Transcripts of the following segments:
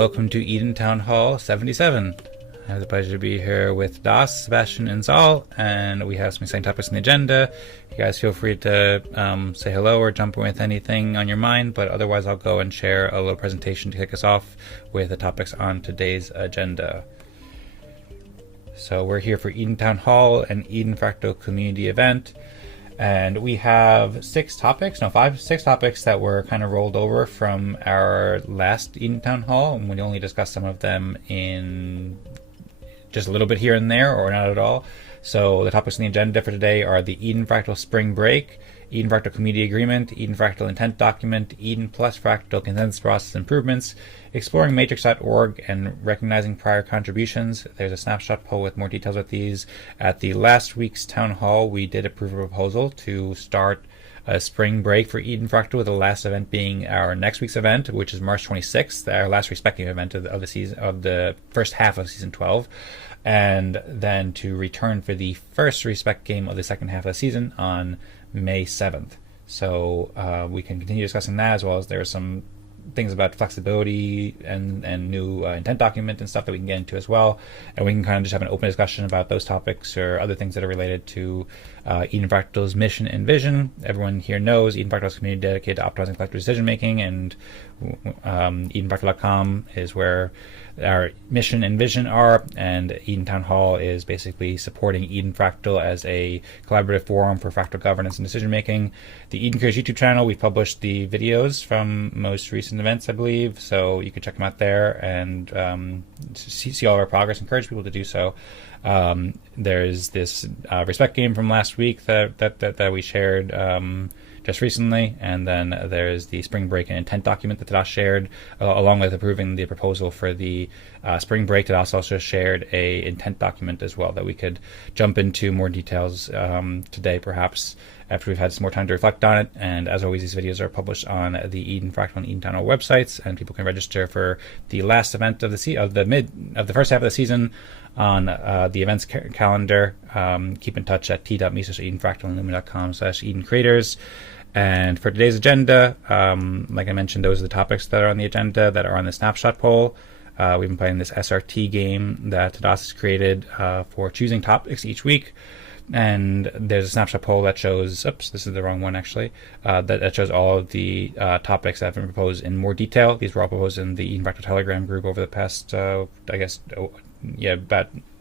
welcome to Eden Town Hall 77. I have the pleasure to be here with Tadas, Sebastian, and Zaal, and we have some exciting topics on the agenda. You guys feel free to say hello or jump in with anything on your mind, but otherwise I'll go and share a little presentation to kick us off with the topics on today's agenda. So we're here for Eden Town Hall, an Eden Fractal community event. And we have six topics that were kind of rolled over from our last Eden Town Hall, and we only discussed some of them in just a little bit here and there, or not at all. So the topics on the agenda for today are the Eden Fractal Spring Break, Eden Fractal Community Agreement, Eden Fractal Intent Document, Eden Plus Fractal Consensus Process Improvements, exploring matrix.org, and recognizing prior contributions. There's a snapshot poll with more details about these. At the last week's town hall, we did approve a proposal to start a spring break for Eden Fractal, with the last event being our next week's event, which is March 26th, our last respecting event of the season, of the first half of season 12, and then to return for the first respect game of the second half of the season on May 7th. So we can continue discussing that, as well as there are some things about flexibility and new intent document and stuff that we can get into as well. And we can kind of just have an open discussion about those topics or other things that are related to Eden Fractal's mission and vision. Everyone here knows Eden Fractal's community dedicated to optimizing collective decision making, and EdenFractal.com is where our mission and vision are, and Eden Town Hall is basically supporting Eden Fractal as a collaborative forum for fractal governance and decision making. The Eden Cares YouTube channel, we've published the videos from most recent events, I believe, so you can check them out there and see all of our progress. Encourage people to do so. There's this respect game from last week that we shared just recently, and then there's the spring break and intent document that Tadas shared, along with approving the proposal for the spring break. Tadas also shared a intent document as well that we could jump into more details today, perhaps after we've had some more time to reflect on it. And as always, these videos are published on the Eden Fractal and Eden Town Hall websites, and people can register for the last event of the first half of the season on the events calendar. Keep in touch at t.me/edenfractal and lumi.com/edencreators. And for today's agenda, like I mentioned, those are the topics that are on the agenda that are on the snapshot poll. We've been playing this SRT game that Tadas has created for choosing topics each week. And there's a snapshot poll that shows, this is the wrong one actually, that shows all of the topics that have been proposed in more detail. These were all proposed in the Eden Fractal Telegram group over the past, about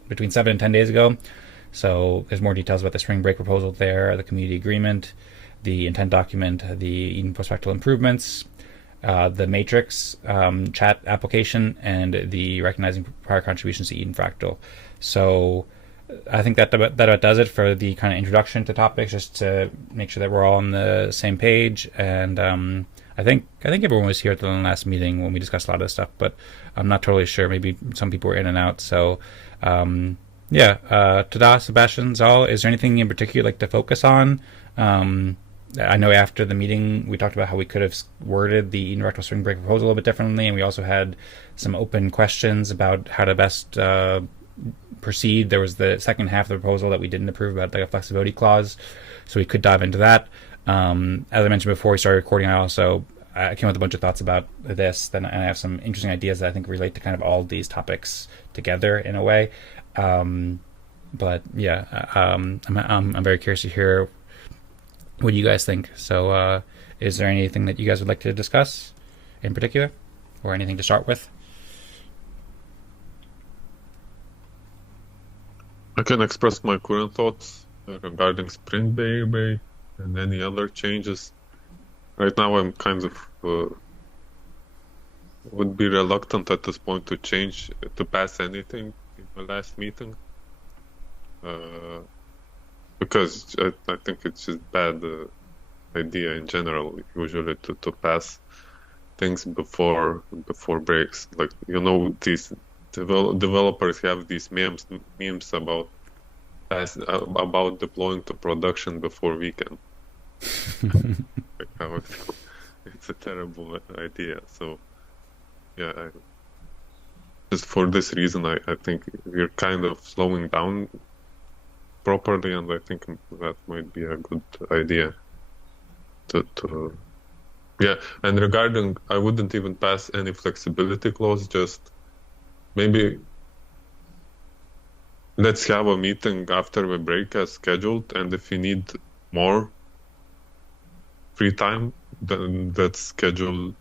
between 7 and 10 days ago. So there's more details about the spring break proposal there, the community agreement, the intent document, the Eden Plus Fractal improvements, the matrix chat application, and the recognizing prior contributions to Eden Fractal. So I think that about does it for the kind of introduction to topics, just to make sure that we're all on the same page. And I think everyone was here at the last meeting when we discussed a lot of this stuff, but I'm not totally sure. Maybe some people were in and out. So Tadas, Sebastian, Zaal, is there anything in particular you'd like to focus on? I know after the meeting we talked about how we could have worded the Eden Fractal Spring Break proposal a little bit differently, and we also had some open questions about how to best proceed. There was the second half of the proposal that we didn't approve about, like a flexibility clause, so we could dive into that. As I mentioned before we started recording, I came up with a bunch of thoughts about this, and I have some interesting ideas that I think relate to kind of all these topics together in a way. I'm very curious to hear what do you guys think. So is there anything that you guys would like to discuss in particular, or anything to start with? I can express my current thoughts regarding Spring Break and any other changes. Right now I'm kind of would be reluctant at this point to pass anything in the last meeting, because I think it's just bad idea in general usually to pass things before breaks. Like, these developers have these memes about deploying to production before weekend. Like how it's a terrible idea. So just for this reason, I think we're kind of slowing down properly, and I think that might be a good idea to Yeah, and regarding, I wouldn't even pass any flexibility clause, just maybe let's have a meeting after the break as scheduled, and if you need more free time, then let's schedule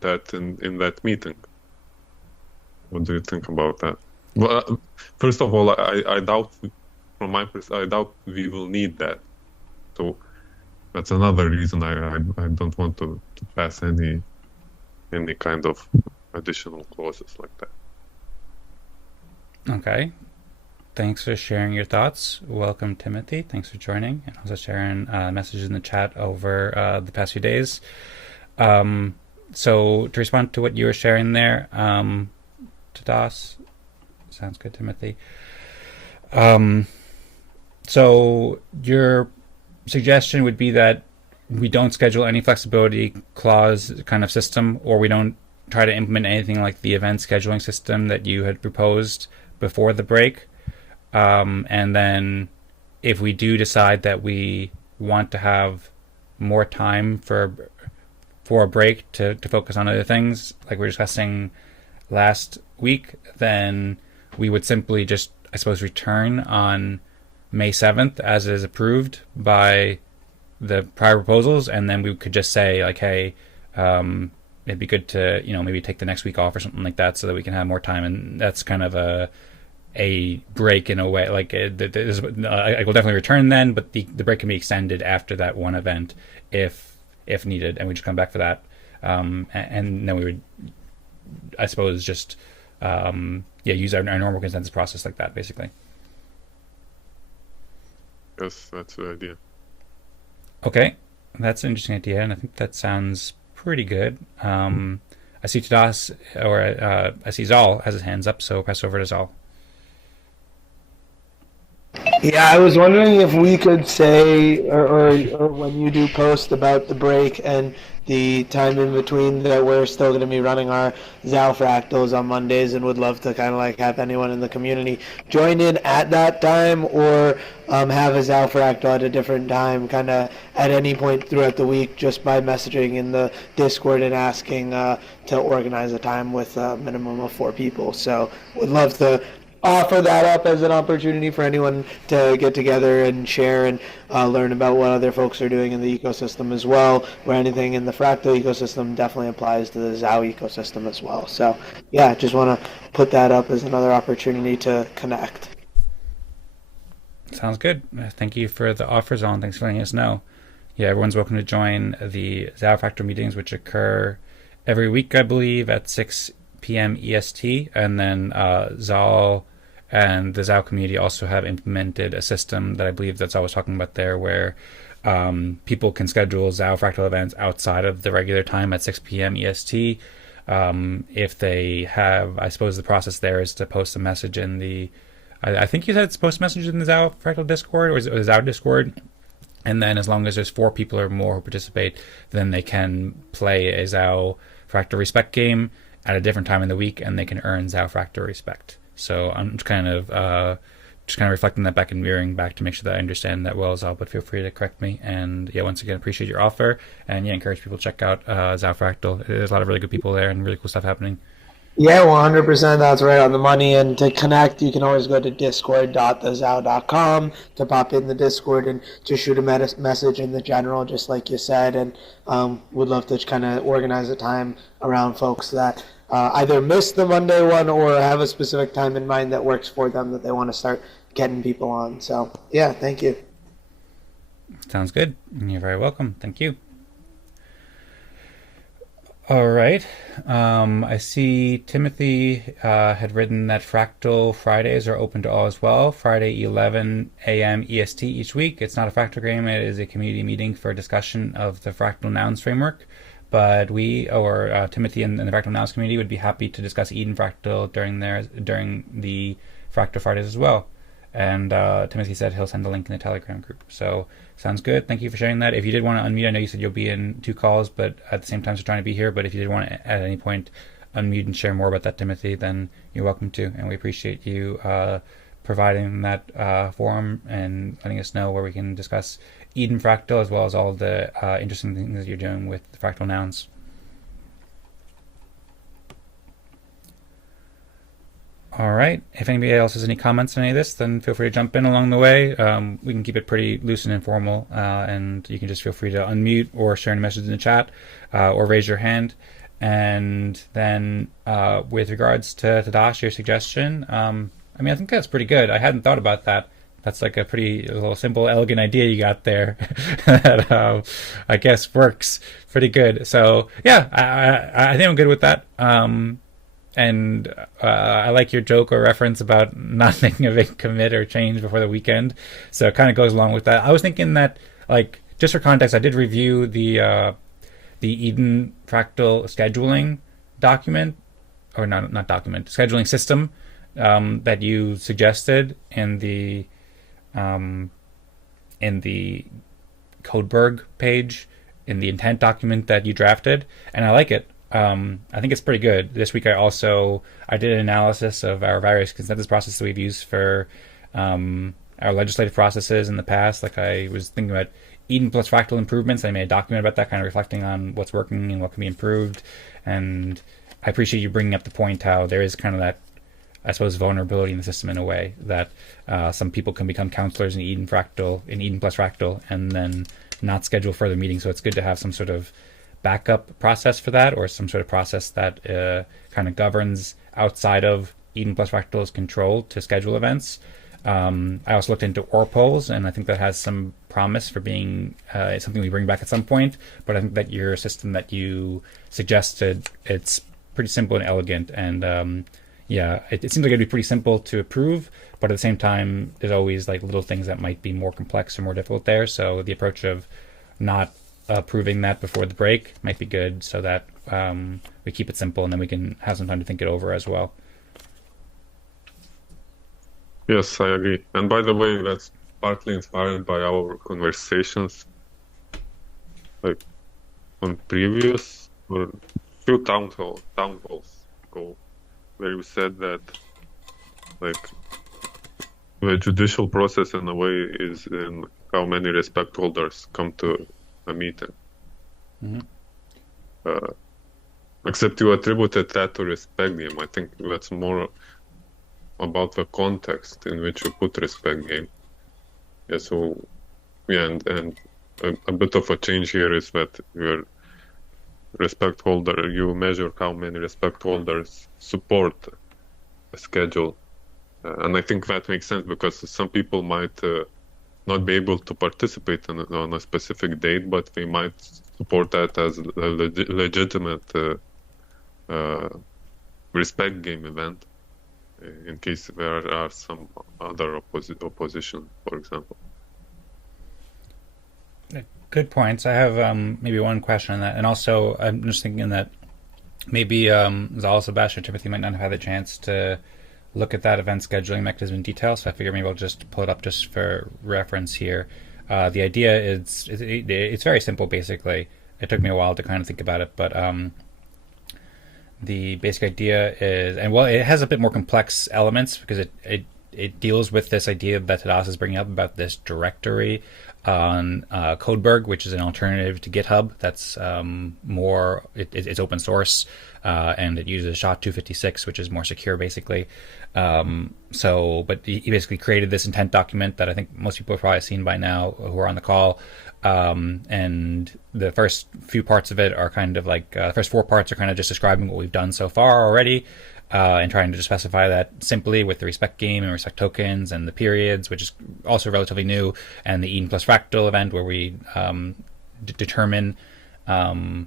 that in that meeting. What do you think about that? Well, first of all, I doubt, from my perspective, I doubt we will need that. So that's another reason I don't want to pass any kind of additional clauses like that. Okay. Thanks for sharing your thoughts. Welcome, Timothy. Thanks for joining and also sharing messages in the chat over the past few days. So to respond to what you were sharing there, Tadas, sounds good, Timothy. So your suggestion would be that we don't schedule any flexibility clause kind of system, or we don't try to implement anything like the event scheduling system that you had proposed before the break. And then if we do decide that we want to have more time for a break to focus on other things, like we were discussing last week, then we would simply just, I suppose, return on May 7th as is approved by the prior proposals, and then we could just say, like, hey, it'd be good to, maybe take the next week off or something like that so that we can have more time. And that's kind of a break in a way. Like, I will definitely return then, but the break can be extended after that one event if needed, and we just come back for that. And then we would, I suppose, just use our normal consensus process like that, basically. Yes, that's the idea. Okay, that's an interesting idea, and I think that sounds pretty good. I see Tadas, or I see Zaal has his hands up, so press over to Zaal. Yeah, I was wondering if we could say, or when you do post about the break and the time in between, that we're still going to be running our Zao Fractals on Mondays, and would love to kind of like have anyone in the community join in at that time, or have a Zao Fractal at a different time, kind of at any point throughout the week, just by messaging in the Discord and asking to organize a time with a minimum of 4 people. So would love to offer that up as an opportunity for anyone to get together and share and learn about what other folks are doing in the ecosystem as well, where anything in the Fractal ecosystem definitely applies to the Zao ecosystem as well. So yeah, just want to put that up as another opportunity to connect. Sounds good. Thank you for the offer, Zaal, and thanks for letting us know. Yeah, everyone's welcome to join the Zao Fractal meetings, which occur every week, I believe, at 6 p.m. EST, and then Zaal and the Zao community also have implemented a system that I believe that's I was talking about there, where people can schedule Zao Fractal events outside of the regular time at 6 p.m. EST. If they have, I suppose the process there is to post a message in the, I think you said it's post a message in the Zao Fractal Discord, or the Zao Discord. And then as long as there's 4 people or more who participate, then they can play a Zao Fractal Respect game at a different time in the week, and they can earn Zao Fractal Respect. So I'm just kind of reflecting that back and mirroring back to make sure that I understand that well, Zaal, but feel free to correct me. And yeah, once again, appreciate your offer, and yeah, encourage people to check out Zao Fractal. There's a lot of really good people there and really cool stuff happening. Yeah, 100%. That's right on the money. And to connect, you can always go to discord.thezao.com to pop in the Discord and just shoot a message in the general, just like you said. And would love to kind of organize a time around folks that either miss the Monday one or have a specific time in mind that works for them that they want to start getting people on. So yeah, thank you. Sounds good. You're very welcome. Thank you. All right. I see Timothy had written that Fractal Fridays are open to all as well. Friday, 11 AM EST each week. It's not a Fractal game. It is a community meeting for discussion of the Fractal Nouns framework. But we, or Timothy and the Fractal Nouns community, would be happy to discuss Eden Fractal during the Fractal Fridays as well. And Timothy said he'll send a link in the Telegram group. So sounds good. Thank you for sharing that. If you did want to unmute, I know you said you'll be in 2 calls, but at the same time, so trying to be here. But if you did want to at any point unmute and share more about that, Timothy, then you're welcome to. And we appreciate you providing that forum and letting us know where we can discuss Eden Fractal as well as all the interesting things that you're doing with the Fractal Nouns. All right. If anybody else has any comments on any of this, then feel free to jump in along the way. We can keep it pretty loose and informal, and you can just feel free to unmute or share any message in the chat or raise your hand. And then with regards to Tadas, your suggestion, I think that's pretty good. I hadn't thought about that. That's like a pretty little simple, elegant idea you got there that I guess works pretty good. So yeah, I think I'm good with that. And I like your joke or reference about not making a big commit or change before the weekend. So it kind of goes along with that. I was thinking that, like, just for context, I did review the Eden Fractal scheduling document, or not document, scheduling system that you suggested in the Codeberg page, in the intent document that you drafted, and I like it. I think it's pretty good. This week I did an analysis of our various consensus processes that we've used for our legislative processes in the past. Like, I was thinking about Eden Plus Fractal improvements. I made a document about that, kind of reflecting on what's working and what can be improved. And I appreciate you bringing up the point how there is kind of that, I suppose, vulnerability in the system in a way that some people can become counselors in Eden Plus Fractal, and then not schedule further meetings. So it's good to have some sort of backup process for that, or some sort of process that kind of governs outside of Eden Plus Fractal's control to schedule events. I also looked into ORPOs, and I think that has some promise for being something we bring back at some point. But I think that your system that you suggested, it's pretty simple and elegant, and it seems like it'd be pretty simple to approve, but at the same time, there's always like little things that might be more complex or more difficult there. So the approach of not approving that before the break might be good, so that we keep it simple and then we can have some time to think it over as well. Yes, I agree. And by the way, that's partly inspired by our conversations, like on previous or few town halls ago, where we said that, like, the judicial process in a way is in how many respect holders come to a meeting. Mm-hmm. Except you attributed that to respect game. I think that's more about the context in which you put respect game. Yeah, so and a bit of a change here is that your respect holder, you measure how many respect holders support a schedule. And I think that makes sense because some people might not be able to participate on a specific date, but they might support that as a legitimate respect game event in case there are some other opposition, for example. Good points. I have maybe one question on that, and also I'm just thinking that maybe Zaal, Sebastian, Timothy might not have had the chance to look at that event scheduling mechanism in detail, so I figure maybe I'll just pull it up just for reference here. The idea is it's very simple, basically. It took me a while to kind of think about it, but the basic idea is, and well, it has a bit more complex elements because it deals with this idea that Tadas is bringing up about this directory on Codeberg, which is an alternative to GitHub. That's it's open source, and it uses SHA-256, which is more secure, basically. But he basically created this intent document that I think most people have probably seen by now who are on the call. And the first few parts of it are kind of like, the first 4 parts are kind of just describing what we've done so far already, and trying to just specify that simply with the respect game and respect tokens and the periods, which is also relatively new, and the Eden Plus Fractal event where we determine, where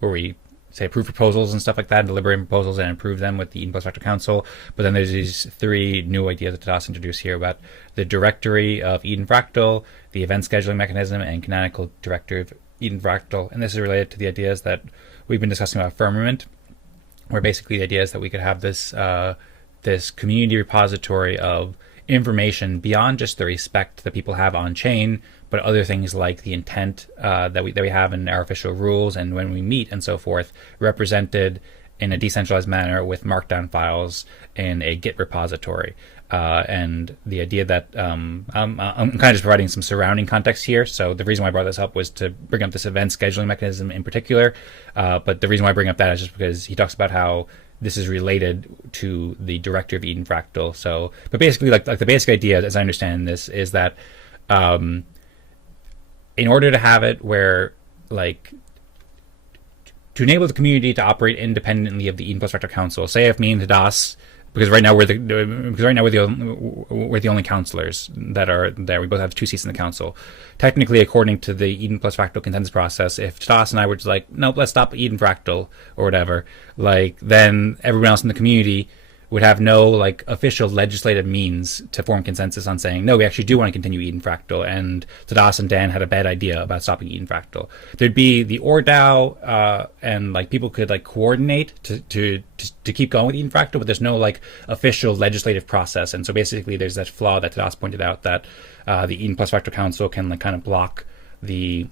we say approve proposals and stuff like that, deliberate proposals and approve them with the Eden Plus Fractal Council. But then there's these 3 new ideas that Tadas introduced here about the directory of Eden Fractal, the event scheduling mechanism, and canonical directory of Eden Fractal. And this is related to the ideas that we've been discussing about firmament, where basically the idea is that we could have this this community repository of information beyond just the respect that people have on chain, but other things like the intent that we have in our official rules and when we meet and so forth, represented in a decentralized manner with markdown files in a Git repository. And the idea that I'm kind of just providing some surrounding context here. So the reason why I brought this up was to bring up this event scheduling mechanism in particular. But the reason why I bring up that is just because he talks about how this is related to the director of Eden Fractal. So, but basically, like the basic idea, as I understand this, is that in order to have it where, like, to enable the community to operate independently of the Eden Plus Fractal Council, say if me and Tadas, because right now we're the only counselors that are there. We both have 2 seats in the council. Technically, according to the Eden Plus Fractal consensus process, if Tadas and I were just like, nope, let's stop Eden Fractal or whatever, like, then everyone else in the community would have no, like, official legislative means to form consensus on saying, no, we actually do want to continue Eden Fractal, and Tadas and Dan had a bad idea about stopping Eden Fractal. There'd be the ORDAO, and, like, people could, like, coordinate to keep going with Eden Fractal, but there's no, like, official legislative process. And so basically there's that flaw that Tadas pointed out, that the Eden Plus Fractal Council can, like, kind of block the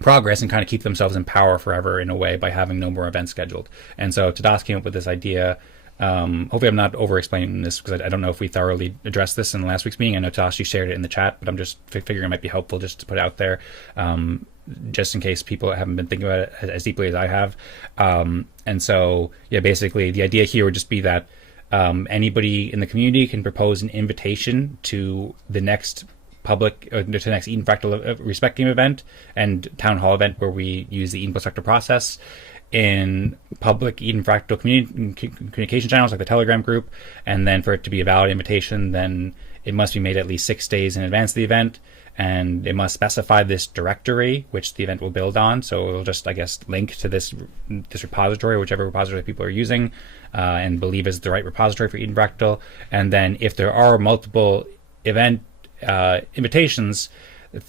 progress and kind of keep themselves in power forever in a way by having no more events scheduled. And so Tadas came up with this idea. Hopefully I'm not over-explaining this, because I don't know if we thoroughly addressed this in last week's meeting. I know, Tash, you shared it in the chat, but I'm just figuring it might be helpful just to put it out there, just in case people haven't been thinking about it as deeply as I have. And so, yeah, basically the idea here would just be that anybody in the community can propose an invitation to the next public, to the next Eden Fractal Respect Game event and Town Hall event, where we use the Eden Plus Fractal process in public Eden Fractal communication channels like the Telegram group. And then for it to be a valid invitation, then it must be made at least 6 days in advance of the event, and it must specify this directory which the event will build on. So it'll just, I guess, link to this repository, whichever repository people are using, and believe is the right repository for Eden Fractal. And then if there are multiple event invitations,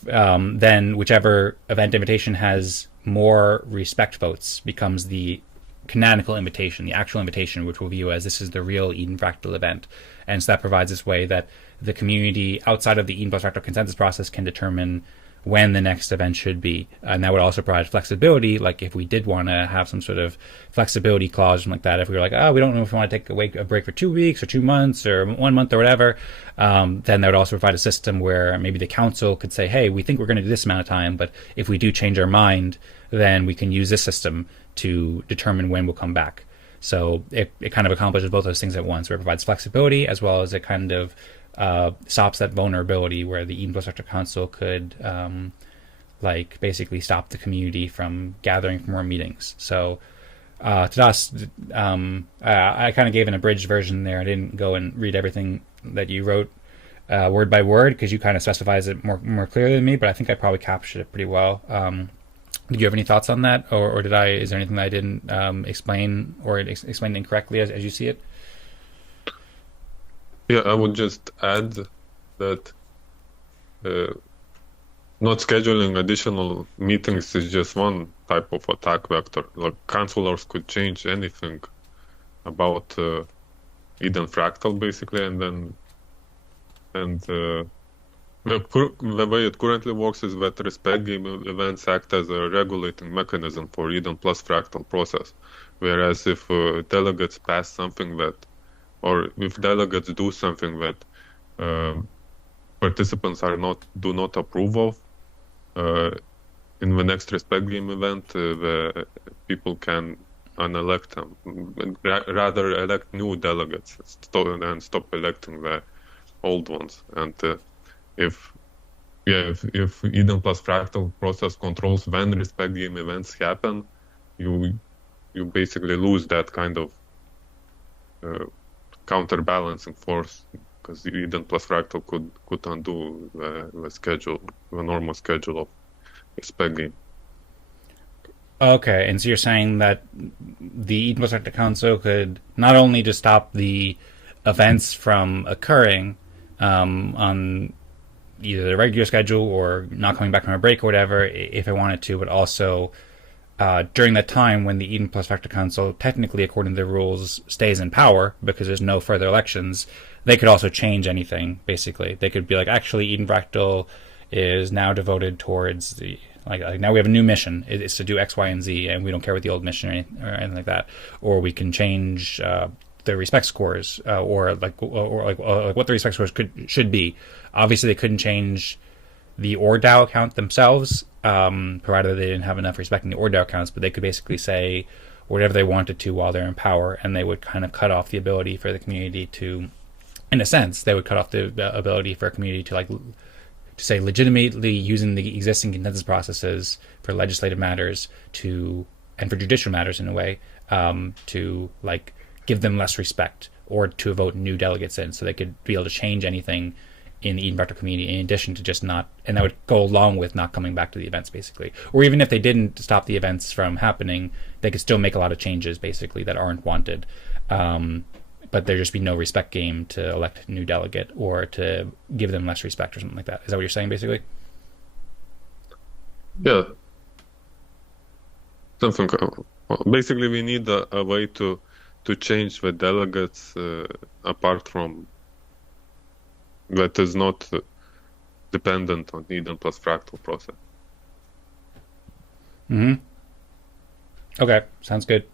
then whichever event invitation has more respect votes becomes the canonical invitation, the actual invitation, which we'll view as this is the real Eden Fractal event. And so that provides this way that the community outside of the Eden Plus Fractal consensus process can determine when the next event should be. And that would also provide flexibility, like if we did want to have some sort of flexibility clause or something like that, if we were like, oh, we don't know if we want to take a break for 2 weeks or 2 months or 1 month or whatever, then that would also provide a system where maybe the council could say, hey, we think we're going to do this amount of time, but if we do change our mind, then we can use this system to determine when we'll come back. So it kind of accomplishes both those things at once, where it provides flexibility as well as it kind of stops that vulnerability where the Eden Plus Fractal Council could like basically stop the community from gathering for more meetings. So Tadas, I kind of gave an abridged version there. I didn't go and read everything that you wrote word by word, because you kind of specifies it more clearly than me, but I think I probably captured it pretty well. Do you have any thoughts on that, or is there anything that I didn't explain or explain incorrectly as you see it? Yeah, I would just add that not scheduling additional meetings is just one type of attack vector. Like, counselors could change anything about Eden Fractal, basically, and the way it currently works is that respect game events act as a regulating mechanism for Eden Plus Fractal process. Whereas if delegates pass something that, or if delegates do something that participants do not approve of, in the next respect game event, the people can unelect them, rather elect new delegates and stop electing the old ones. And if Eden Plus Fractal process controls when respect game events happen, you basically lose that kind of counterbalancing force, because Eden Plus Fractal could undo the normal schedule of respect game. Okay, and so you're saying that the Eden Plus Fractal Council could not only just stop the events from occurring on either the regular schedule or not coming back from a break or whatever, if it wanted to, but also during that time when the Eden Plus Fractal Council, technically according to the rules, stays in power because there's no further elections, they could also change anything, basically. They could be like, actually, Eden Fractal is now devoted towards the, like now we have a new mission. It's to do X, Y, and Z, and we don't care what the old mission or anything like that. Or we can change the respect scores or what the respect scores should be. Obviously, they couldn't change the ORDAO account themselves, provided they didn't have enough respect in the ORDAO accounts, but they could basically say whatever they wanted to while they're in power, and they would kind of cut off the ability for the community to, in a sense, they would cut off the ability for a community to say legitimately using the existing consensus processes for legislative matters and for judicial matters in a way, to like give them less respect or to vote new delegates in, so they could be able to change anything in the Eden Fractal community in addition to just not, and that would go along with not coming back to the events basically. Or even if they didn't stop the events from happening, they could still make a lot of changes basically that aren't wanted. But there'd just be no respect game to elect a new delegate or to give them less respect or something like that. Is that what you're saying basically? Yeah. Something. Basically, we need a way to change the delegates apart from that is not dependent on Eden Plus Fractal process. Okay, sounds good.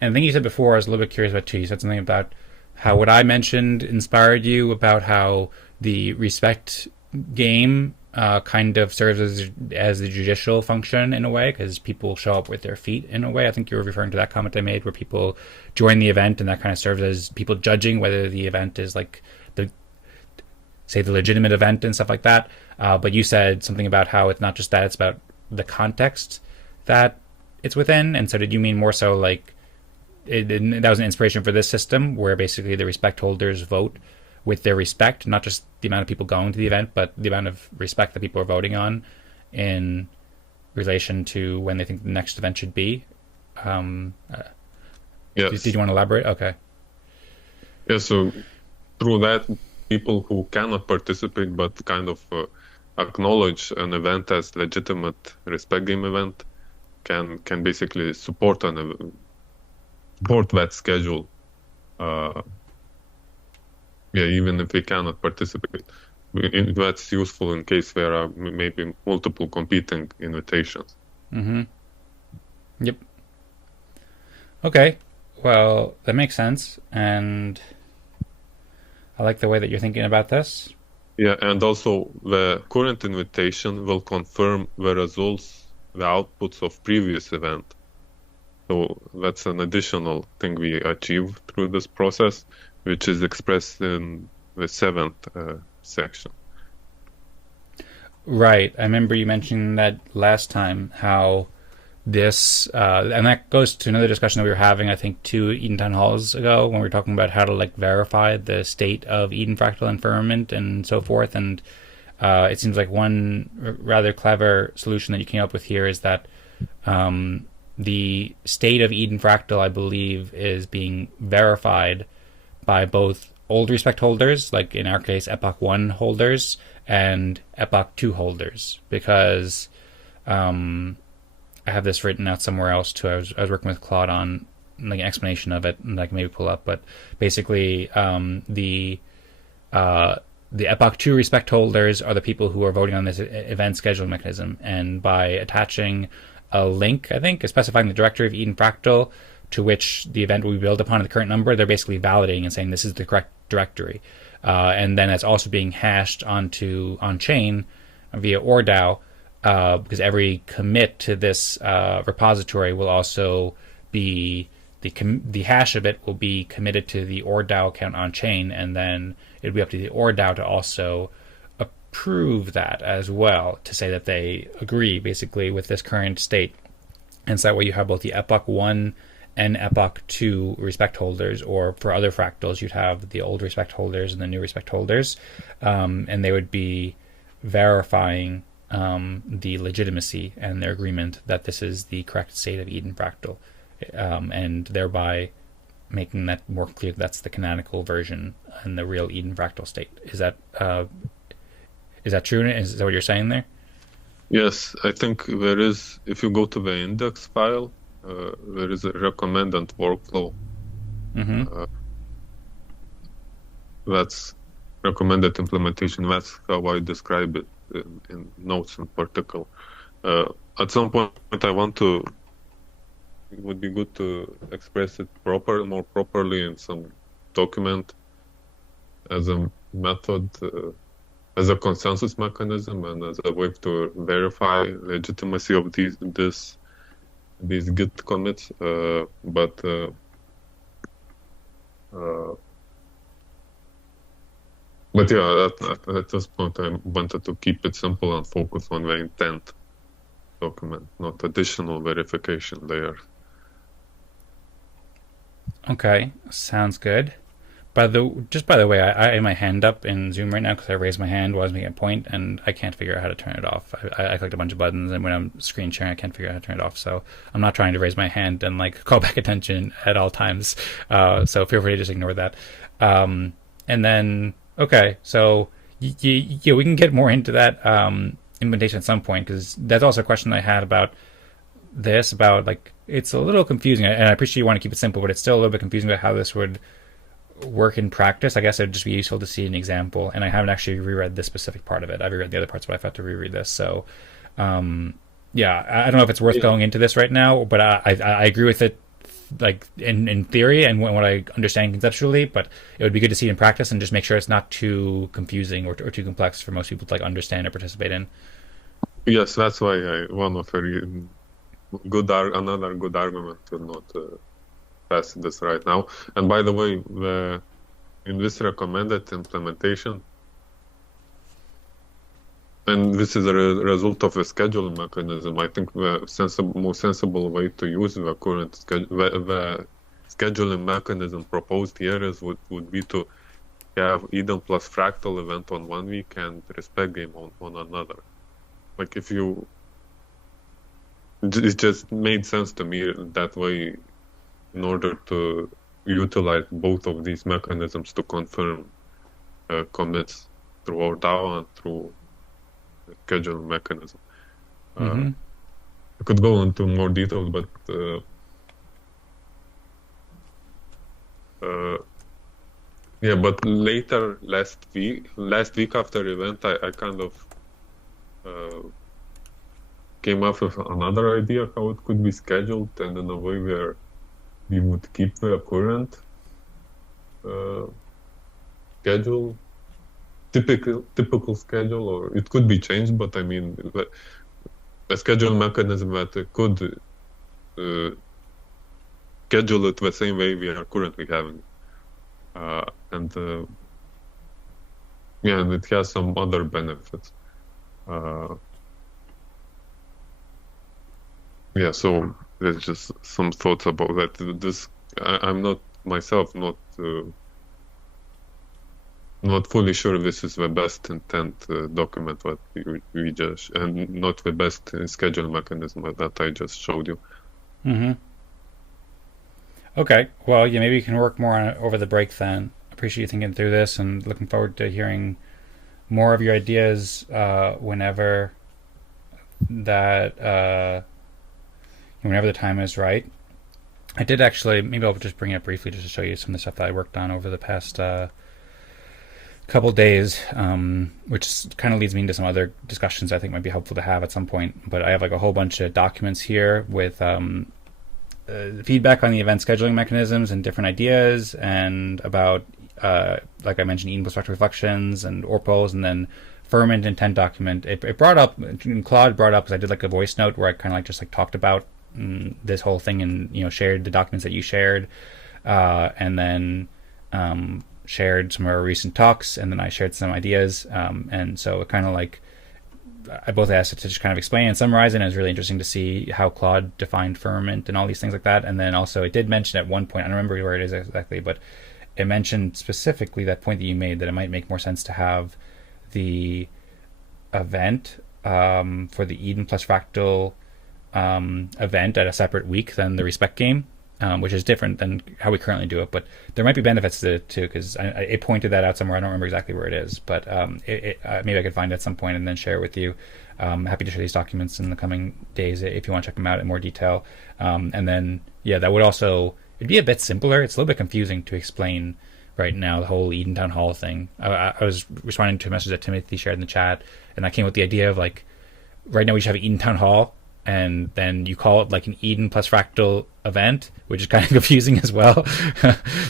And the thing you said before, I was a little bit curious about too. You said something about how what I mentioned inspired you about how the respect game kind of serves as the judicial function in a way, because people show up with their feet in a way. I think you were referring to that comment I made where people join the event, and that kind of serves as people judging whether the event is like the legitimate event and stuff like that. But you said something about how it's not just that, it's about the context that it's within. And so did you mean more so like that was an inspiration for this system where basically the respect holders vote with their respect, not just the amount of people going to the event, but the amount of respect that people are voting on in relation to when they think the next event should be? Yes. Did you want to elaborate? Okay. Yeah, so through that, people who cannot participate but kind of acknowledge an event as legitimate respect game event can basically support that schedule. Even if we cannot participate. That's useful in case there are maybe multiple competing invitations. Yep. Okay. Well, that makes sense, and I like the way that you're thinking about this. Yeah, and also the current invitation will confirm the results, the outputs of previous event. So that's an additional thing we achieve through this process, which is expressed in the 7th section. Right. I remember you mentioning that last time, how this, and that goes to another discussion that we were having, I think, 2 Eden Town Halls ago, when we were talking about how to like verify the state of Eden Fractal and firmament and so forth. And it seems like one rather clever solution that you came up with here is that the state of Eden Fractal, I believe, is being verified by both old respect holders, like in our case, Epoch 1 holders, and Epoch 2 holders, because I have this written out somewhere else too. I was working with Claude on like an explanation of it, and I can maybe pull up. But basically, the Epoch 2 respect holders are the people who are voting on this event scheduling mechanism, and by attaching a link, I think, specifying the directory of Eden Fractal to which the event will be built upon the current number, they're basically validating and saying this is the correct directory. And then it's also being hashed on chain via ORDAO, because every commit to this repository will also be the hash of it will be committed to the ORDAO account on chain, and then it'll be up to the ORDAO to also approve that as well, to say that they agree basically with this current state. And so that way you have both the Epoch 1 and Epoch 2 respect holders, or for other fractals you'd have the old respect holders and the new respect holders, and they would be verifying the legitimacy and their agreement that this is the correct state of Eden Fractal, and thereby making that more clear that's the canonical version and the real Eden Fractal state. Is that true? Is that what you're saying there? Yes, I think there is, if you go to the index file, there is a recommended workflow. That's recommended implementation. That's how I describe it in notes in particular. At some point, I want to it would be good to express it more properly in some document as a method, as a consensus mechanism, and as a way to verify legitimacy of these Git commits. But yeah, at this point, I wanted to keep it simple and focus on the intent document, not additional verification layers. Okay, sounds good. By the way, I have my hand up in Zoom right now because I raised my hand while I was making a point, and I can't figure out how to turn it off. I clicked a bunch of buttons, and when I'm screen sharing, I can't figure out how to turn it off. So I'm not trying to raise my hand and like call back attention at all times. So feel free to just ignore that. And then okay, so yeah, we can get more into that implementation at some point, because that's also a question I had about this. About like, it's a little confusing, and I appreciate you want to keep it simple, but it's still a little bit confusing about how this would work in practice. I guess it'd just be useful to see an example, and I haven't actually reread this specific part of it. I've reread the other parts, but I thought to reread this. So yeah, I don't know if it's worth going into this right now, but I agree with it, like in theory and what I understand conceptually, but it would be good to see it in practice and just make sure it's not too confusing or too complex for most people to like understand or participate in. Yes, that's why another good argument to not pass this right now. And by the way, in this recommended implementation, and this is a result of a scheduling mechanism, I think the most sensible way to use the current the scheduling mechanism proposed here would be to have Eden Plus Fractal event on one week and respect game on another. Like it just made sense to me that way, in order to utilize both of these mechanisms to confirm commits through ORDAO and through the scheduling mechanism. I could go into more details, but yeah. But later last week after event, I kind of came up with another idea how it could be scheduled, and in a way where we would keep the current schedule, typical schedule, or it could be changed, but I mean a schedule mechanism that could schedule it the same way we are currently having, and it has some other benefits. Yeah, so there's just some thoughts about that. This I'm not myself not fully sure this is the best intent document that we just, and not the best schedule mechanism that I just showed you. Okay, well, yeah, maybe you can work more on it over the break then. Appreciate you thinking through this, and looking forward to hearing more of your ideas whenever the time is right. I did actually, maybe I'll just bring it up briefly just to show you some of the stuff that I worked on over the past couple days, which kind of leads me into some other discussions I think might be helpful to have at some point. But I have like a whole bunch of documents here with feedback on the event scheduling mechanisms and different ideas, and about like I mentioned, Eden Plus Fractal reflections and ORPLs, and then firmament intent document. It brought up, Claude brought up, because I did like a voice note where I kind of like just like talked about this whole thing, and shared the documents that you shared, and then shared some of our recent talks, and then I shared some ideas, and so it kind of like I both asked it to just kind of explain and summarize it, and it was really interesting to see how Claude defined firmament and all these things like that. And then also it did mention at one point, I don't remember where it is exactly, but it mentioned specifically that point that you made, that it might make more sense to have the event for the Eden Plus Fractal event at a separate week than the respect game, which is different than how we currently do it. But there might be benefits to it too, because it pointed that out somewhere. I don't remember exactly where it is, but maybe I could find it at some point and then share it with you. Happy to share these documents in the coming days if you want to check them out in more detail. And then, yeah, that would also, it'd be a bit simpler. It's a little bit confusing to explain right now, the whole Eden Town Hall thing. I was responding to a message that Timothy shared in the chat, and I came with the idea of like, right now we should have Eden Town Hall, and then you call it like an Eden Plus Fractal event, which is kind of confusing as well,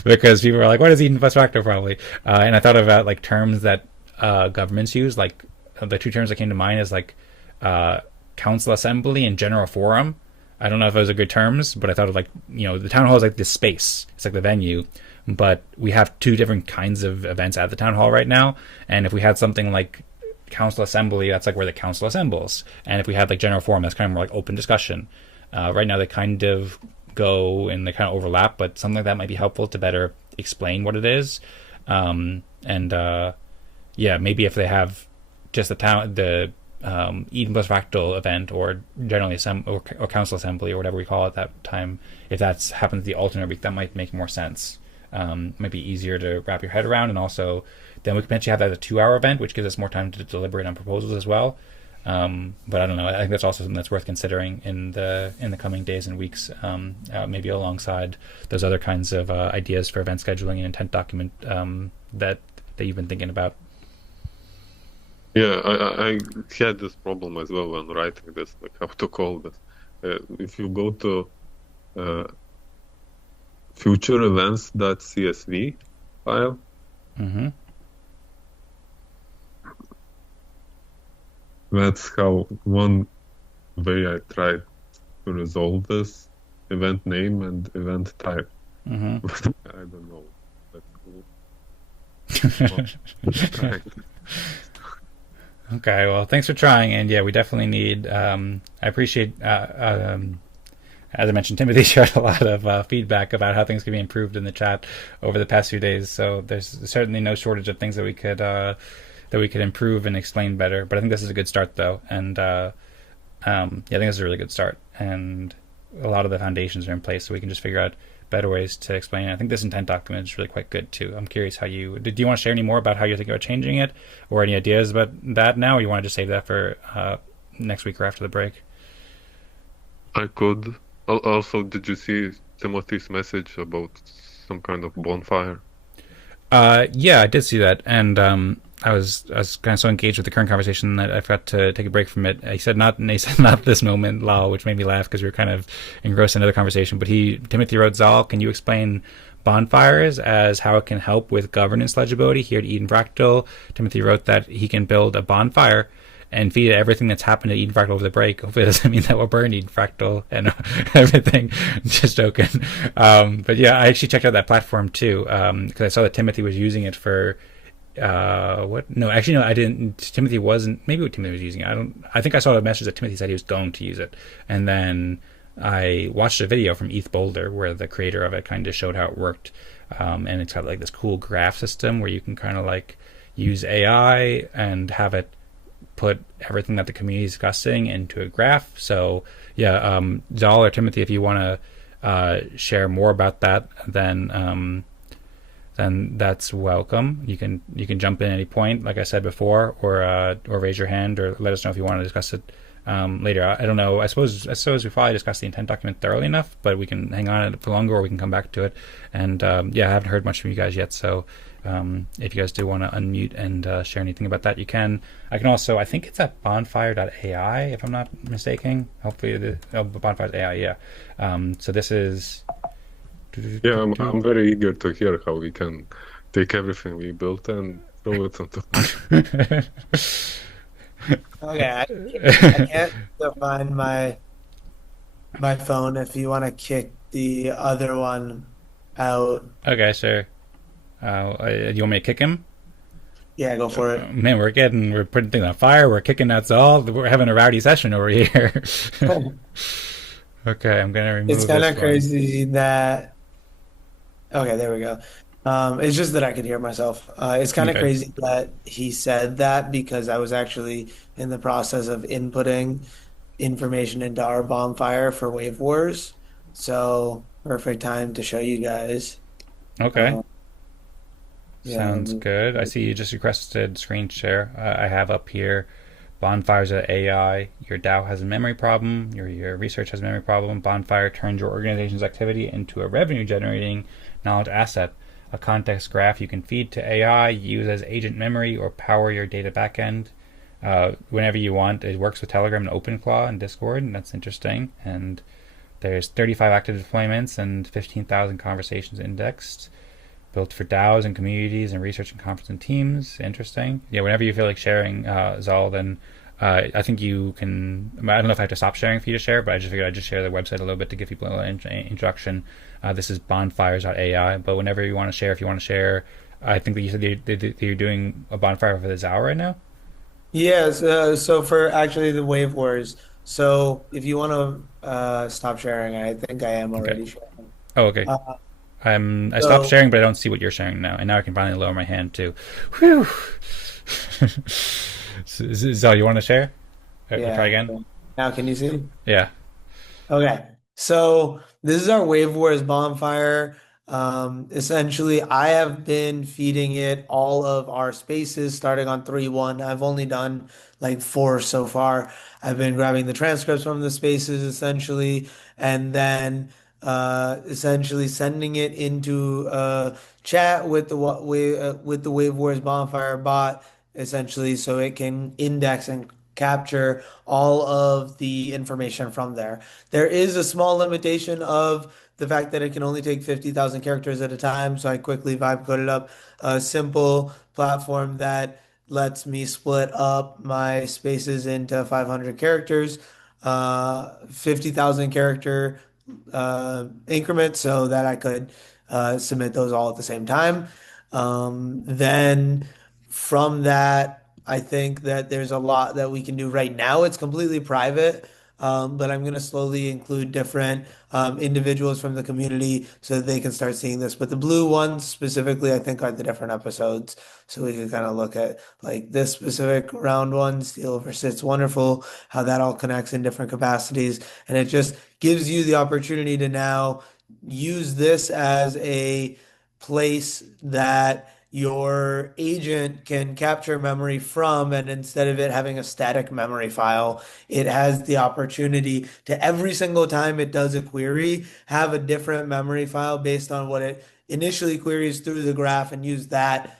because people are like, what is Eden Plus Fractal probably? And I thought about like terms that governments use, like the two terms that came to mind is like council assembly and general forum. I don't know if those are good terms, but I thought of like, the town hall is like this space. It's like the venue, but we have two different kinds of events at the town hall right now. And if we had something like council assembly, that's like where the council assembles. And if we had like general forum, that's kind of more like open discussion. Right now they kind of go and they kind of overlap, but something like that might be helpful to better explain what it is. Maybe if they have just the Eden Plus Fractal event, or generally or council assembly, or whatever we call it at that time, if that happens the alternate week, that might make more sense. Might be easier to wrap your head around, and also then we could potentially have that as a 2-hour event, which gives us more time to deliberate on proposals as well. But I don't know. I think that's also something that's worth considering in the coming days and weeks, maybe alongside those other kinds of ideas for event scheduling and intent document that you've been thinking about. Yeah, I had this problem as well when writing this, like how to call this. If you go to future events.csv file, Mm-hmm. that's how one way I tried to resolve this: event name and event type. Mm-hmm. But I don't know. That's cool. Okay, well, thanks for trying, and yeah, we definitely need. I appreciate, as I mentioned, Timothy shared a lot of feedback about how things could be improved in the chat over the past few days. So there's certainly no shortage of things that we could improve and explain better. But I think this is a good start, though, and I think this is a really good start, and a lot of the foundations are in place, so we can just figure out better ways to explain it. I think this intent document is really quite good too. I'm curious do you want to share any more about how you're thinking about changing it, or any ideas about that now, or you want to just save that for next week or after the break? I could. Also, did you see Timothy's message about some kind of bonfire? Yeah, I did see that, and I was kind of so engaged with the current conversation that I forgot to take a break from it. He said not this moment, lol, which made me laugh because we were kind of engrossed in another conversation. But Timothy wrote, Zaal, can you explain bonfires as how it can help with governance legibility here at Eden Fractal? Timothy wrote that he can build a bonfire and feed it everything that's happened at Eden Fractal over the break. Hopefully it doesn't mean that we'll burn Eden Fractal and everything. Just joking. But yeah, I actually checked out that platform too, because I saw that Timothy was using it for what? No, actually, no, I didn't. Timothy wasn't. Maybe Timothy was using it. I think I saw a message that Timothy said he was going to use it, and then I watched a video from ETH Boulder where the creator of it kind of showed how it worked, and it's got like this cool graph system where you can kind of like use AI and have it put everything that the community is discussing into a graph. So yeah, Zaal or Timothy, if you want to share more about that, then that's welcome. You can jump in at any point, like I said before, or raise your hand, or let us know if you want to discuss it later. I don't know. I suppose we probably discussed the intent document thoroughly enough, but we can hang on it for longer, or we can come back to it. And yeah, I haven't heard much from you guys yet, so if you guys do want to unmute and share anything about that, you can. I can also, I think it's at bonfire.ai, if I'm not mistaken. Hopefully, Bonfire AI, yeah. So this is. Yeah, I'm very eager to hear how we can take everything we built and throw it onto. Okay, I can't find my phone. If you want to kick the other one out. Okay, sure. You want me to kick him? Yeah, go for it. Man, we're putting things on fire. We're kicking that Zaal. We're having a rowdy session over here. Okay, I'm gonna remove. It's kind of this crazy that. Okay, there we go. It's just that I could hear myself. It's kind of Okay. crazy that he said that because I was actually in the process of inputting information into our bonfire for Wave Wars. So perfect time to show you guys. Okay. Yeah, Sounds good. I see you just requested screen share. I have up here Bonfires at AI. Your DAO has a memory problem. Your research has a memory problem. Bonfire turns your organization's activity into a revenue generating knowledge asset. A context graph you can feed to AI, use as agent memory, or power your data backend whenever you want. It works with Telegram and OpenClaw and Discord, and that's interesting. And There's 35 active deployments and 15,000 conversations indexed. Built for DAOs and communities and research and conference and teams. Interesting. Yeah, whenever you feel like sharing, Zaal, then I think you can. I don't know if I have to stop sharing for you to share, but I just figured I'd just share the website a little bit to give people a little introduction. This is bonfires.ai, but whenever you want to share, if you want to share, I think that you said you're doing a bonfire for the Zaal right now. Yes, so for actually the Wave Wars, so if you want to stop sharing, I think I am Okay. already sharing. Oh, okay. Uh, I stopped so sharing, but I don't see what you're sharing now, and now I can finally lower my hand too. Whew. Zal, you want to share? Try yeah, again. now can you see? Yeah. Okay, so this is our Wave Wars bonfire. Essentially, I have been feeding it all of our spaces starting on 3.1. I've only done like four so far. I've been grabbing the transcripts from the spaces essentially, and then essentially sending it into chat with with the Wave Wars bonfire bot, essentially, so it can index and capture all of the information from there. There is a small limitation of the fact that it can only take 50,000 characters at a time. So I quickly vibe coded up a simple platform that lets me split up my spaces into 500 characters, 50,000 character increments so that I could submit those all at the same time. Then from that, I think that there's a lot that we can do right now. It's completely private, but I'm going to slowly include different individuals from the community so that they can start seeing this. But the blue ones specifically, I think, are the different episodes. So we can kind of look at like this specific round one, Steal over Sit's Wonderful, how that all connects in different capacities. And it just gives you the opportunity to now use this as a place that your agent can capture memory from, and instead of it having a static memory file, it has the opportunity to every single time it does a query, have a different memory file based on what it initially queries through the graph and use that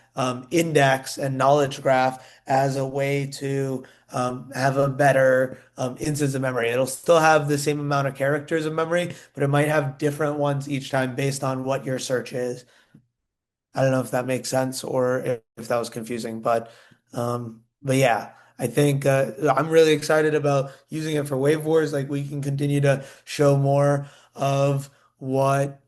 index and knowledge graph as a way to have a better instance of memory. It'll still have the same amount of characters of memory, but it might have different ones each time based on what your search is. I don't know if that makes sense or if that was confusing, but yeah, I think I'm really excited about using it for Wave Wars. Like we can continue to show more of what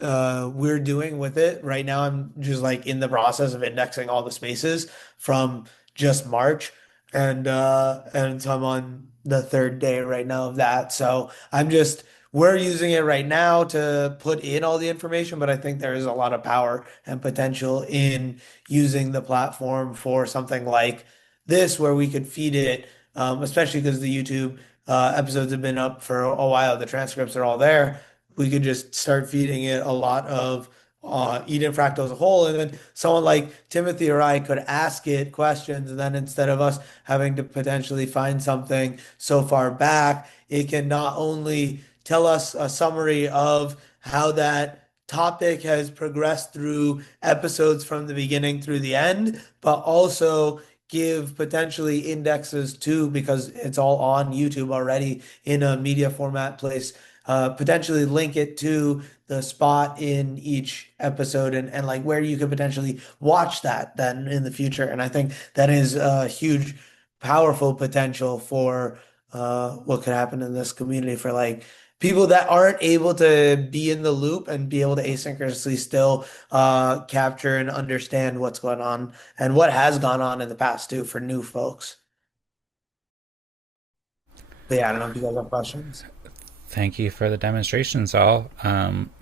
we're doing with it. Right now, I'm just like in the process of indexing all the spaces from just March, and so I'm on the third day right now of that. So we're using it right now to put in all the information, but I think there is a lot of power and potential in using the platform for something like this, where we could feed it, especially because the YouTube episodes have been up for a while. The transcripts are all there. We could just start feeding it a lot of Eden Fractal as a whole. And then someone like Timothy or I could ask it questions. And then instead of us having to potentially find something so far back, it can not only tell us a summary of how that topic has progressed through episodes from the beginning through the end, but also give potentially indexes too, because it's all on YouTube already in a media format place, potentially link it to the spot in each episode, and like where you could potentially watch that then in the future. And I think that is a huge, powerful potential for what could happen in this community for like people that aren't able to be in the loop and be able to asynchronously still capture and understand what's going on and what has gone on in the past too for new folks. But yeah, I don't know if you guys have questions. Thank you for the demonstration, Zal.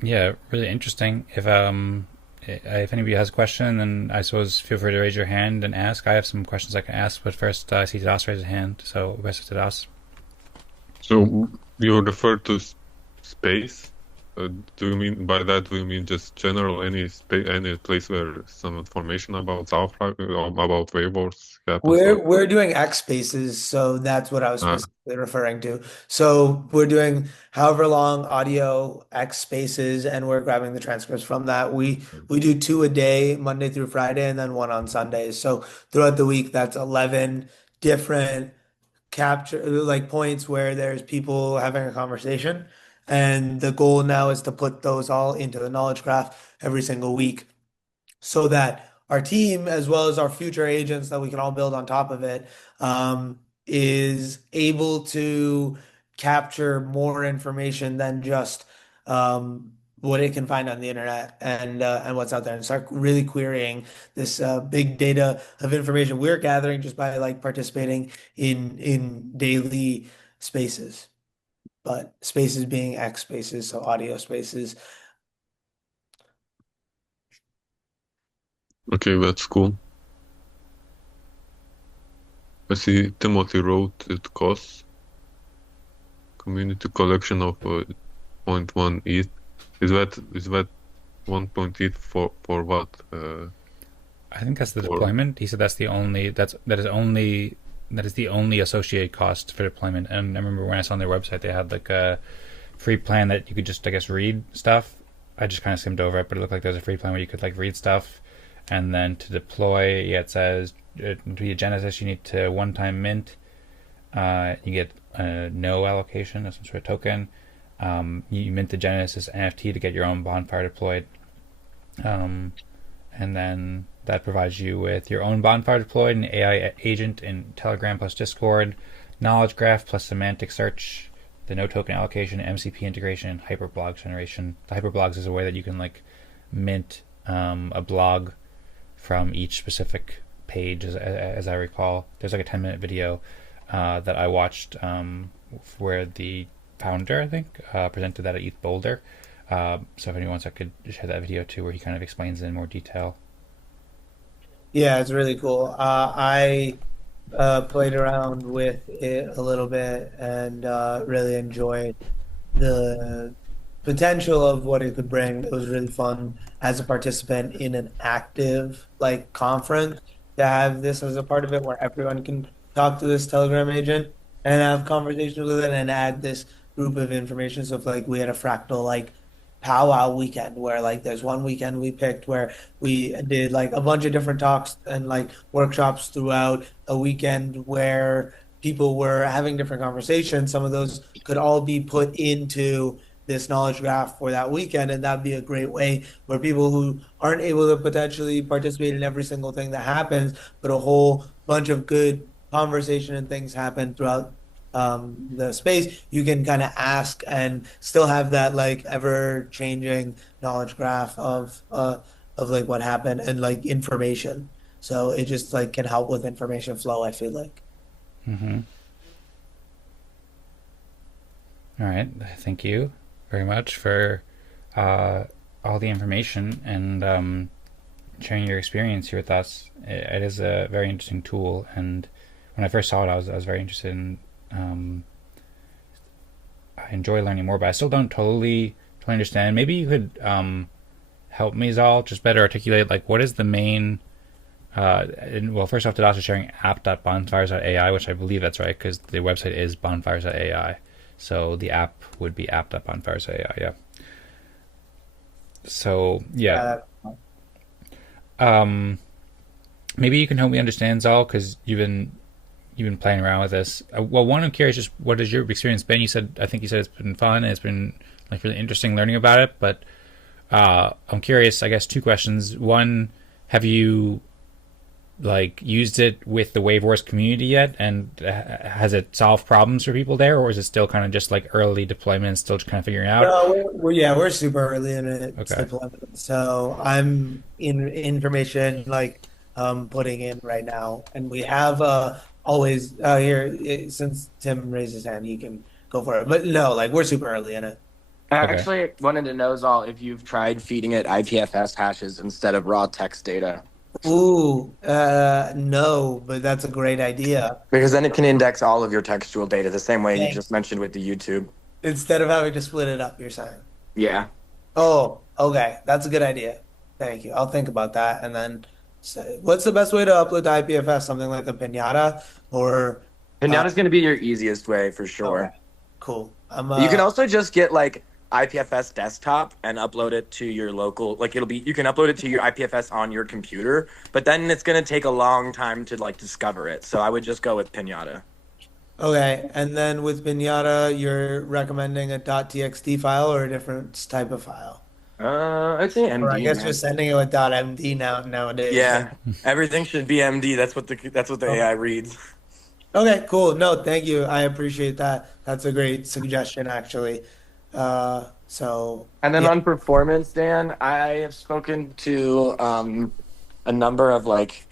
Yeah, really interesting. If anybody has a question, then I suppose feel free to raise your hand and ask. I have some questions I can ask, but first I see Tadas raise his hand. So, best of Tadas. So you refer to space? Do you mean by that? Do you mean just general any place where some information about Zao Fractal or about Wave Wars happens? We're doing X spaces, so that's what I was Uh, specifically referring to. So we're doing however long audio X spaces, and we're grabbing the transcripts from that. We do two a day, Monday through Friday, and then one on Sundays. So throughout the week, that's 11 different capture like points where there's people having a conversation. And the goal now is to put those all into the knowledge graph every single week so that our team, as well as our future agents that we can all build on top of it, is able to capture more information than just what it can find on the internet and what's out there, and start really querying this big data of information we're gathering just by like participating in daily spaces. But spaces being X spaces, so audio spaces. Okay, that's cool. I see Timothy wrote it costs community collection of 0.1 ETH. Is that 1 ETH for what? I think that's the For deployment. He said that is the only associated cost for deployment. And I remember when I saw on their website they had like a free plan that you could just, I guess, read stuff. I just kind of skimmed over it, but it looked like there's a free plan where you could like read stuff, and then to deploy, yeah, it says to be a Genesis you need to one-time mint. You get no allocation of some sort of token. You mint the Genesis NFT to get your own bonfire deployed. And then that provides you with your own bonfire deployed, an AI agent in Telegram plus Discord, knowledge graph plus semantic search, the no token allocation, MCP integration, and hyperblog generation. The hyperblogs is a way that you can like mint a blog from each specific page, as I recall. There's like a 10-minute video that I watched where the founder, I think, presented that at ETH Boulder. So if anyone wants, I could share that video too, where he kind of explains it in more detail. Yeah, it's really cool. I played around with it a little bit and really enjoyed the potential of what it could bring. It was really fun as a participant in an active like conference to have this as a part of it where everyone can talk to this Telegram agent and have conversations with it and add this group of information. So if like we had a fractal like powwow weekend where like there's one weekend we picked where we did like a bunch of different talks and like workshops throughout a weekend where people were having different conversations. Some of those could all be put into this knowledge graph for that weekend, and that'd be a great way where people who aren't able to potentially participate in every single thing that happens, but a whole bunch of good conversation and things happen throughout the space, you can kind of ask and still have that like ever changing knowledge graph of like what happened and like information. So it just like can help with information flow, I feel like. Mm-hmm. All right. Thank you very much for all the information and sharing your experience here with us. It is a very interesting tool, and when I first saw it, I was very interested in. I enjoy learning more, but I still don't totally understand. Maybe you could help me, Zaal, just better articulate like what is the main. Well, first off, Tadas is sharing app.bonfires.ai, which I believe that's right because the website is bonfires.ai. So the app would be app.bonfires.ai, yeah. So, yeah. Maybe you can help me understand, Zaal, because you've been playing around with this. Well, one, I'm curious, just what has your experience been? I think you said it's been fun and it's been like really interesting learning about it, but I'm curious, I guess, two questions. One, have you like used it with the Wave Wars community yet, and has it solved problems for people there, or is it still kind of just like early deployment and still just kind of figuring out? No, we're super early in its Okay. deployment. So I'm in information like putting in right now, and we have always here since Tim raised his hand, he can go for it. But no, like we're super early in it. I Okay. actually wanted to know, Zal, if you've tried feeding it IPFS hashes instead of raw text data. Ooh, no, but that's a great idea. Because then it can index all of your textual data the same way you Thanks. just mentioned with the YouTube. Instead of having to split it up, you're saying. Yeah. Oh, okay, that's a good idea. Thank you. I'll think about that. And then, what's the best way to upload to IPFS? Something like a pinata or? Pinata is going to be your easiest way for sure. Okay, cool. You can also just get like IPFS desktop and upload it to your local, like you can upload it to your IPFS on your computer, but then it's going to take a long time to like discover it. So I would just go with Pinata. Okay, and then with Pinata, you're recommending a .txt file or a different type of file? I'd say Or I MD, guess you're man. sending it with .md nowadays. Yeah. Yeah, everything should be MD. That's what the Okay. AI reads. Okay, cool. No, thank you. I appreciate that. That's a great suggestion, actually. So And then yeah. on performance, Dan, I have spoken to a number of like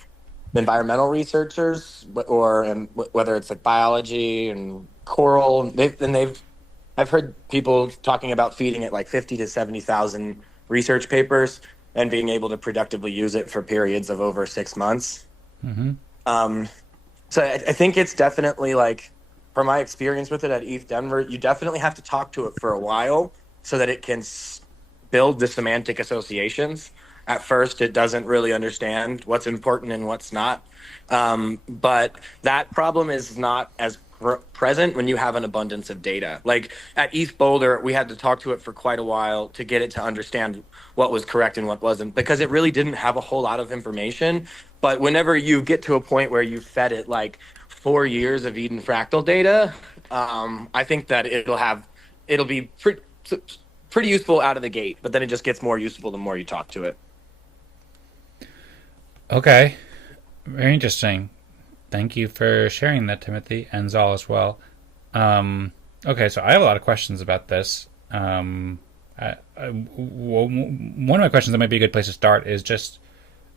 environmental researchers, whether it's like biology and coral. I've heard people talking about feeding it like 50 to 70,000 research papers and being able to productively use it for periods of over 6 months. Mm-hmm. Um, so I think it's definitely like, from my experience with it at ETH Denver, you definitely have to talk to it for a while so that it can build the semantic associations. At first, it doesn't really understand what's important and what's not. But that problem is not as present when you have an abundance of data. Like at ETH Boulder, we had to talk to it for quite a while to get it to understand what was correct and what wasn't, because it really didn't have a whole lot of information. But whenever you get to a point where you fed it like 4 years of Eden Fractal data, I think that it'll be pretty useful out of the gate. But then it just gets more useful the more you talk to it. Okay, very interesting. Thank you for sharing that, Timothy, and Zal as well. Okay, so I have a lot of questions about this. One of my questions that might be a good place to start is just,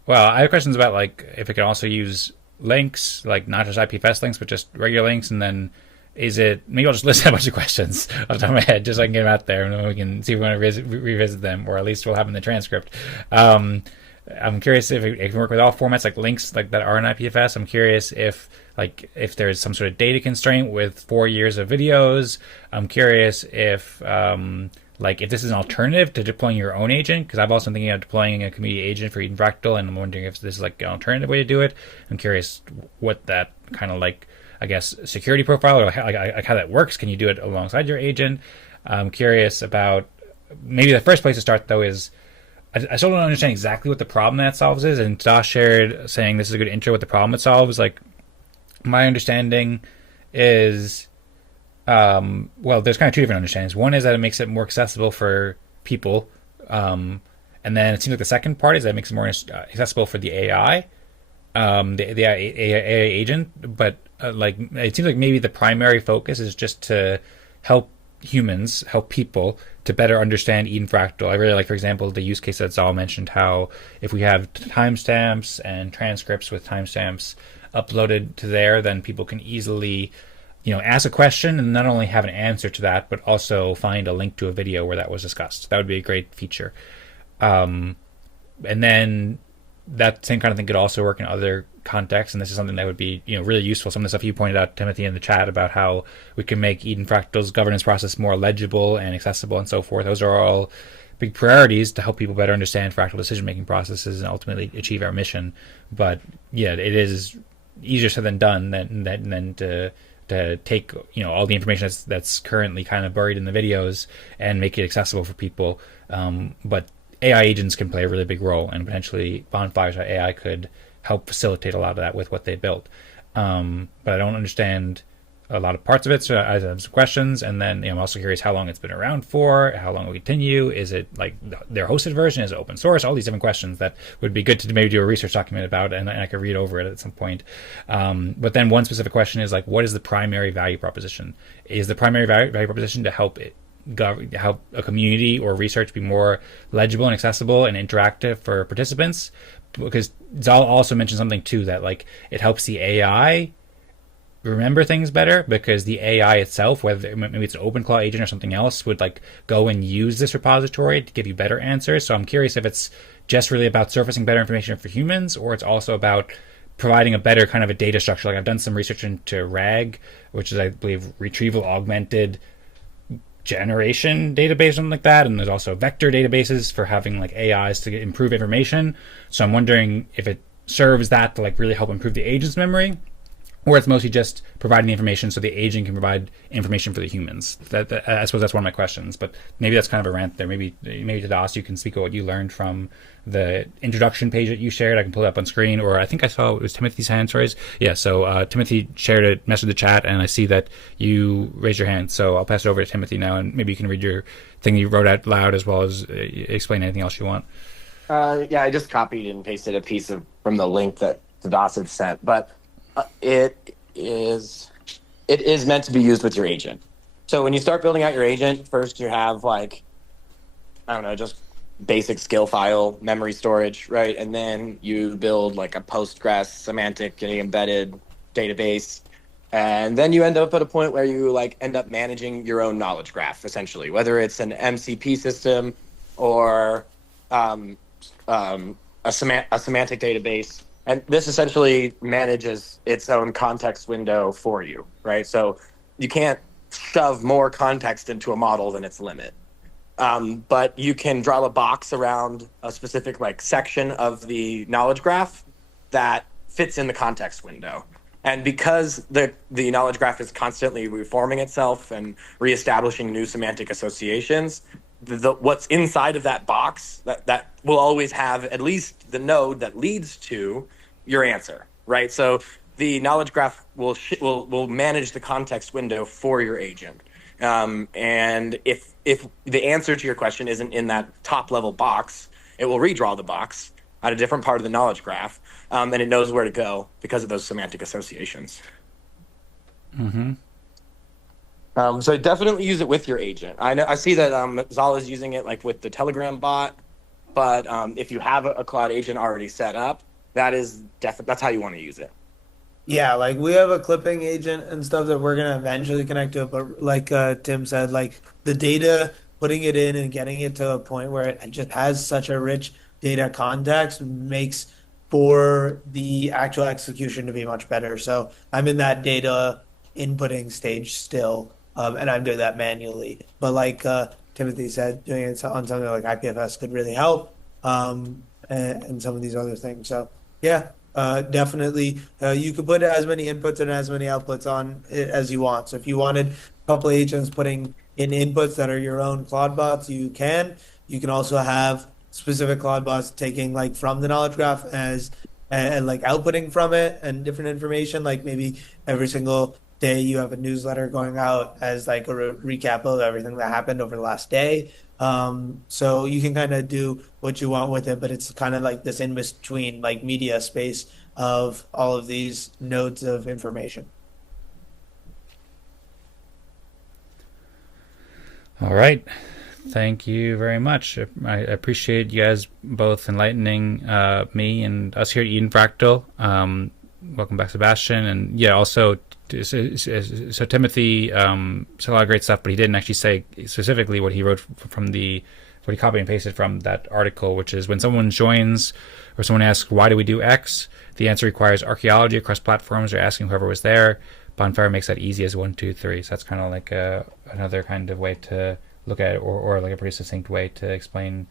well, I have questions about like if it can also use links, like not just IPFS links, but just regular links, and then is it? Maybe I'll just list a bunch of questions off the top of my head, just so I can get them out there, and then we can see if we want to revisit them, or at least we'll have them in the transcript. I'm curious if it can work with all formats, like links like that are in IPFS. I'm curious if there's some sort of data constraint with 4 years of videos. I'm curious if if this is an alternative to deploying your own agent, because I've also been thinking of deploying a community agent for Eden Fractal, and I'm wondering if this is like an alternative way to do it. I'm curious what that kind of like, I guess, security profile, or like how that works. Can you do it alongside your agent? I'm curious about, maybe the first place to start though is, I still don't understand exactly what the problem that it solves is, and Tadas shared saying this is a good intro what the problem it solves. Like, my understanding is, well, there's kind of two different understandings. One is that it makes it more accessible for people, and then it seems like the second part is that it makes it more accessible for the AI, the AI agent. But like, it seems like maybe the primary focus is just to help humans, help people to better understand Eden Fractal. I really like, for example, the use case that Zaal mentioned, how if we have timestamps and transcripts with timestamps uploaded to there, then people can easily, ask a question and not only have an answer to that, but also find a link to a video where that was discussed. That would be a great feature. And then that same kind of thing could also work in other contexts, and this is something that would be really useful. Some of the stuff you pointed out, Timothy, in the chat about how we can make Eden Fractal's governance process more legible and accessible and so forth. Those are all big priorities to help people better understand fractal decision-making processes and ultimately achieve our mission. But yeah, it is easier said than done than to take all the information that's currently kind of buried in the videos and make it accessible for people. But AI agents can play a really big role, and potentially Bonfire AI could help facilitate a lot of that with what they built. But I don't understand a lot of parts of it, so I have some questions. And then I'm also curious how long it's been around for, how long it will continue. Is it like their hosted version? Is it open source? All these different questions that would be good to maybe do a research document about, and I could read over it at some point. But then one specific question is like, what is the primary value proposition? Is the primary value proposition to help a community or research be more legible and accessible and interactive for participants? Because Zaal also mentioned something too, that like it helps the AI remember things better, because the AI itself, whether maybe it's an OpenClaw agent or something else, would like go and use this repository to give you better answers. So I'm curious if it's just really about surfacing better information for humans, or it's also about providing a better kind of a data structure. Like I've done some research into RAG, which is, I believe, retrieval augmented generation database, something like that, and there's also vector databases for having like AIs to improve information. So I'm wondering if it serves that to like really help improve the agent's memory, or it's mostly just providing the information so the agent can provide information for the humans. I suppose that's one of my questions, but maybe that's kind of a rant there. Maybe Tadas, you can speak of what you learned from the introduction page that you shared. I can pull it up on screen, or I think I saw it was Timothy's hand raised. Yeah, so Timothy shared a message in the chat, and I see that you raised your hand. So I'll pass it over to Timothy now, and maybe you can read your thing you wrote out loud as well as explain anything else you want. Yeah, I just copied and pasted a piece from the link that Tadas had sent, but it is meant to be used with your agent. So when you start building out your agent, first you have just basic skill file memory storage, right? And then you build like a Postgres semantically embedded database. And then you end up at a point where you end up managing your own knowledge graph, essentially, whether it's an MCP system or a semantic database. And this essentially manages its own context window for you, right? So you can't shove more context into a model than its limit. But you can draw a box around a specific section of the knowledge graph that fits in the context window. And because the knowledge graph is constantly reforming itself and reestablishing new semantic associations, what's inside of that box that will always have at least the node that leads to your answer, right? So the knowledge graph will manage the context window for your agent. And if the answer to your question isn't in that top level box, it will redraw the box at a different part of the knowledge graph, and it knows where to go because of those semantic associations. Mm-hmm. So definitely use it with your agent. I see that Zaal is using it with the Telegram bot, but if you have a Cloud agent already set up, that's how you want to use it. Yeah, we have a clipping agent and stuff that we're going to eventually connect to it. But like Tim said, the data, putting it in and getting it to a point where it just has such a rich data context makes for the actual execution to be much better. So I'm in that data inputting stage still, and I'm doing that manually. But like Timothy said, doing it on something like IPFS could really help, and some of these other things. So yeah. Definitely, you could put as many inputs and as many outputs on it as you want. So if you wanted a couple of agents putting in inputs that are your own Claude bots, you can. You can also have specific Claude bots taking from the knowledge graph and outputting from it and different information. Maybe every single day you have a newsletter going out as a recap of everything that happened over the last day. So you can kind of do what you want with it, but it's kind of this in between media space of all of these nodes of information. All right. Thank you very much. I appreciate you guys both enlightening me and us here at Eden Fractal. Welcome back, Sebastian. And yeah, also, so Timothy said a lot of great stuff, but he didn't actually say specifically what he wrote what he copied and pasted from that article, which is when someone joins or someone asks, why do we do X? The answer requires archaeology across platforms or asking whoever was there. Bonfire makes that easy as 1, 2, 3. So that's kind of another kind of way to look at it, or a pretty succinct way to explain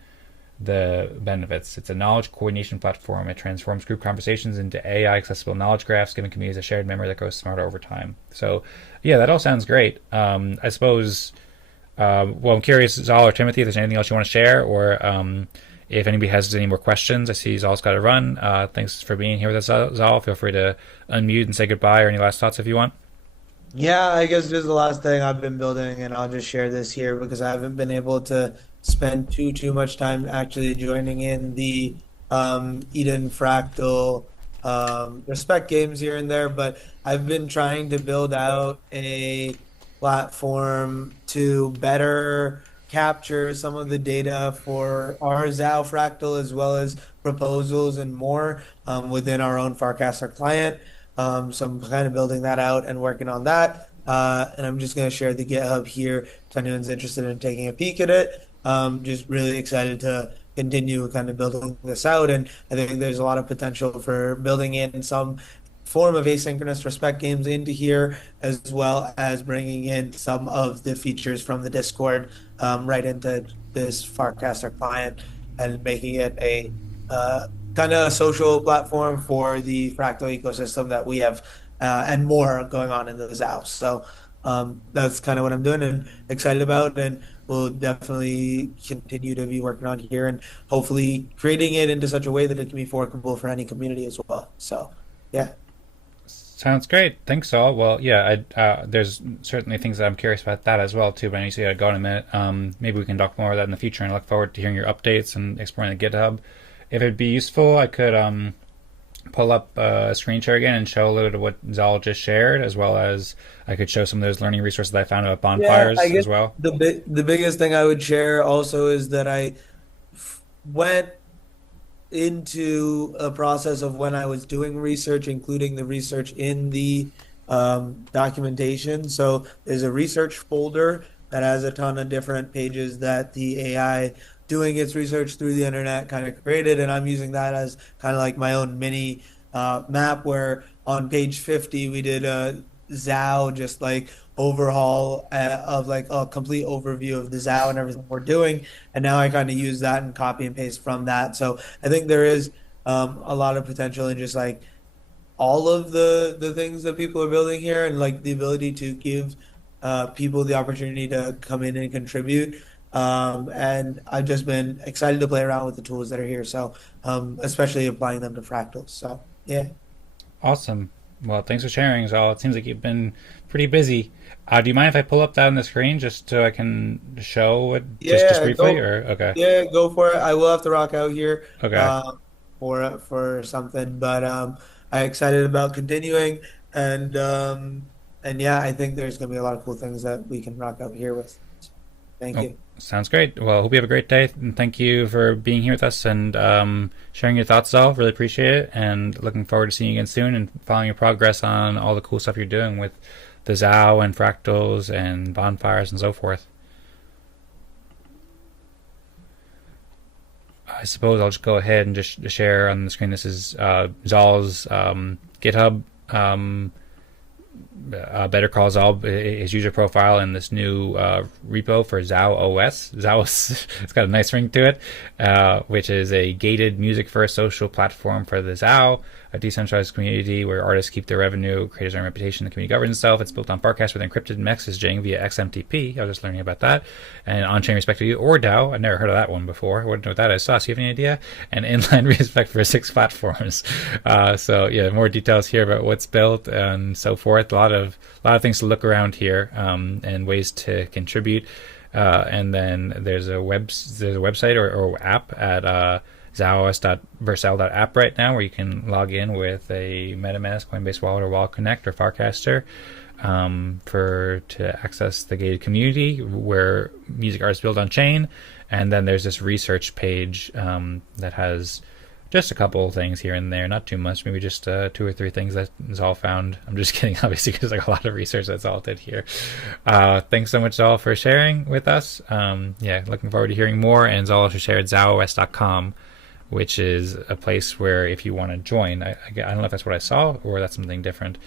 the benefits. It's a knowledge coordination platform. It transforms group conversations into AI accessible knowledge graphs, giving communities a shared memory that grows smarter over time. So yeah, that all sounds great. I suppose, I'm curious, Zaal or Timothy, if there's anything else you want to share, or if anybody has any more questions. I see Zaal's got to run. Thanks for being here with us, Zaal. Feel free to unmute and say goodbye, or any last thoughts if you want. Yeah, I guess this is the last thing I've been building, and I'll just share this here because I haven't been able to spend too much time actually joining in the Eden Fractal respect games here and there, but I've been trying to build out a platform to better capture some of the data for our Zao Fractal as well as proposals and more within our own Farcaster client. So I'm kind of building that out and working on that. And I'm just going to share the GitHub here if anyone's interested in taking a peek at it. Just really excited to continue kind of building this out. And I think there's a lot of potential for building in some form of asynchronous respect games into here, as well as bringing in some of the features from the Discord right into this Farcaster client and making it a kind of social platform for the Fractal ecosystem that we have and more going on in the Zao. So that's kind of what I'm doing and excited about, and we'll definitely continue to be working on here and hopefully creating it into such a way that it can be workable for any community as well. So yeah. Sounds great. Thanks, all. Well, yeah, there's certainly things that I'm curious about that as well too. But I need to gotta go in a minute. Maybe we can talk more about that in the future, and I look forward to hearing your updates and exploring the GitHub. If it'd be useful, I could pull up a screen share again and show a little bit of what Zaal just shared, as well as I could show some of those learning resources that I found about Yeah, bonfires I guess as well. the biggest thing I would share also is that I went into a process of when I was doing research, including the research in the documentation. So there's a research folder that has a ton of different pages that the AI doing its research through the internet kind of created, and I'm using that as kind of like my own mini map. Where on page 50 we did a Zao just like overhaul of like a complete overview of the Zao and everything we're doing, and now I kind of use that and copy and paste from that. So I think there is a lot of potential in just like all of the things that people are building here, and like the ability to give people the opportunity to come in and contribute. And I've just been excited to play around with the tools that are here. So especially applying them to fractals. So yeah. Awesome. Well, thanks for sharing, Zaal. It seems like you've been pretty busy. Do you mind if I pull up that on the screen just so I can show it just Yeah, briefly? go. Or okay, Yeah, go for it. I will have to rock out here okay. for something, but I'm excited about continuing, and yeah, I think there's gonna be a lot of cool things that we can rock out here with. So, thank Oh, you. sounds great. Well, hope you have a great day, and thank you for being here with us and sharing your thoughts, all. Really appreciate it, and looking forward to seeing you again soon and following your progress on all the cool stuff you're doing with the Zao and fractals and bonfires and so forth. I suppose I'll just go ahead and just share on the screen. This is Zaal's GitHub. Better Call Zaal, his user profile in this new repo for Zao OS. Zao, it's got a nice ring to it, which is a gated music-first social platform for the Zao, a decentralized community where artists keep their revenue, creators earn reputation, the community governs itself. It's built on Farcaster with encrypted messaging via XMTP. I was just learning about that. And on-chain respect to ORDAO. I've never heard of that one before. I wouldn't know what that is. Sauce, you have any idea? And inline respect for 6 platforms. So yeah, more details here about what's built and so forth. A lot of things to look around here, and ways to contribute. And then there's a website or app at zaos.vercel.app right now where you can log in with a MetaMask, Coinbase Wallet, or Wallet Connect or Farcaster to access the gated community where music artists build on chain. And then there's this research page that has just a couple of things here and there, not too much, maybe just 2 or 3 things that Zaal found. I'm just kidding, obviously, because there's like a lot of research that Zaal did here. Thanks so much, Zaal, for sharing with us. Yeah, looking forward to hearing more. And Zaal also shared zaos.com, which is a place where if you want to join, I don't know if that's what I saw or that's something different.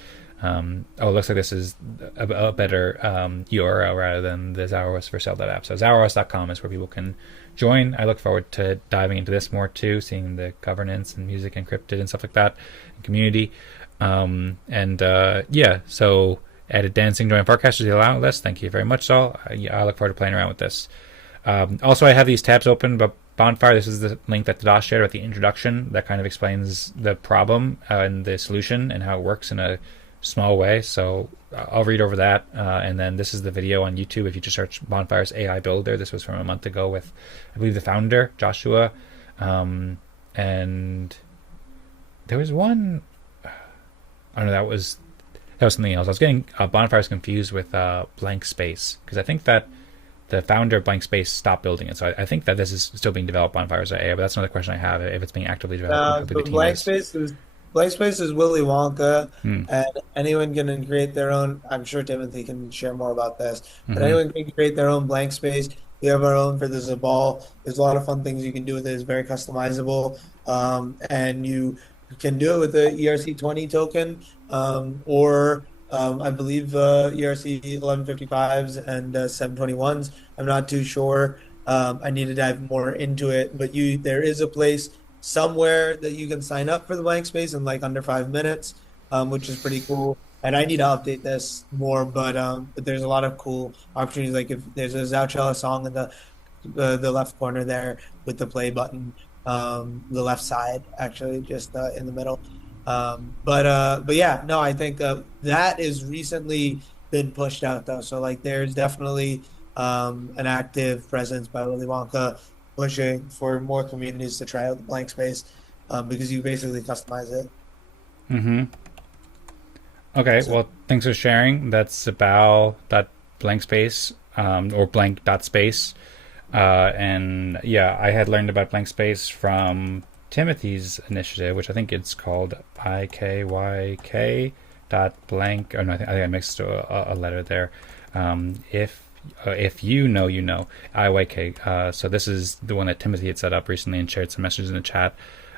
It looks like this is a better URL rather than the Zaos for sale.app. So zaos.com is where people can join. I look forward to diving into this more too, seeing the governance and music encrypted and stuff like that, and community. Yeah, so added dancing, join Farcaster, the allow list. Thank you very much, Zaal. I look forward to playing around with this. Also, I have these tabs open, but Bonfire, this is the link that Tadas shared about the introduction that kind of explains the problem and the solution and how it works in a small way. So I'll read over that. And then this is the video on YouTube. If you just search Bonfire's AI Builder, this was from a month ago with, I believe, the founder, Joshua. And there was one, I don't know, that was something else. I was getting Bonfires confused with Blank Space, because I think that the founder of Blank Space stopped building it. So I think that this is still being developed on Bonfires AI, but that's another question I have, if it's being actively developed. So Blank Space is Willy Wonka, and anyone can create their own. I'm sure Timothy can share more about this, but anyone can create their own Blank Space. We have our own for the Zaal. There's a lot of fun things you can do with it. It's very customizable, and you can do it with the ERC20 token, or I believe ERC 1155s and 721s. I'm not too sure. I need to dive more into it, but there is a place somewhere that you can sign up for the Blank Space in like under 5 minutes. which is pretty cool. And I need to update this more, but there's a lot of cool opportunities. Like if there's a Zao song in the left corner there with the play button, the left side actually, just in the middle. But yeah, no, I think that is recently been pushed out though. So like, there's definitely an active presence by Willy Wonka pushing for more communities to try out the blank space, because you basically customize it. Mm-hmm. Okay, So, well, thanks for sharing. That's about that blank space, or blank dot space. And yeah, I had learned about blank space from Timothy's initiative, which I think it's called IKYK dot blank. Oh no, I think I mixed a letter there. If you know, you know, IYK. So this is the one that Timothy had set up recently and shared some messages in the chat.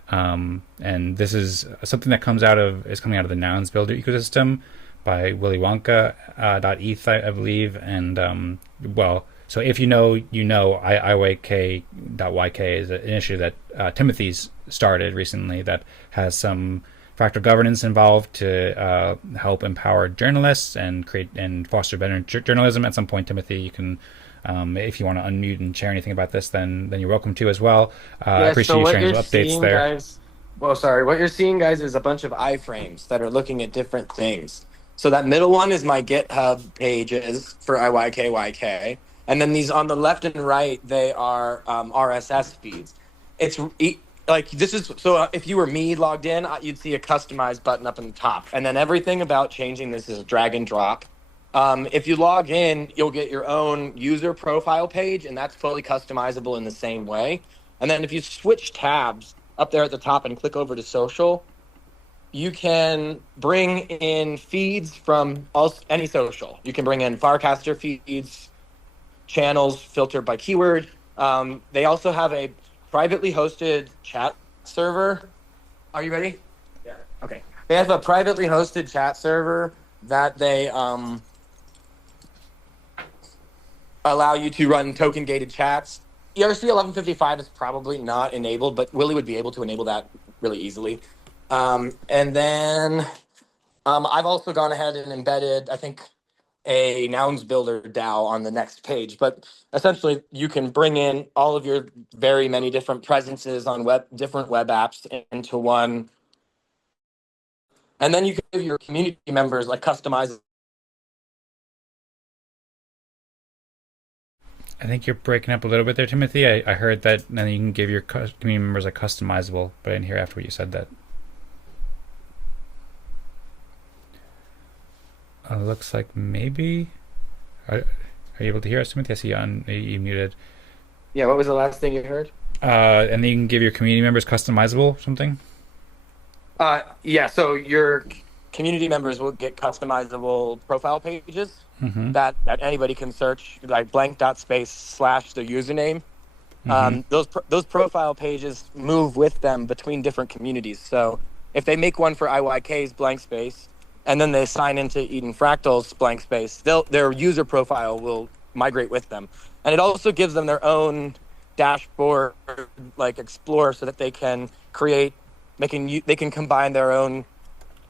And this is something that coming out of the Nouns Builder ecosystem by Willy Wonka .eth, I believe. And well, so if you know, you know, IYK.YK is an initiative that Timothy's started recently that has some fractal governance involved to help empower journalists and create and foster better journalism. At some point, Timothy, you can, if you want to unmute and share anything about this, then you're welcome to as well. I appreciate you sharing some updates there. Guys, well, sorry, what you're seeing, guys, is a bunch of iframes that are looking at different things. So that middle one is my GitHub pages for IYKYK. And then these on the left and right, they are RSS feeds. It's like this is so if you were me logged in, you'd see a customize button up in the top. And then everything about changing this is drag and drop. If you log in, you'll get your own user profile page, and that's fully customizable in the same way. And then if you switch tabs up there at the top and click over to social, you can bring in feeds from any social. You can bring in Farcaster feeds, channels filtered by keyword. They also have a privately hosted chat server. Are you ready? Yeah. Okay. They have a privately hosted chat server that they allow you to run token gated chats. ERC 1155 is probably not enabled, but Willy would be able to enable that really easily. And then I've also gone ahead and embedded, I think, a Nouns Builder DAO on the next page. But essentially, you can bring in all of your very many different presences on different web apps into one. And then you can give your community members like customize. I think you're breaking up a little bit there, Timothy. I heard that then you can give your community members a customizable, but I didn't hear after what you said that. Looks like maybe. Are you able to hear us, Timothy? I see you muted. Yeah, what was the last thing you heard? And then you can give your community members customizable something? Yeah, so your community members will get customizable profile pages that anybody can search, like blank.space / the username. Those profile pages move with them between different communities. So if they make one for IYK's blank space, and then they sign into Eden Fractal's blank space, their user profile will migrate with them. And it also gives them their own dashboard, like Explorer, so that they can create, they can combine their own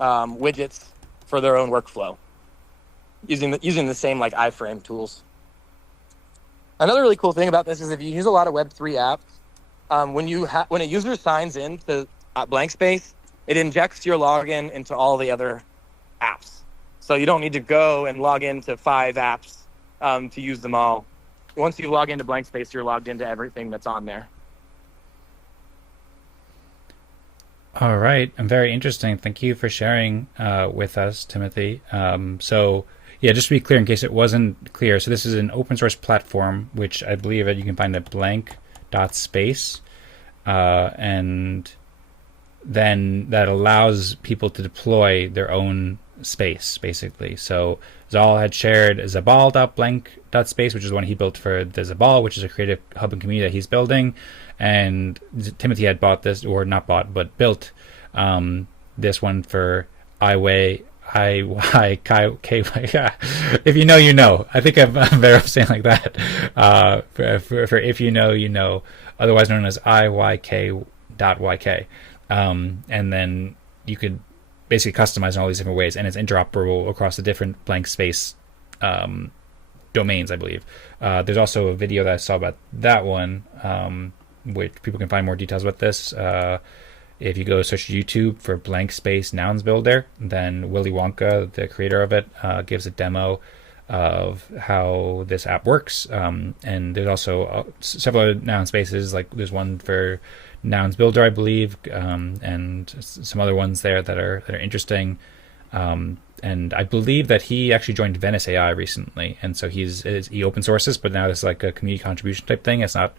widgets for their own workflow using the same like iframe tools. Another really cool thing about this is if you use a lot of Web3 apps, when a user signs in to blank space, it injects your login into all the other apps. So you don't need to go and log into 5 apps to use them all. Once you log into blank space, you're logged into everything that's on there. All right, and very interesting. Thank you for sharing with us, Timothy. So yeah, just to be clear, in case it wasn't clear, so this is an open source platform, which I believe that you can find at blank.space, and then that allows people to deploy their own space, basically. So Zaal had shared Zabal.blank.space, which is one he built for the Zaal, which is a creative hub and community that he's building. And Timothy had bought this, or not bought, but built this one for IYKY. If you know, you know. I think I'm better off saying like that. For if you know, you know, otherwise known as IYK.YK. And then you could basically customized in all these different ways, and it's interoperable across the different blank space domains, I believe. There's also a video that I saw about that one, which people can find more details about this. If you go search YouTube for blank space nouns builder, then Willy Wonka, the creator of it, gives a demo of how this app works. And there's also several other noun spaces, like there's one for Nouns Builder, I believe, and some other ones there that are interesting. And I believe that he actually joined Venice AI recently, and so he open sources, but now it's like a community contribution type thing. It's not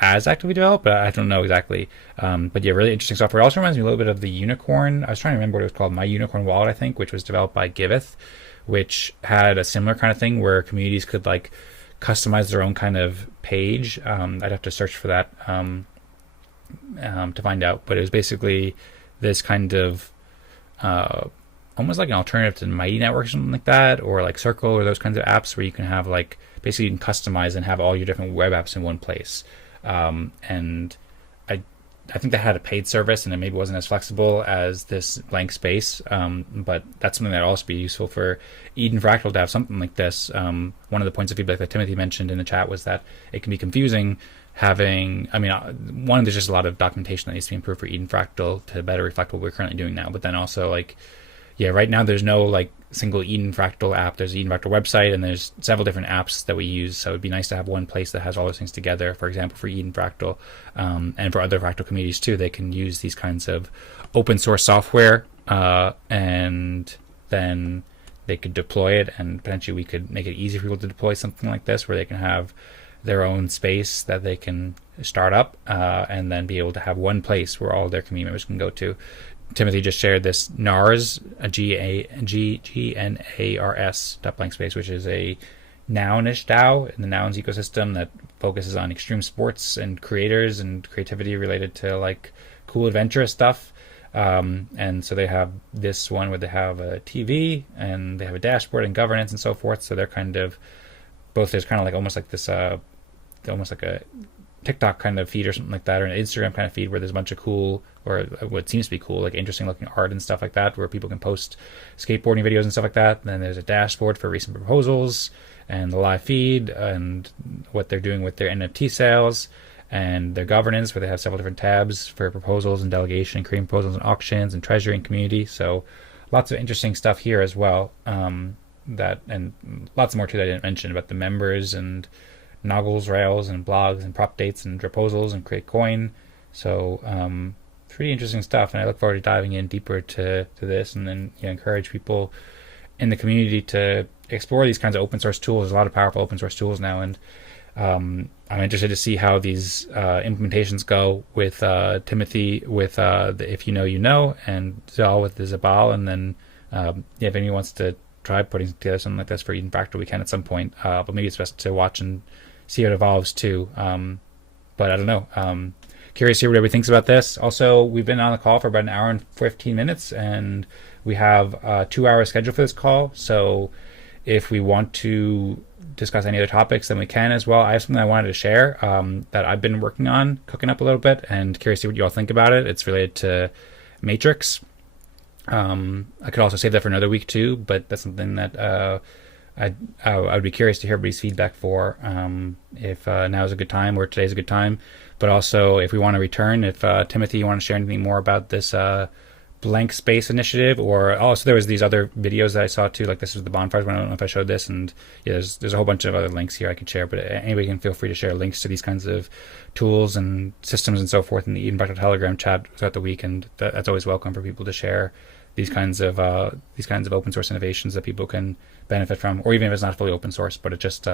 as actively developed, but I don't know exactly. But yeah, really interesting software. It also reminds me a little bit of the Unicorn. I was trying to remember what it was called, My Unicorn Wallet, I think, which was developed by Giveth, which had a similar kind of thing where communities could like customize their own kind of page. I'd have to search for that to find out, but it was basically this kind of almost like an alternative to Mighty Network or something like that, or like Circle or those kinds of apps where you can have like basically you can customize and have all your different web apps in one place. And I think that had a paid service, and it maybe wasn't as flexible as this blank space. But that's something that would also be useful for Eden Fractal to have something like this. One of the points of feedback that Timothy mentioned in the chat was that it can be confusing having, one, there's just a lot of documentation that needs to be improved for Eden Fractal to better reflect what we're currently doing now. But then also like, yeah, right now there's no like single Eden Fractal app. There's the Eden Fractal website, and there's several different apps that we use. So it'd be nice to have one place that has all those things together. For example, for Eden Fractal, and for other Fractal communities too, they can use these kinds of open source software, and then they could deploy it, and potentially we could make it easy for people to deploy something like this, where they can have their own space that they can start up, and then be able to have one place where all their community members can go to. Timothy just shared this NARS, GNARS blank space, which is a nounish DAO in the nouns ecosystem that focuses on extreme sports and creators and creativity related to like cool adventurous stuff. And so they have this one where they have a TV and they have a dashboard and governance and so forth. So they're kind of both. There's kind of like almost like this, almost like a TikTok kind of feed or something like that, or an Instagram kind of feed where there's a bunch of cool, or what seems to be cool, like interesting looking art and stuff like that, where people can post skateboarding videos and stuff like that. And then there's a dashboard for recent proposals and the live feed and what they're doing with their NFT sales and their governance, where they have several different tabs for proposals and delegation and creating proposals and auctions and treasury and community. So lots of interesting stuff here as well. That and lots more too that I didn't mention about the members and Noggles, Rails, and blogs, and prop dates, and proposals, and create coin. So pretty interesting stuff, and I look forward to diving in deeper to this, and then encourage people in the community to explore these kinds of open source tools. There's a lot of powerful open source tools now, and I'm interested to see how these implementations go with Timothy with the If You Know, You Know, and Zaal with the Zaal, and then if anyone wants to try putting together something like this for Eden Fractal, we can at some point, but maybe it's best to watch and see how it evolves too. But I don't know. Curious to hear what everybody thinks about this. Also, we've been on the call for about an hour and 15 minutes, and we have a 2-hour schedule for this call. So if we want to discuss any other topics, then we can as well. I have something I wanted to share that I've been working on, cooking up a little bit, and curious to see what you all think about it. It's related to Matrix. I could also save that for another week too, but that's something that I would be curious to hear everybody's feedback for, if now is a good time or today's a good time. But also, if we want to return, if Timothy, you want to share anything more about this blank space initiative, or also there was these other videos that I saw too, like this was the bonfires one. I don't know if I showed this, and yeah, there's a whole bunch of other links here I could share, but anybody can feel free to share links to these kinds of tools and systems and so forth in the Eden Fractal Telegram chat throughout the week, and that's always welcome for people to share these kinds of open source innovations that people can benefit from, or even if it's not fully open source, but it's just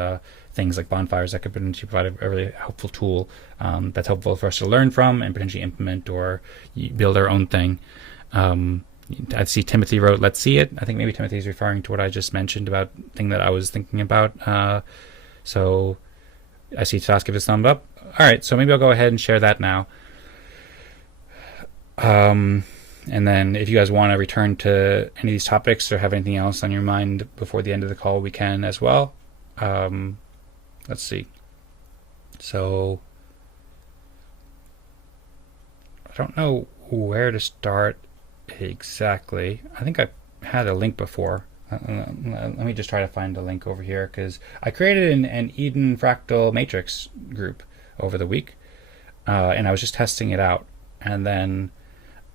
things like bonfires that could potentially provide a really helpful tool that's helpful for us to learn from and potentially implement or build our own thing. I see Timothy wrote, "Let's see it." I think maybe Timothy's referring to what I just mentioned about the thing that I was thinking about. So I see Tadas give his thumb up. All right, so maybe I'll go ahead and share that now. And then if you guys want to return to any of these topics or have anything else on your mind before the end of the call, we can as well. Let's see. So I don't know where to start exactly. I think I had a link before. Let me just try to find a link over here, because I created an Eden Fractal matrix group over the week, and I was just testing it out. And then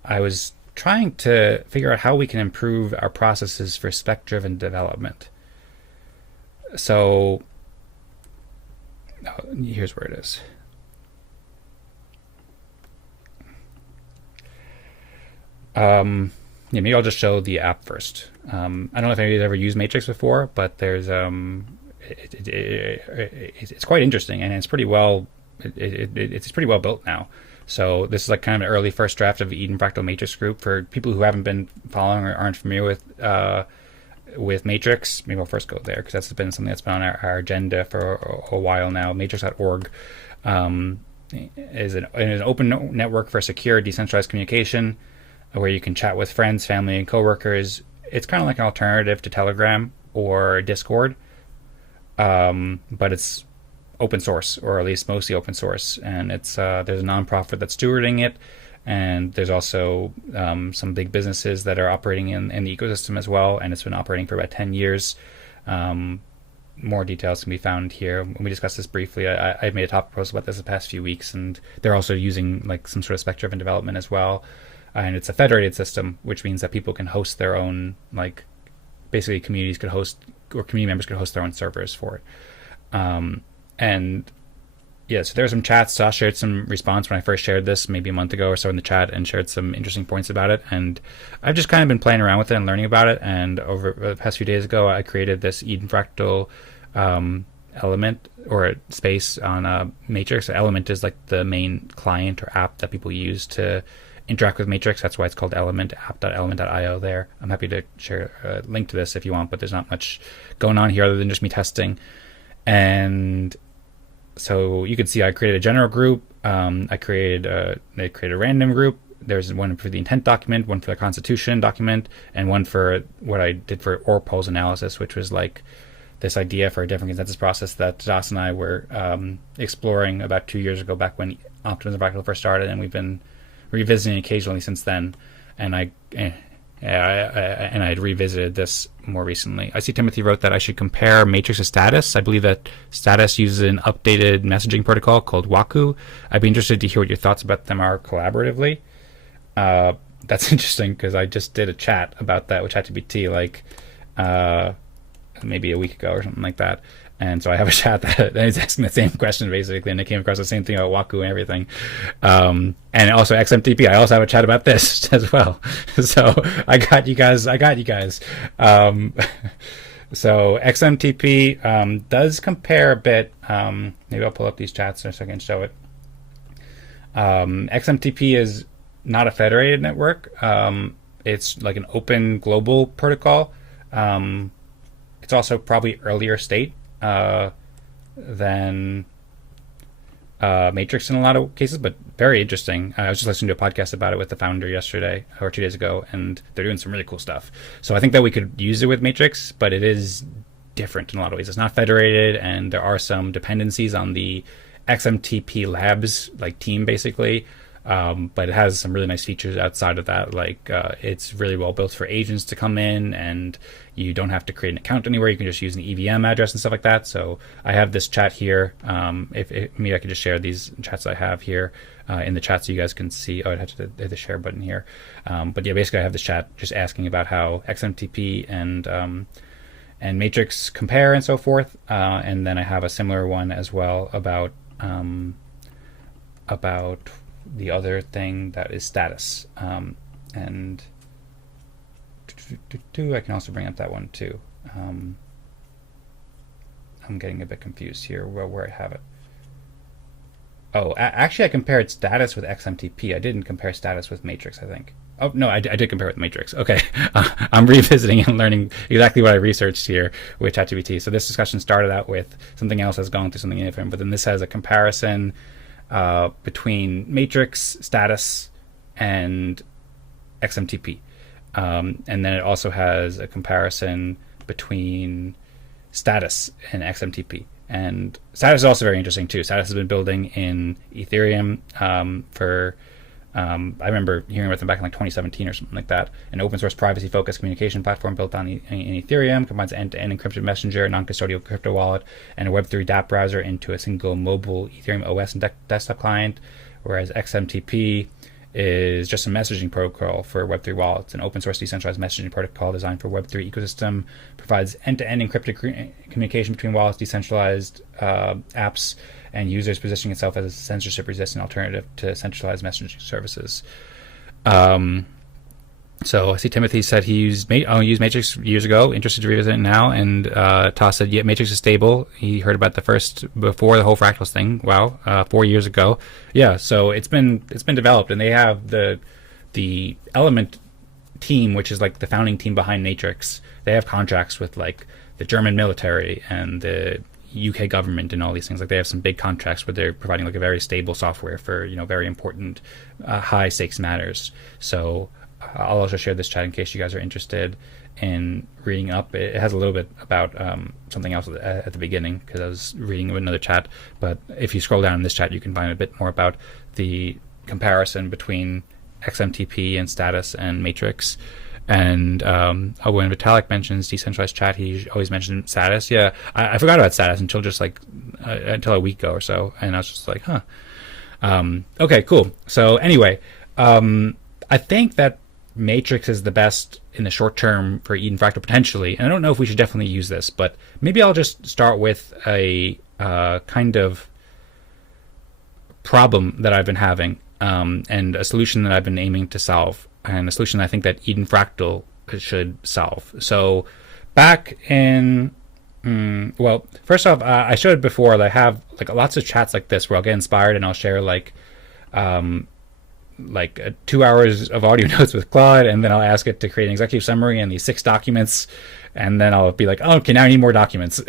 I was trying to figure out how we can improve our processes for spec-driven development. So here's where it is. Yeah, maybe I'll just show the app first. I don't know if anybody's ever used Matrix before, but there's it's quite interesting, and it's pretty well it's pretty well built now. So this is like kind of an early first draft of the Eden Fractal Matrix group for people who haven't been following or aren't familiar with Matrix. Maybe I'll first go there, because that's been something that's been on our agenda for a while now. Matrix.org is an open network for secure, decentralized communication, where you can chat with friends, family, and coworkers. It's kind of like an alternative to Telegram or Discord, but it's open source, or at least mostly open source. And it's there's a nonprofit that's stewarding it, and there's also some big businesses that are operating in the ecosystem as well. And it's been operating for about 10 years. More details can be found here. When we discussed this briefly, I made a topic post about this the past few weeks, and they're also using like some sort of spec-driven development as well. And it's a federated system, which means that people can host their own, like, basically communities could host, or community members could host their own servers for it. And yeah, so there were some chats. So I shared some response when I first shared this maybe a month ago or so in the chat, and shared some interesting points about it. And I've just kind of been playing around with it and learning about it. And over the past few days ago, I created this Eden Fractal element or space on Matrix. Element is like the main client or app that people use to interact with Matrix. That's why it's called Element, app.element.io there. I'm happy to share a link to this if you want, but there's not much going on here other than just me testing. And so you can see I created a general group. They created a random group. There's one for the intent document, one for the constitution document, and one for what I did for OR polls analysis, which was like this idea for a different consensus process that Tadas and I were exploring about 2 years ago, back when Optimism Fractal first started, and we've been revisiting occasionally since then. And I had revisited this more recently. I see Timothy wrote that I should compare Matrix to Status. I believe that Status uses an updated messaging protocol called Waku. I'd be interested to hear what your thoughts about them are collaboratively. That's interesting, because I just did a chat about that with ChatGPT like maybe a week ago or something like that. And so I have a chat that is asking the same question basically, and I came across the same thing about Waku and everything. And also XMTP, I also have a chat about this as well. So I got you guys. So XMTP does compare a bit. Maybe I'll pull up these chats so I can show it. XMTP is not a federated network. It's like an open global protocol. It's also probably earlier state than Matrix in a lot of cases, but very interesting. I was just listening to a podcast about it with the founder yesterday or 2 days ago, and they're doing some really cool stuff. So I think that we could use it with Matrix, but it is different in a lot of ways. It's not federated, and there are some dependencies on the XMTP labs, like team basically. But it has some really nice features outside of that. Like it's really well built for agents to come in, and you don't have to create an account anywhere. You can just use an EVM address and stuff like that. So I have this chat here. Maybe I could just share these chats I have here in the chat so you guys can see. Oh, I'd have to hit the share button here. But yeah, basically I have this chat just asking about how XMTP and Matrix compare and so forth. And then I have a similar one as well about the other thing that is Status. And I can also bring up that one too. I'm getting a bit confused here where I have it. Oh, actually I compared Status with XMTP. I didn't compare Status with Matrix, I think. Oh, no, I did compare it with Matrix. Okay. I'm revisiting and learning exactly what I researched here with ChatGPT. So this discussion started out with something else that's going through something different, but then this has a comparison between Matrix, Status, and XMTP. And then it also has a comparison between Status and XMTP. And Status is also very interesting too. Status has been building in Ethereum for I remember hearing about them back in like 2017 or something like that. An open source privacy focused communication platform built on in Ethereum, combines end-to-end encrypted messenger, non-custodial crypto wallet, and a Web3 dApp browser into a single mobile Ethereum OS and desktop client. Whereas XMTP is just a messaging protocol for Web3 wallets, an open source decentralized messaging protocol designed for Web3 ecosystem, provides end-to-end encrypted communication between wallets, decentralized apps, and users, positioning itself as a censorship-resistant alternative to centralized messaging services. So I see Timothy said he used Matrix years ago, interested to revisit it now, and Toss said, yeah, Matrix is stable. He heard about the first before the whole fractals thing. Wow, 4 years ago. Yeah, so it's been developed, and they have the Element team, which is like the founding team behind Matrix. They have contracts with like the German military and the UK government and all these things. Like they have some big contracts where they're providing like a very stable software for very important high stakes matters. So I'll also share this chat in case you guys are interested in reading up. It has a little bit about something else at the beginning because I was reading another chat. But if you scroll down in this chat, you can find a bit more about the comparison between XMTP and Status and Matrix. And when Vitalik mentions decentralized chat, he always mentions Status. Yeah, I forgot about Status until just like until a week ago or so, and I was just like, huh. Okay, cool. So anyway, I think that Matrix is the best in the short term for Eden Fractal potentially, and I don't know if we should definitely use this, but maybe I'll just start with a kind of problem that I've been having and a solution that I've been aiming to solve, and a solution I think that Eden Fractal should solve. So back in well, first off, I showed before that I have like lots of chats like this where I'll get inspired and I'll share like 2 hours of audio notes with Claude, and then I'll ask it to create an executive summary and these 6 documents, and then I'll be like, oh, okay, now I need more documents.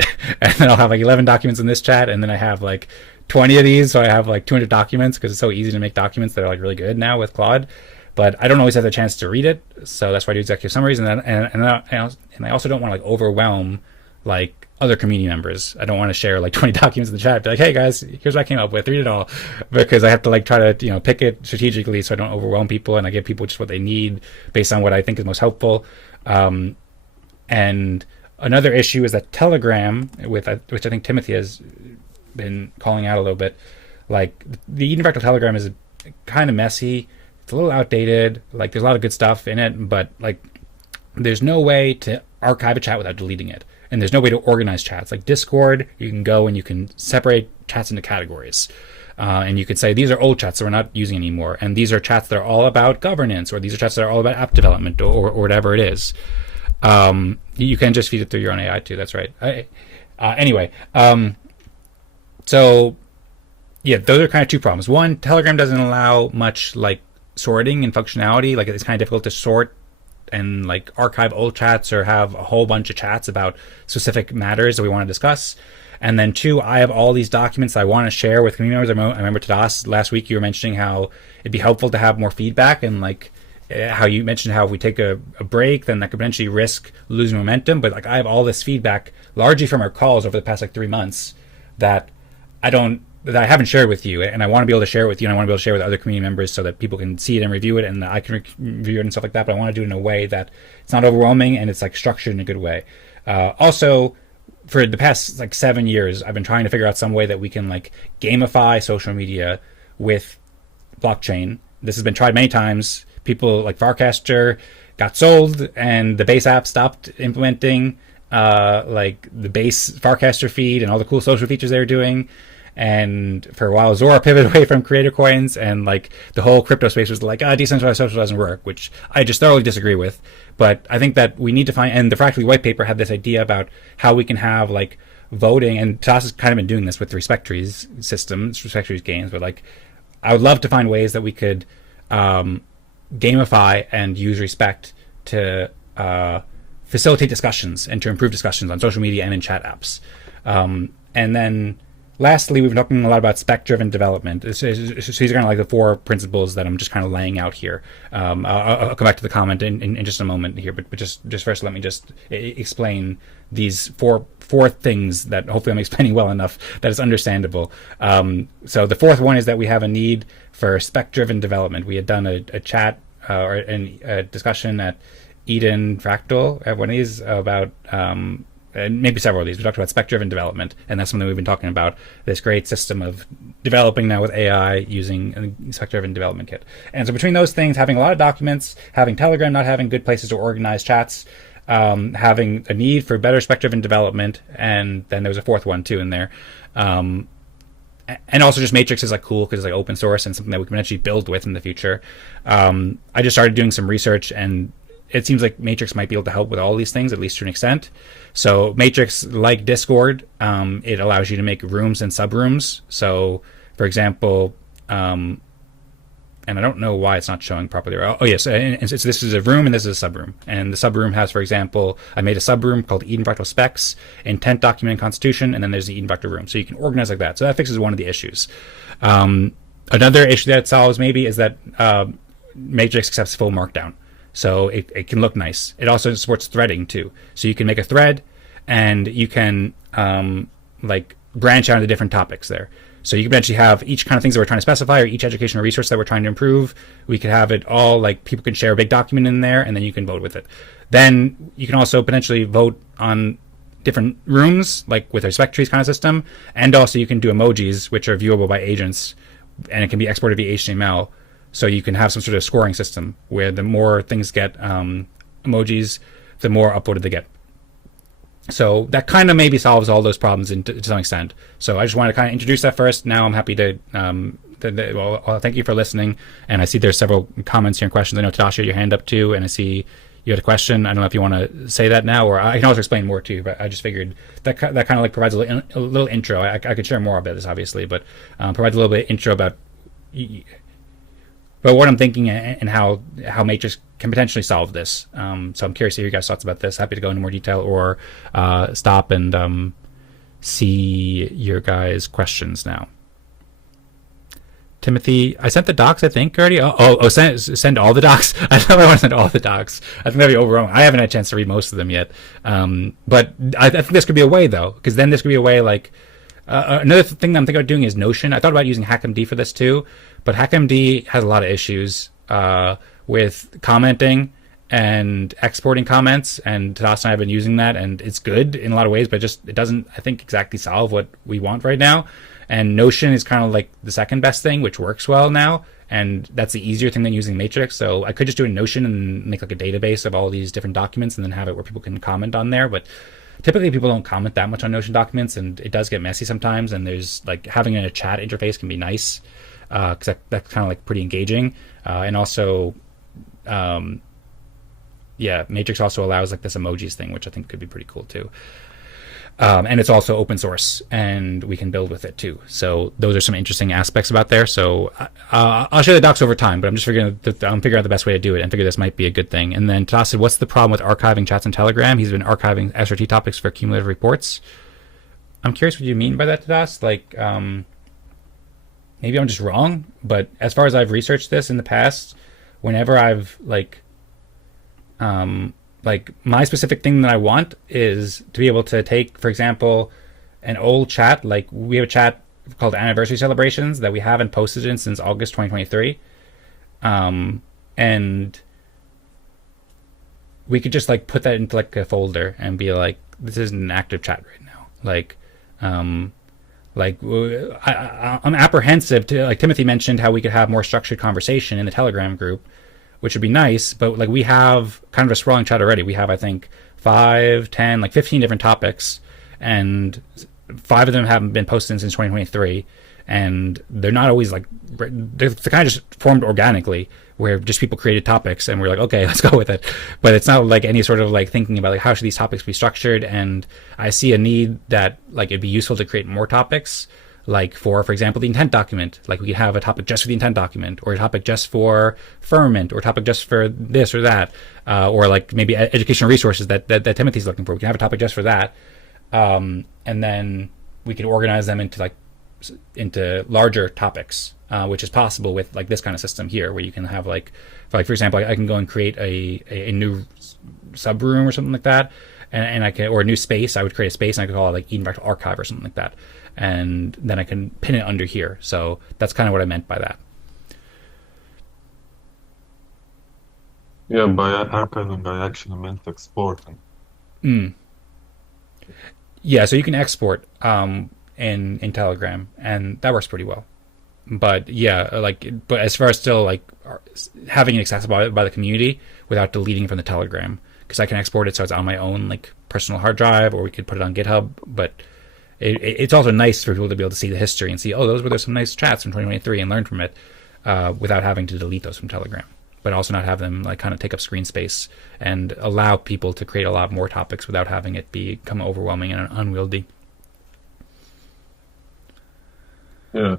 And then I'll have like 11 documents in this chat, and then I have like 20 of these, so I have like 200 documents because it's so easy to make documents that are like really good now with Claude. But I don't always have the chance to read it, so that's why I do executive summaries, and I also don't want to like overwhelm like other community members. I don't want to share like 20 documents in the chat, be like, hey guys, here's what I came up with, read it all, because I have to like try to pick it strategically so I don't overwhelm people, and I give people just what they need based on what I think is most helpful. And another issue is that Telegram, which I think Timothy has been calling out a little bit, like the Eden Fractal Telegram is kind of messy. It's a little outdated. Like there's a lot of good stuff in it, but like there's no way to archive a chat without deleting it. And there's no way to organize chats. Like Discord, you can go and you can separate chats into categories. And you could say, these are old chats that we're not using anymore. And these are chats that are all about governance, or these are chats that are all about app development, or whatever it is. You can just feed it through your own AI too. That's right. Anyway, so yeah, those are kind of 2 problems. One, Telegram doesn't allow much like sorting and functionality. Like it's kind of difficult to sort and like archive old chats or have a whole bunch of chats about specific matters that we want to discuss. And then 2, I have all these documents I want to share with community members. I remember Tadas last week you were mentioning how it'd be helpful to have more feedback, and like how you mentioned how if we take a break, then that could potentially risk losing momentum. But like I have all this feedback largely from our calls over the past like 3 months that that I haven't shared with you, and I want to be able to share it with you, and I want to be able to share with other community members so that people can see it and review it, and I can review it and stuff like that. But I want to do it in a way that it's not overwhelming and it's like structured in a good way. Also, for the past like 7 years, I've been trying to figure out some way that we can like gamify social media with blockchain. This has been tried many times. People like Farcaster got sold, and the base app stopped implementing like the base Farcaster feed and all the cool social features they were doing. And for a while, Zora pivoted away from creator coins, and like the whole crypto space was like, decentralized social doesn't work, which I just thoroughly disagree with. But I think that we need to find, and the Fractally white paper had this idea about how we can have like voting, and Tadas has kind of been doing this with the respect trees system, respect trees games, but like I would love to find ways that we could gamify and use respect to facilitate discussions and to improve discussions on social media and in chat apps. And then lastly, we've been talking a lot about spec-driven development. These are kind of like the 4 principles that I'm just kind of laying out here. I'll come back to the comment in just a moment here, but just first let me just explain these four things that hopefully I'm explaining well enough that it's understandable. So the fourth one is that we have a need for spec-driven development. We had done a chat or a discussion at Eden Fractal at one of these about and maybe several of these. We talked about spec-driven development, and that's something we've been talking about, this great system of developing now with AI using a spec-driven development kit. And so between those things, having a lot of documents, having Telegram not having good places to organize chats, having a need for better spec-driven development, and then there was a fourth one too in there. And also just Matrix is like cool because it's like open source and something that we can actually build with in the future. I just started doing some research, and it seems like Matrix might be able to help with all these things, at least to an extent. So Matrix, like Discord, it allows you to make rooms and subrooms. So, for example, and I don't know why it's not showing properly. Oh yes, and so this is a room and this is a subroom. And the subroom has, for example, I made a subroom called Eden Fractal Specs, Intent Document and Constitution, and then there's the Eden Fractal room. So you can organize like that. So that fixes one of the issues. Another issue that it solves maybe is that Matrix accepts full markdown. So it can look nice. It also supports threading too. So you can make a thread, and you can like branch out into different topics there. So you can actually have each kind of things that we're trying to specify, or each educational resource that we're trying to improve. We could have it all like people can share a big document in there, and then you can vote with it. Then you can also potentially vote on different rooms, like with a spec trees kind of system, and also you can do emojis, which are viewable by agents, and it can be exported via HTML. So you can have some sort of scoring system where the more things get emojis, the more upvoted they get. So that kind of maybe solves all those problems to some extent. So I just wanted to kind of introduce that first. Now I'm happy to, well, thank you for listening. And I see there's several comments here and questions. I know Tadas, you had your hand up too, and I see you had a question. I don't know if you want to say that now, or I can also explain more too, but I just figured that kind of like provides a little intro. I could share more about this obviously, but provides a little bit of intro about but what I'm thinking and how Matrix can potentially solve this. So I'm curious to hear your guys' thoughts about this. Happy to go into more detail or stop and see your guys' questions now. Timothy, I sent the docs, I think, already. Send all the docs. I don't know if I want to send all the docs. I think that'd be overwhelming. I haven't had a chance to read most of them yet. But I think this could be a way, though, because then this could be a way like another thing that I'm thinking about doing is Notion. I thought about using HackMD for this too, but HackMD has a lot of issues with commenting and exporting comments, and Tadas and I have been using that, and it's good in a lot of ways, but it doesn't, I think, exactly solve what we want right now. And Notion is kind of like the second best thing, which works well now, and that's the easier thing than using Matrix. So I could just do a Notion and make like a database of all these different documents and then have it where people can comment on there, but typically people don't comment that much on Notion documents, and it does get messy sometimes, and there's like having a chat interface can be nice because that's kind of like pretty engaging. And also Matrix also allows like this emojis thing, which I think could be pretty cool too. And it's also open source, and we can build with it too. So those are some interesting aspects about there. So I'll share the docs over time, but I'm just figuring out the best way to do it, and figure this might be a good thing. And then Tadas said, what's the problem with archiving chats in Telegram? He's been archiving SRT topics for cumulative reports. I'm curious what you mean by that, Tadas. Like, maybe I'm just wrong, but as far as I've researched this in the past, whenever I've like my specific thing that I want is to be able to take, for example, an old chat. Like we have a chat called Anniversary Celebrations that we haven't posted in since August 2023. And we could just like put that into like a folder and be like, this isn't an active chat right now. I'm apprehensive to, like Timothy mentioned, how we could have more structured conversation in the Telegram group, which would be nice, but like we have kind of a sprawling chat already. We have, I think, 5, 10, like 15 different topics, and 5 of them haven't been posted since 2023, and they're not always like, they're kind of just formed organically, where just people created topics and we're like, okay, let's go with it. But it's not like any sort of like thinking about like how should these topics be structured, and I see a need that like it'd be useful to create more topics. Like for example, the intent document, like we could have a topic just for the intent document, or a topic just for firmament, or a topic just for this or that, or like maybe educational resources that Timothy's looking for. We can have a topic just for that. And then we can organize them into larger topics, which is possible with like this kind of system here, where you can have like for example, I can go and create a new subroom or something like that, and I can, or a new space, I would create a space and I could call it like Eden Fractal Archive or something like that, and then I can pin it under here. So that's kind of what I meant by that. Yeah, by archiving, I actually meant exporting. Yeah, so you can export in Telegram, and that works pretty well. But yeah, but as far as still like having it accessible by the community without deleting from the Telegram, because I can export it so it's on my own like personal hard drive, or we could put it on GitHub. But it's also nice for people to be able to see the history and see, oh, those were some nice chats from 2023 and learn from it, without having to delete those from Telegram. But also not have them like kind of take up screen space and allow people to create a lot more topics without having it become overwhelming and unwieldy. Yeah.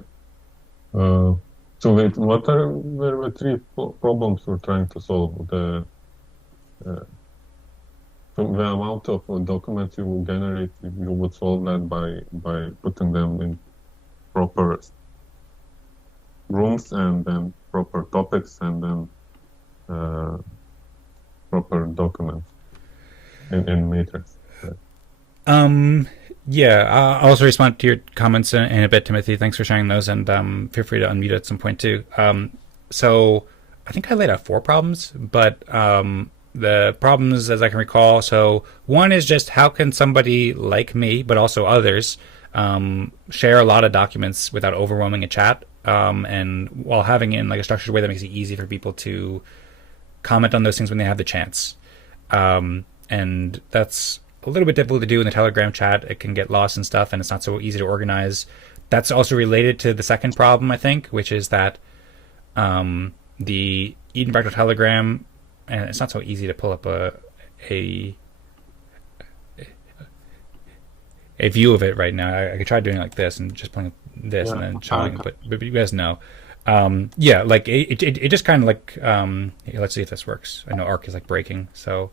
So wait, were the three problems we're trying to solve? The amount of documents you will generate, you would solve that by putting them in proper rooms, and then proper topics, and then proper documents in matrix. Yeah, I'll also respond to your comments in a bit, Timothy. Thanks for sharing those, and feel free to unmute at some point too. So I think I laid out 4 problems, but the problems, as I can recall, so one is just how can somebody like me, but also others, share a lot of documents without overwhelming a chat, and while having it in like a structured way that makes it easy for people to comment on those things when they have the chance. And that's a little bit difficult to do in the Telegram chat. It can get lost and stuff, and it's not so easy to organize. That's also related to the second problem, I think, which is that the Eden Fractal Telegram, and it's not so easy to pull up a view of it right now. I could try doing like this and just playing this and then showing, but you guys know. Yeah, like it just kind of like, here, let's see if this works. I know Arc is like breaking, so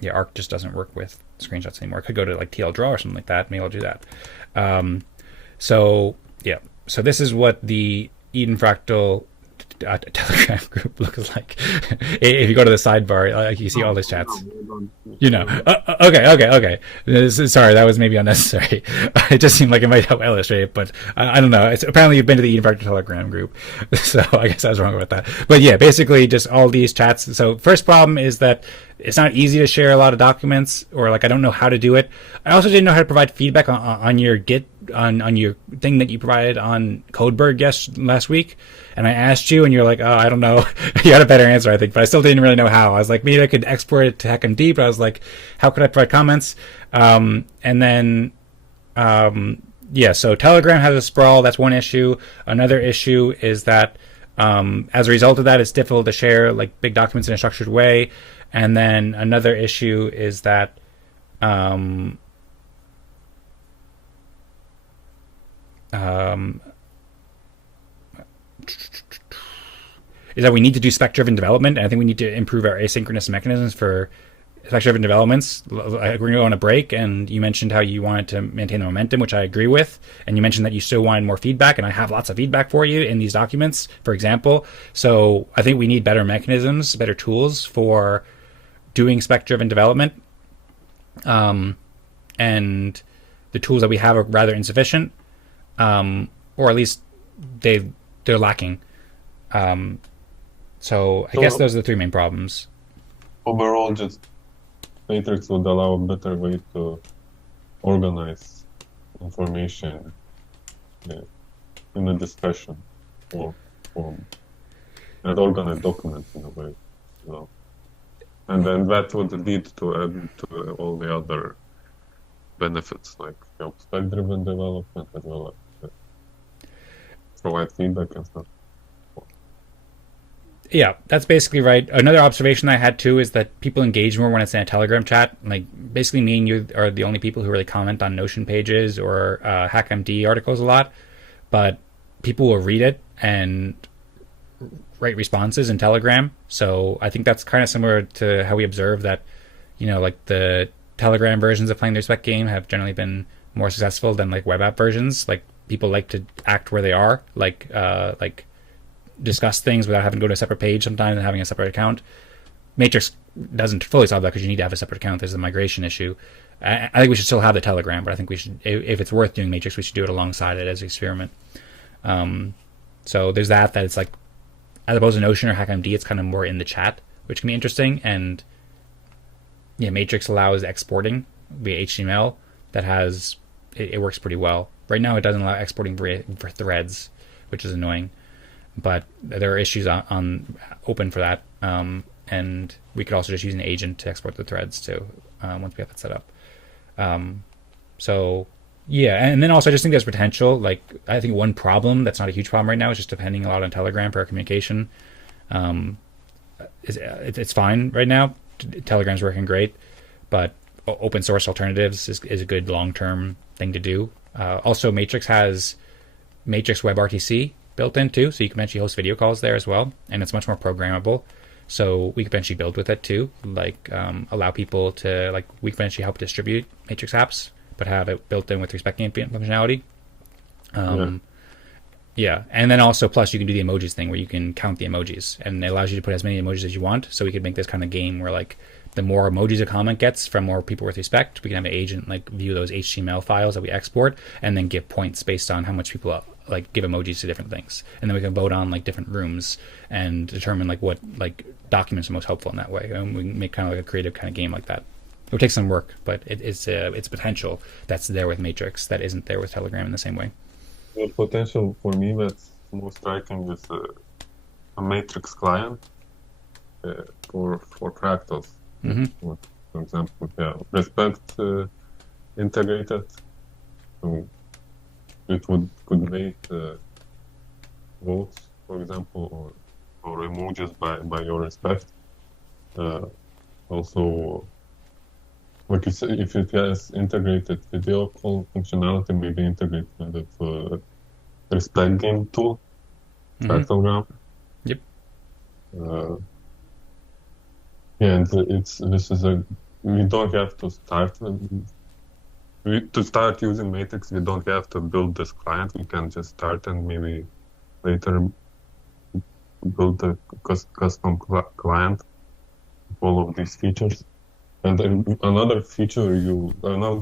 yeah, Arc just doesn't work with screenshots anymore. I could go to like TL Draw or something like that. Maybe I'll do that. So yeah, so this is what the Eden Fractal Telegram group looks like. If you go to the sidebar, you see all these chats. You know. Okay. Sorry, that was maybe unnecessary. It just seemed like it might help illustrate it, but I don't know. Apparently you've been to the Eden Fractal Telegram group, so I guess I was wrong about that. But yeah, basically just all these chats. So first problem is that it's not easy to share a lot of documents, or like I don't know how to do it. I also didn't know how to provide feedback on your Git, on your thing that you provided on Codeberg last week. And I asked you, and you're like, oh, I don't know. You had a better answer, I think, but I still didn't really know how. I was like, maybe I could export it to HackMD, but I was like, how could I provide comments? And then, yeah, so Telegram has a sprawl. That's one issue. Another issue is that as a result of that, it's difficult to share like big documents in a structured way. And then another issue is that we need to do spec-driven development, and I think we need to improve our asynchronous mechanisms for spec-driven developments. We're going to go on a break, and you mentioned how you wanted to maintain the momentum, which I agree with, and you mentioned that you still wanted more feedback, and I have lots of feedback for you in these documents, for example. So I think we need better mechanisms, better tools for doing spec-driven development, and the tools that we have are rather insufficient, or at least they're lacking. So I guess those are the 3 main problems. Overall, just Matrix would allow a better way to organize information in a discussion form, and organize documents in a way. So. And then that would lead to all the other benefits, like spec-driven development, as well as provide feedback and stuff. Yeah, that's basically right. Another observation I had too is that people engage more when it's in a Telegram chat. Like basically me and you are the only people who really comment on Notion pages or HackMD articles a lot, but people will read it and write responses in Telegram. So I think that's kind of similar to how we observe that, you know, like the Telegram versions of playing their spec game have generally been more successful than like web app versions. Like people like to act where they are, like discuss things without having to go to a separate page sometimes and having a separate account. Matrix doesn't fully solve that because you need to have a separate account. There's the migration issue. I think we should still have the Telegram, but I think we should, if it's worth doing Matrix, we should do it alongside it as an experiment. So there's that it's like, as opposed to Notion or HackMD, it's kind of more in the chat, which can be interesting. And yeah, Matrix allows exporting via HTML. That has, it works pretty well. Right now, it doesn't allow exporting for threads, which is annoying. But there are issues on open for that. And we could also just use an agent to export the threads too, once we have it set up. So yeah, and then also I just think there's potential. Like, I think one problem that's not a huge problem right now is just depending a lot on Telegram for our communication. It's fine right now. Telegram's working great, but open source alternatives is a good long-term thing to do. Also, Matrix has Matrix WebRTC built in too, so you can eventually host video calls there as well, and it's much more programmable. So we could eventually build with it too, like allow people to, like, we could eventually help distribute Matrix apps, but have it built in with respect to ambient functionality. Yeah, and then also plus you can do the emojis thing where you can count the emojis, and it allows you to put as many emojis as you want. So we could make this kind of game where, like, the more emojis a comment gets from more people with respect, we can have an agent like view those HTML files that we export and then give points based on how much people like give emojis to different things, and then we can vote on like different rooms and determine like what like documents are most helpful in that way, and we can make kind of like a creative kind of game like that. It would take some work, but it's potential that's there with Matrix that isn't there with Telegram in the same way. The potential for me that's most striking is a Matrix client for fractals. For example, respect integrated. So it could rate votes, for example, or emojis by your respect. Also, like you said, if it has integrated video call functionality, maybe integrate with respect game tool, Fractal. Yep. And we don't have to start using Matrix. We don't have to build this client. We can just start and maybe later build a custom client with all of these features. And then another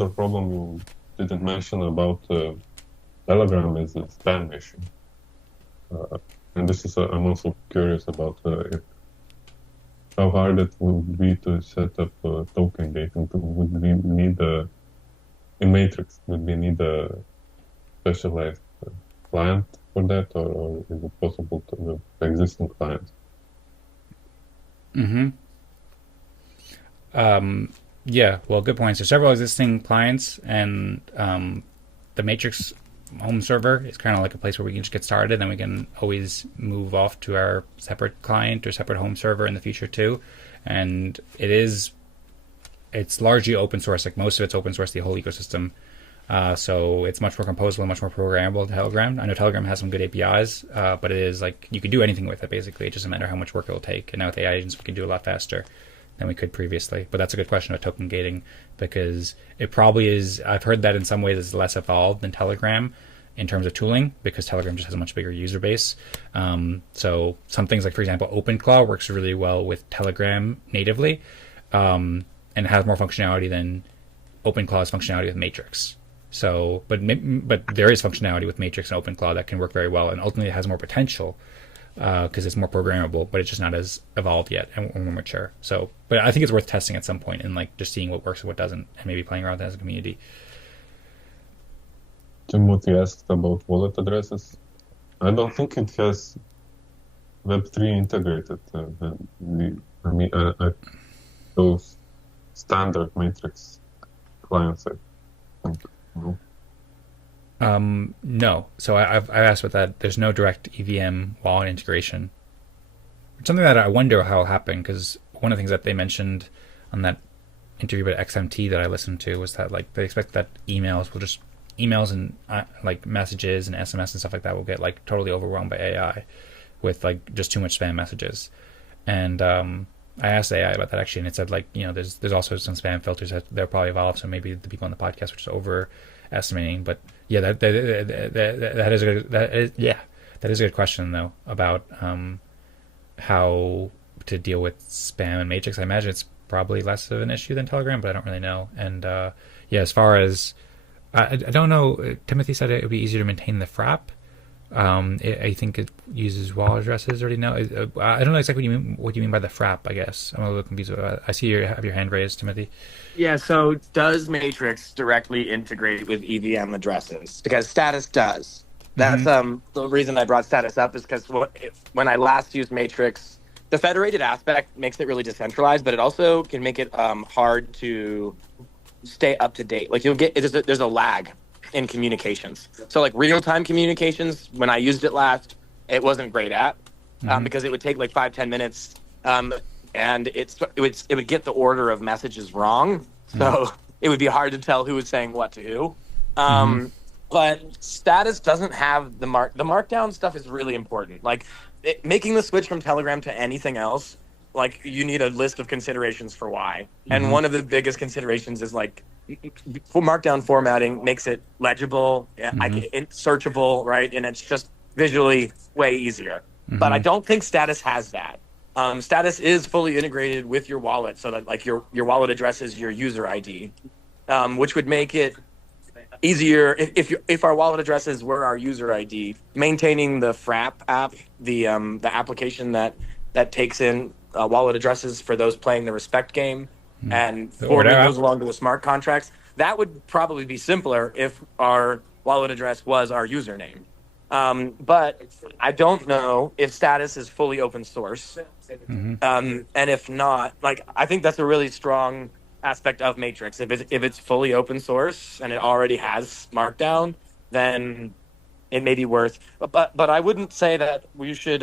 problem you didn't mention about Telegram is the spam issue. And this is I'm also curious about how hard it would be to set up token gating. Would we need in Matrix? Would we need a specialized client for that, or is it possible to with existing clients? Yeah, well, good points. There's several existing clients, and the Matrix home server is kind of like a place where we can just get started, and we can always move off to our separate client or separate home server in the future too. And it's largely open source. Like, most of it's open source, the whole ecosystem. So it's much more composable and much more programmable than Telegram. I know Telegram has some good APIs, but it is like you could do anything with it basically. It doesn't matter how much work it will take. And now with AI agents, we can do a lot faster than we could previously. But that's a good question about token gating, because it probably is. I've heard that in some ways it's less evolved than Telegram in terms of tooling, because Telegram just has a much bigger user base. So some things like, for example, OpenClaw works really well with Telegram natively, and has more functionality than OpenClaw's functionality with Matrix. So, but there is functionality with Matrix and OpenClaw that can work very well, and ultimately it has more potential because it's more programmable, but it's just not as evolved yet and more mature. So, but I think it's worth testing at some point and like just seeing what works and what doesn't, and maybe playing around with it as a community. Timothy asked about wallet addresses. I don't think it has Web3 integrated. Those standard Matrix clients, I think. No. So I've asked about that. There's no direct EVM wallet integration. It's something that I wonder how will happen, because one of the things that they mentioned on that interview about XMT that I listened to was that like they expect that emails and like messages and SMS and stuff like that will get like totally overwhelmed by AI with like just too much spam messages. And I asked AI about that actually, and it said like, you know, there's also some spam filters that they'll probably evolve. So maybe the people on the podcast were just overestimating. But yeah, that is a good question though, about how to deal with spam and Matrix. I imagine it's probably less of an issue than Telegram, but I don't really know. And yeah, as far as I don't know, Timothy said it would be easier to maintain the frap. I think it uses wallet addresses. Already know. I don't know exactly what you mean by the frap. I guess I'm a little confused. I see you have your hand raised, Timothy. Yeah. So does Matrix directly integrate with EVM addresses? Because Status does. That's the reason I brought Status up is because when I last used Matrix, the federated aspect makes it really decentralized, but it also can make it hard to stay up to date. Like there's a lag in communications. So like real-time communications, when I used it last, it wasn't great at because it would take like 5-10 minutes and it would get the order of messages wrong. So it would be hard to tell who was saying what to who. But Status doesn't have the markdown stuff is really important. Like making the switch from Telegram to anything else, like you need a list of considerations for why. And one of the biggest considerations is like markdown formatting makes it legible, searchable, right? And it's just visually way easier. But I don't think Status has that. Status is fully integrated with your wallet, so that like your wallet address is your user ID, which would make it easier if our wallet addresses were our user ID. Maintaining the Frap app, the application that takes in wallet addresses for those playing the Respect game and forwarding those along to the smart contracts, that would probably be simpler if our wallet address was our username. But I don't know if Status is fully open source. And if not, like I think that's a really strong aspect of Matrix. If it's fully open source and it already has Markdown, then it may be worth. But I wouldn't say that we should.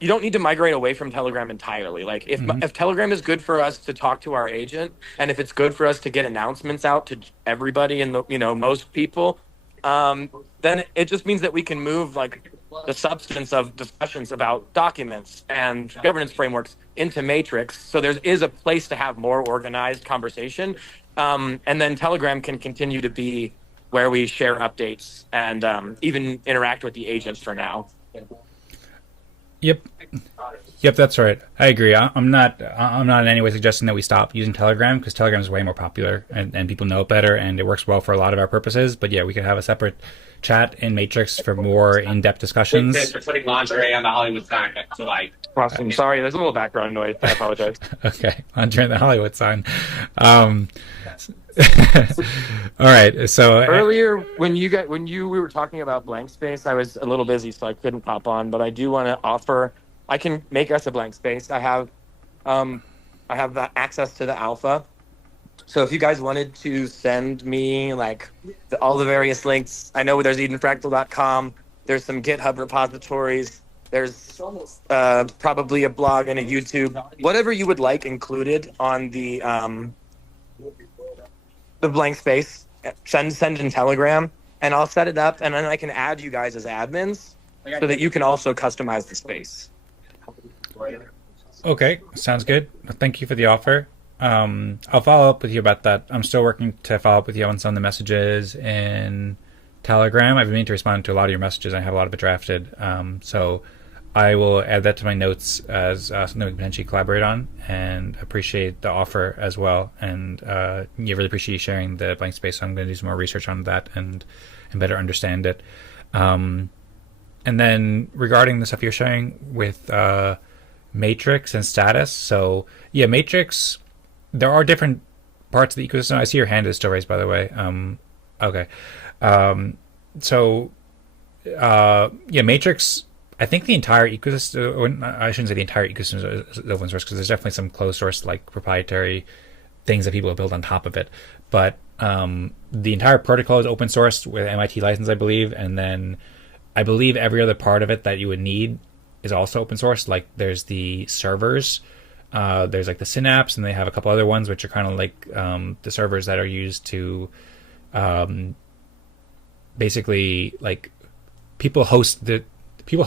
You don't need to migrate away from Telegram entirely. Like if Telegram is good for us to talk to our agent, and if it's good for us to get announcements out to everybody and most people, then it just means that we can move like the substance of discussions about documents and governance frameworks into Matrix. So there is a place to have more organized conversation. And then Telegram can continue to be where we share updates and even interact with the agents for now. Yep, that's right. I agree. I'm not in any way suggesting that we stop using Telegram, because Telegram is way more popular and people know it better and it works well for a lot of our purposes. But yeah, we could have a separate chat in Matrix for more in-depth discussions. Thanks for putting lingerie on the Hollywood sign. So like, awesome. Sorry, there's a little background noise. I apologize. Okay, lingerie on the Hollywood sign. All right. So earlier, when we were talking about blank space, I was a little busy, so I couldn't pop on. But I do want to offer. I can make us a blank space. I have the access to the alpha. So if you guys wanted to send me like all the various links, I know there's EdenFractal.com. There's some GitHub repositories. There's probably a blog and a YouTube. Whatever you would like included on the blank space, send in Telegram, and I'll set it up, and then I can add you guys as admins so that you can also customize the space. Okay, sounds good. Thank you for the offer. I'll follow up with you about that. I'm still working to follow up with you on some of the messages in Telegram. I've been meaning to respond to a lot of your messages. I have a lot of it drafted. So I will add that to my notes as something we can potentially collaborate on, and appreciate the offer as well. And you really appreciate you sharing the blank space. So I'm going to do some more research on that and better understand it. And then regarding the stuff you're sharing with Matrix and Status. So yeah, Matrix, there are different parts of the ecosystem. I see your hand is still raised, by the way. Okay. Yeah, Matrix, I think the entire ecosystem, I shouldn't say the entire ecosystem is open source, because there's definitely some closed source, like proprietary things that people have built on top of it. But the entire protocol is open source with MIT license, I believe. And then I believe every other part of it that you would need is also open source. Like there's the servers, there's like the Synapse, and they have a couple other ones which are kind of like the servers that are used to basically like people host the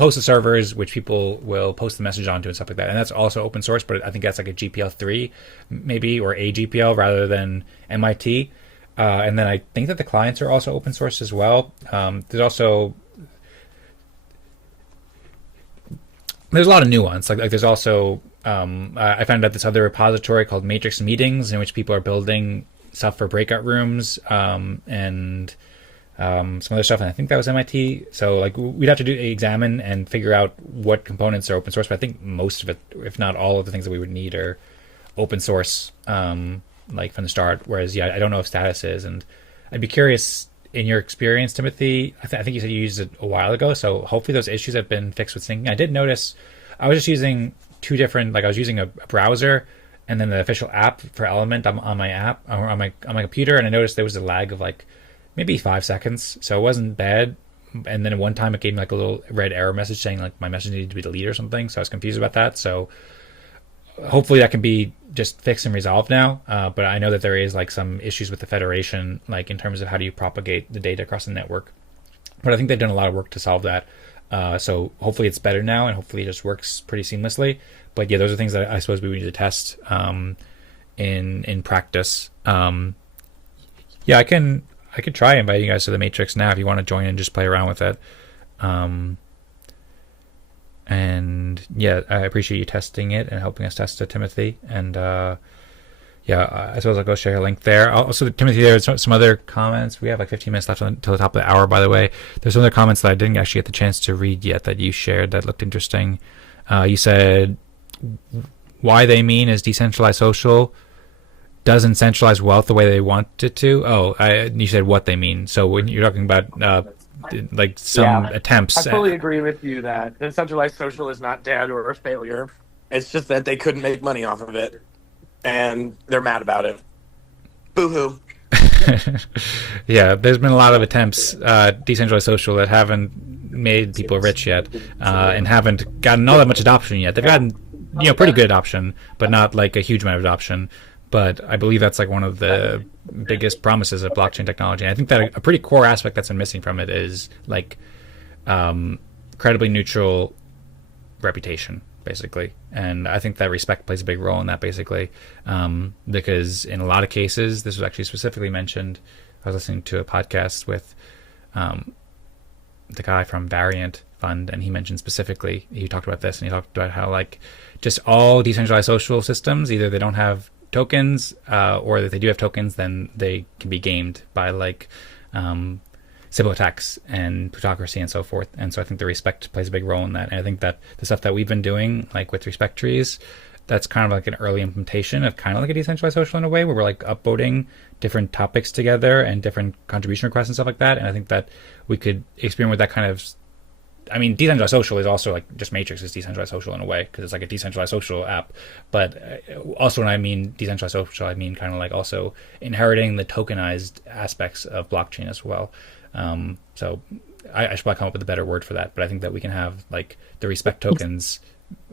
servers, which people will post the message onto and stuff like that. And that's also open source, but I think that's like a GPL3 maybe, or a GPL rather than MIT. And then I think that the clients are also open source as well. There's also there's a lot of nuance. Like there's also I found out this other repository called Matrix Meetings, in which people are building stuff for breakout rooms and some other stuff, and I think that was MIT. So like we'd have to examine and figure out what components are open source, but I think most of it, if not all of the things that we would need, are open source, like from the start. Whereas I don't know if Tadas is, and I'd be curious in your experience, Timothy. I think you said you used it a while ago, so hopefully those issues have been fixed with syncing. I did notice I was just using two different, like I was using a browser and then the official app for Element on my app or on my computer, and I noticed there was a lag of like maybe 5 seconds, so it wasn't bad. And then one time it gave me like a little red error message saying like my message needed to be deleted or something, so I was confused about that. So hopefully that can be just fixed and resolved now, but I know that there is like some issues with the federation, like in terms of how do you propagate the data across the network, but I think they've done a lot of work to solve that. So hopefully it's better now, and hopefully it just works pretty seamlessly. But yeah, those are things that I suppose we need to test in practice. Yeah, I could try inviting you guys to the Matrix now if you want to join and just play around with it. And yeah, I appreciate you testing it and helping us test it, Timothy. And yeah, I suppose I'll go share a link there. Also, Timothy, there's some other comments. We have like 15 minutes left until the top of the hour, by the way. There's some other comments that I didn't actually get the chance to read yet that you shared that looked interesting. You said why they mean is decentralized social doesn't centralize wealth the way they want it to. You said what they mean. So when you're talking about like some attempts. I fully agree with you that decentralized social is not dead or a failure. It's just that they couldn't make money off of it, and they're mad about it. Boo-hoo. Yeah, there's been a lot of attempts, decentralized social, that haven't made people rich yet, and haven't gotten all that much adoption yet. They've gotten, pretty good adoption, but not like a huge amount of adoption. But I believe that's like one of the biggest promises of blockchain technology. And I think that a pretty core aspect that's been missing from it is like credibly neutral reputation, basically. And I think that respect plays a big role in that, basically, because in a lot of cases, this was actually specifically mentioned. I was listening to a podcast with the guy from Variant Fund, and he mentioned specifically, he talked about this, and he talked about how like just all decentralized social systems, either they don't have tokens, or that they do have tokens, then they can be gamed by like Sybil attacks and plutocracy and so forth. And so I think the respect plays a big role in that. And I think that the stuff that we've been doing, like with respect trees, that's kind of like an early implementation of kind of like a decentralized social in a way, where we're like upvoting different topics together and different contribution requests and stuff like that. And I think that we could experiment with that kind of, I mean, decentralized social is also like just Matrix is decentralized social in a way, because it's like a decentralized social app. But also when I mean decentralized social, I mean kind of like also inheriting the tokenized aspects of blockchain as well. So I should probably come up with a better word for that. But I think that we can have like the respect tokens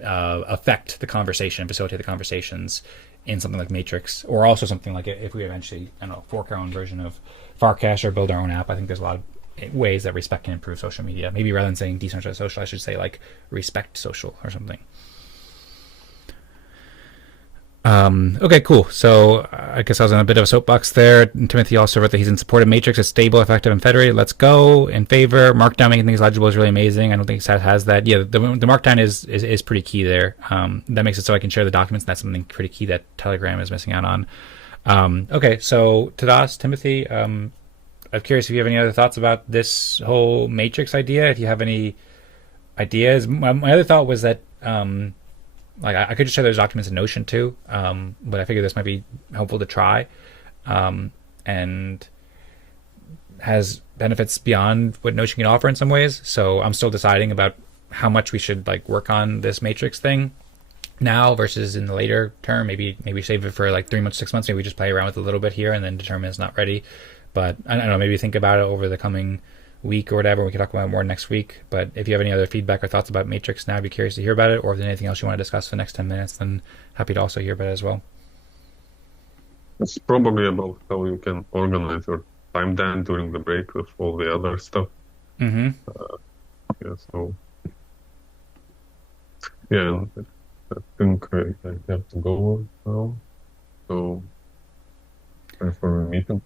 affect the conversation, facilitate the conversations in something like Matrix, or also something like if we eventually, fork our own version of Farcaster or build our own app. I think there's a lot of ways that respect can improve social media. Maybe rather than saying decentralized social, I should say like respect social or something. Okay, cool. So I guess I was on a bit of a soapbox there. And Timothy also wrote that he's in support of Matrix. It's stable, effective, and federated. Let's go. In favor. Markdown making things legible is really amazing. I don't think SAT has that. Yeah, the markdown is pretty key there. That makes it so I can share the documents. And that's something pretty key that Telegram is missing out on. Okay, so Tadas, Timothy, I'm curious if you have any other thoughts about this whole Matrix idea. If you have any ideas. My other thought was that like I could just share those documents in Notion too, but I figured this might be helpful to try, and has benefits beyond what Notion can offer in some ways. So I'm still deciding about how much we should like work on this Matrix thing now versus in the later term. Maybe save it for like 3 months, 6 months. Maybe we just play around with it a little bit here and then determine it's not ready. But I don't know, maybe think about it over the coming week or whatever. We can talk about it more next week. But if you have any other feedback or thoughts about Matrix now, I'd be curious to hear about it. Or if there's anything else you want to discuss for the next 10 minutes, then happy to also hear about it as well. It's probably about how you can organize your time then during the break with all the other stuff. Mm-hmm. So yeah, I think I have to go now. So time for a meeting.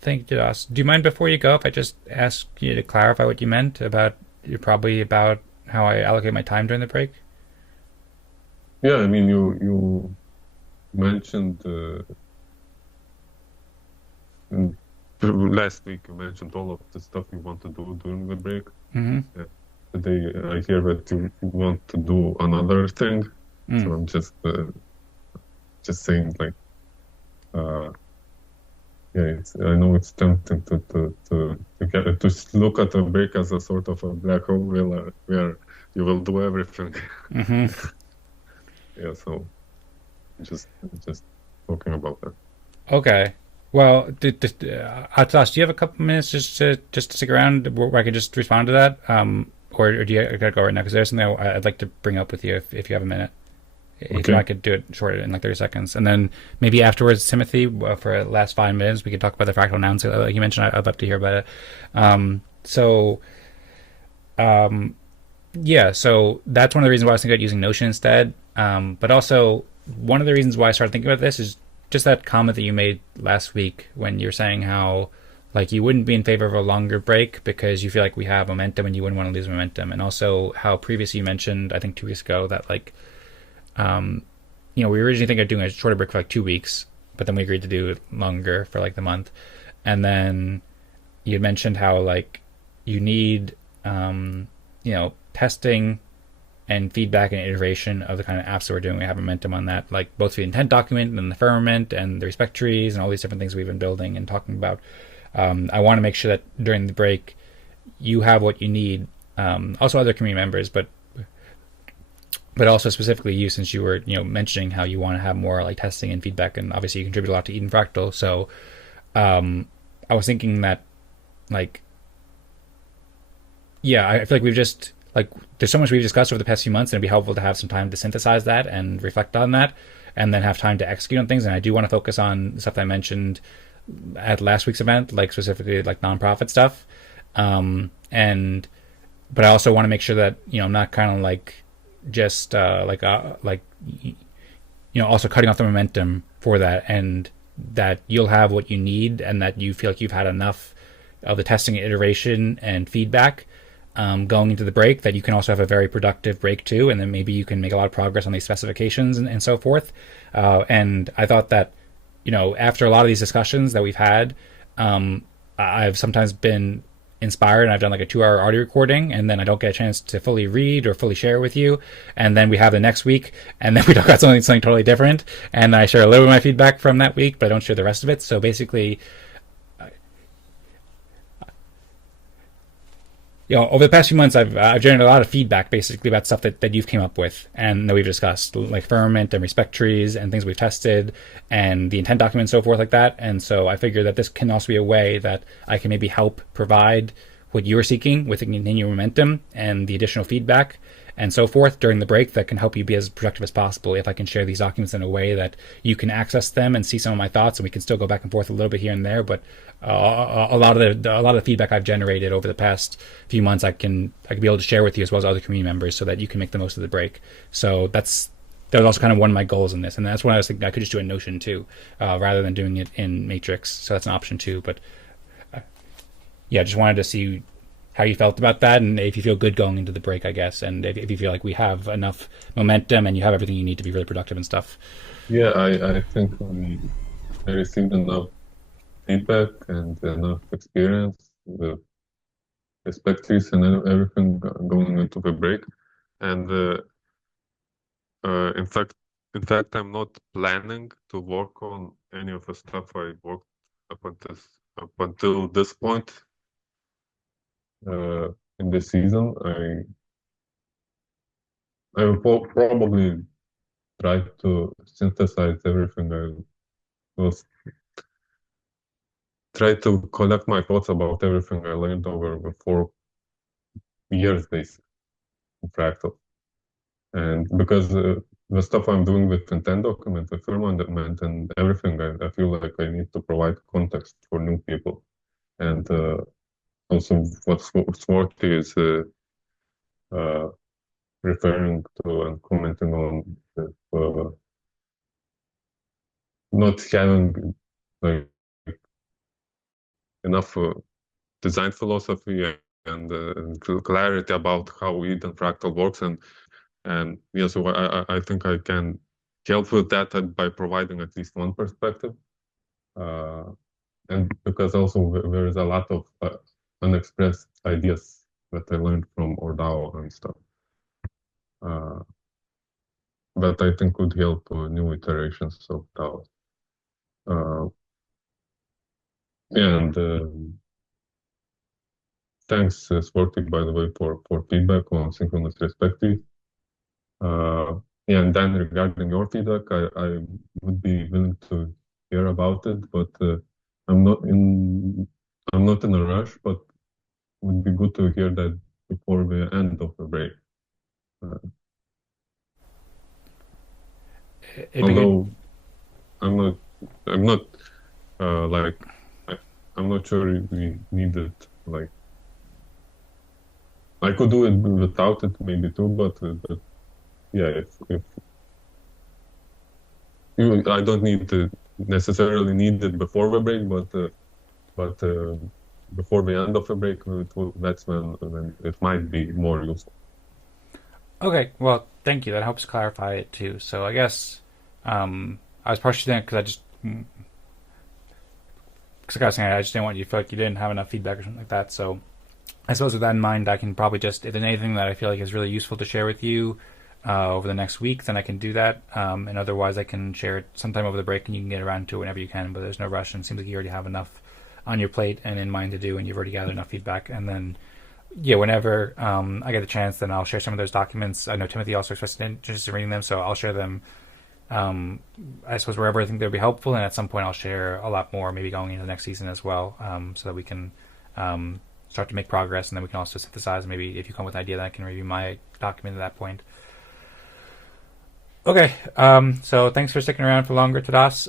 Thank you, Tadas. Do you mind before you go if I just ask you to clarify what you meant about how I allocate my time during the break? Yeah, I mean, you mentioned last week. You mentioned all of the stuff you want to do during the break. Mm-hmm. Today, I hear that you want to do another thing. So I'm just saying, like, yeah, I know it's tempting to look at a break as a sort of a black hole where you will do everything. Mm-hmm. Yeah, so just talking about that. Okay. Well, Tadas, do you have a couple minutes just to stick around where I can just respond to that? Or do you gotta go right now? Because there's something I'd like to bring up with you if you have a minute. If you Okay. want, I could do it short in like 30 seconds. And then maybe afterwards, Timothy, for the last 5 minutes, we could talk about the fractal nouns. Like you mentioned, I'd love to hear about it. So, yeah, so that's one of the reasons why I was thinking about using Notion instead. But also, one of the reasons why I started thinking about this is just that comment that you made last week when you're saying how like you wouldn't be in favor of a longer break because you feel like we have momentum and you wouldn't want to lose momentum. And also how previously you mentioned, I think 2 weeks ago, that like we originally think of doing a shorter break for like 2 weeks, but then we agreed to do it longer for like the month. And then you mentioned how like you need testing and feedback and iteration of the kind of apps that we're doing. We have momentum on that, like both the intent document and the firmament and the respect trees and all these different things we've been building and talking about. I want to make sure that during the break you have what you need. Also other community members, but also specifically you, since you were mentioning how you want to have more like testing and feedback, and obviously you contribute a lot to Eden Fractal. So I was thinking that like I feel like we've just like there's so much we've discussed over the past few months, and it'd be helpful to have some time to synthesize that and reflect on that, and then have time to execute on things. And I do want to focus on stuff that I mentioned at last week's event, like specifically like nonprofit stuff. And but I also want to make sure that I'm not kind of like just also cutting off the momentum for that, and that you'll have what you need, and that you feel like you've had enough of the testing, iteration, and feedback going into the break, that you can also have a very productive break too, and then maybe you can make a lot of progress on these specifications and so forth. And I thought that after a lot of these discussions that we've had, I've sometimes been inspired, and I've done like a 2-hour audio recording, and then I don't get a chance to fully read or fully share with you, and then we have the next week, and then we talk about something totally different, and I share a little bit of my feedback from that week, but I don't share the rest of it. So basically, over the past few months, I've generated a lot of feedback basically about stuff that you've came up with and that we've discussed, like firmament and respect trees and things we've tested and the intent document and so forth like that. And so I figure that this can also be a way that I can maybe help provide what you're seeking with the continued momentum and the additional feedback and so forth during the break that can help you be as productive as possible if I can share these documents in a way that you can access them and see some of my thoughts, and we can still go back and forth a little bit here and there. But a lot of the feedback I've generated over the past few months, I can be able to share with you as well as other community members, so that you can make the most of the break. So that was also kind of one of my goals in this, and that's when I was thinking I could just do it in Notion too, rather than doing it in Matrix. So that's an option too. But just wanted to see how you felt about that, and if you feel good going into the break, I guess, and if you feel like we have enough momentum and you have everything you need to be really productive and stuff. Yeah, I think I received enough feedback and enough experience with perspectives and everything going into the break. And in fact, I'm not planning to work on any of the stuff I worked up until this point in the season. I will probably try to synthesize everything. I will try to collect my thoughts about everything I learned over the 4 years basically in Fractal. And because the stuff I'm doing with intent document, the firmament and everything, I feel like I need to provide context for new people. And also what Swarty is referring to and commenting on, not having like enough design philosophy and clarity about how Eden Fractal works, and And yeah, so I think I can help with that by providing at least one perspective. And because also there is a lot of unexpressed ideas that I learned from ORDAO and stuff. That I think would help new iterations of DAO. And thanks, Sporty, by the way, for feedback on synchronous perspective. And then regarding your feedback, I would be willing to hear about it, but I'm not in a rush, but it would be good to hear that before the end of the break. Although I'm not like I'm not sure we need it. Like I could do it without it maybe too, but yeah, if I don't need to necessarily need it before the break, but before the end of the break, that's when it might be more useful. Okay, well, thank you. That helps clarify it too. So I guess I was partially thinking because I just didn't want you to feel like you didn't have enough feedback or something like that. So I suppose with that in mind, I can probably just, if there's anything that I feel like is really useful to share with you over the next week, then I can do that. And otherwise, I can share it sometime over the break, and you can get around to it whenever you can. But there's no rush, and it seems like you already have enough on your plate and in mind to do, and you've already gathered enough feedback. And then, yeah, whenever I get the chance, then I'll share some of those documents. I know Timothy also expressed interest in reading them, so I'll share them. I suppose wherever I think they'll be helpful, and at some point I'll share a lot more, maybe going into the next season as well, so that we can start to make progress, and then we can also synthesize. Maybe if you come with an idea, then I can review my document at that point. Okay, so thanks for sticking around for longer, Tadas.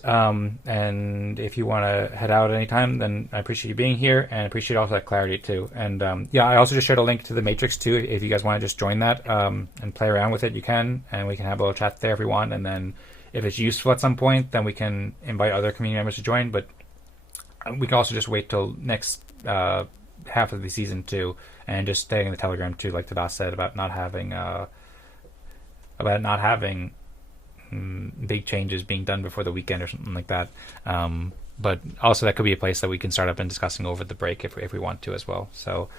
And if you want to head out at any time, then I appreciate you being here, and appreciate also that clarity too. And yeah, I also just shared a link to the Matrix too. If you guys want to just join that and play around with it, you can, and we can have a little chat there if we want. And then if it's useful at some point, then we can invite other community members to join. But we can also just wait till next half of the season too, and just stay in the Telegram too, like Tadas said about not having big changes being done before the weekend or something like that. But also that could be a place that we can start up and discussing over the break if we want to as well. So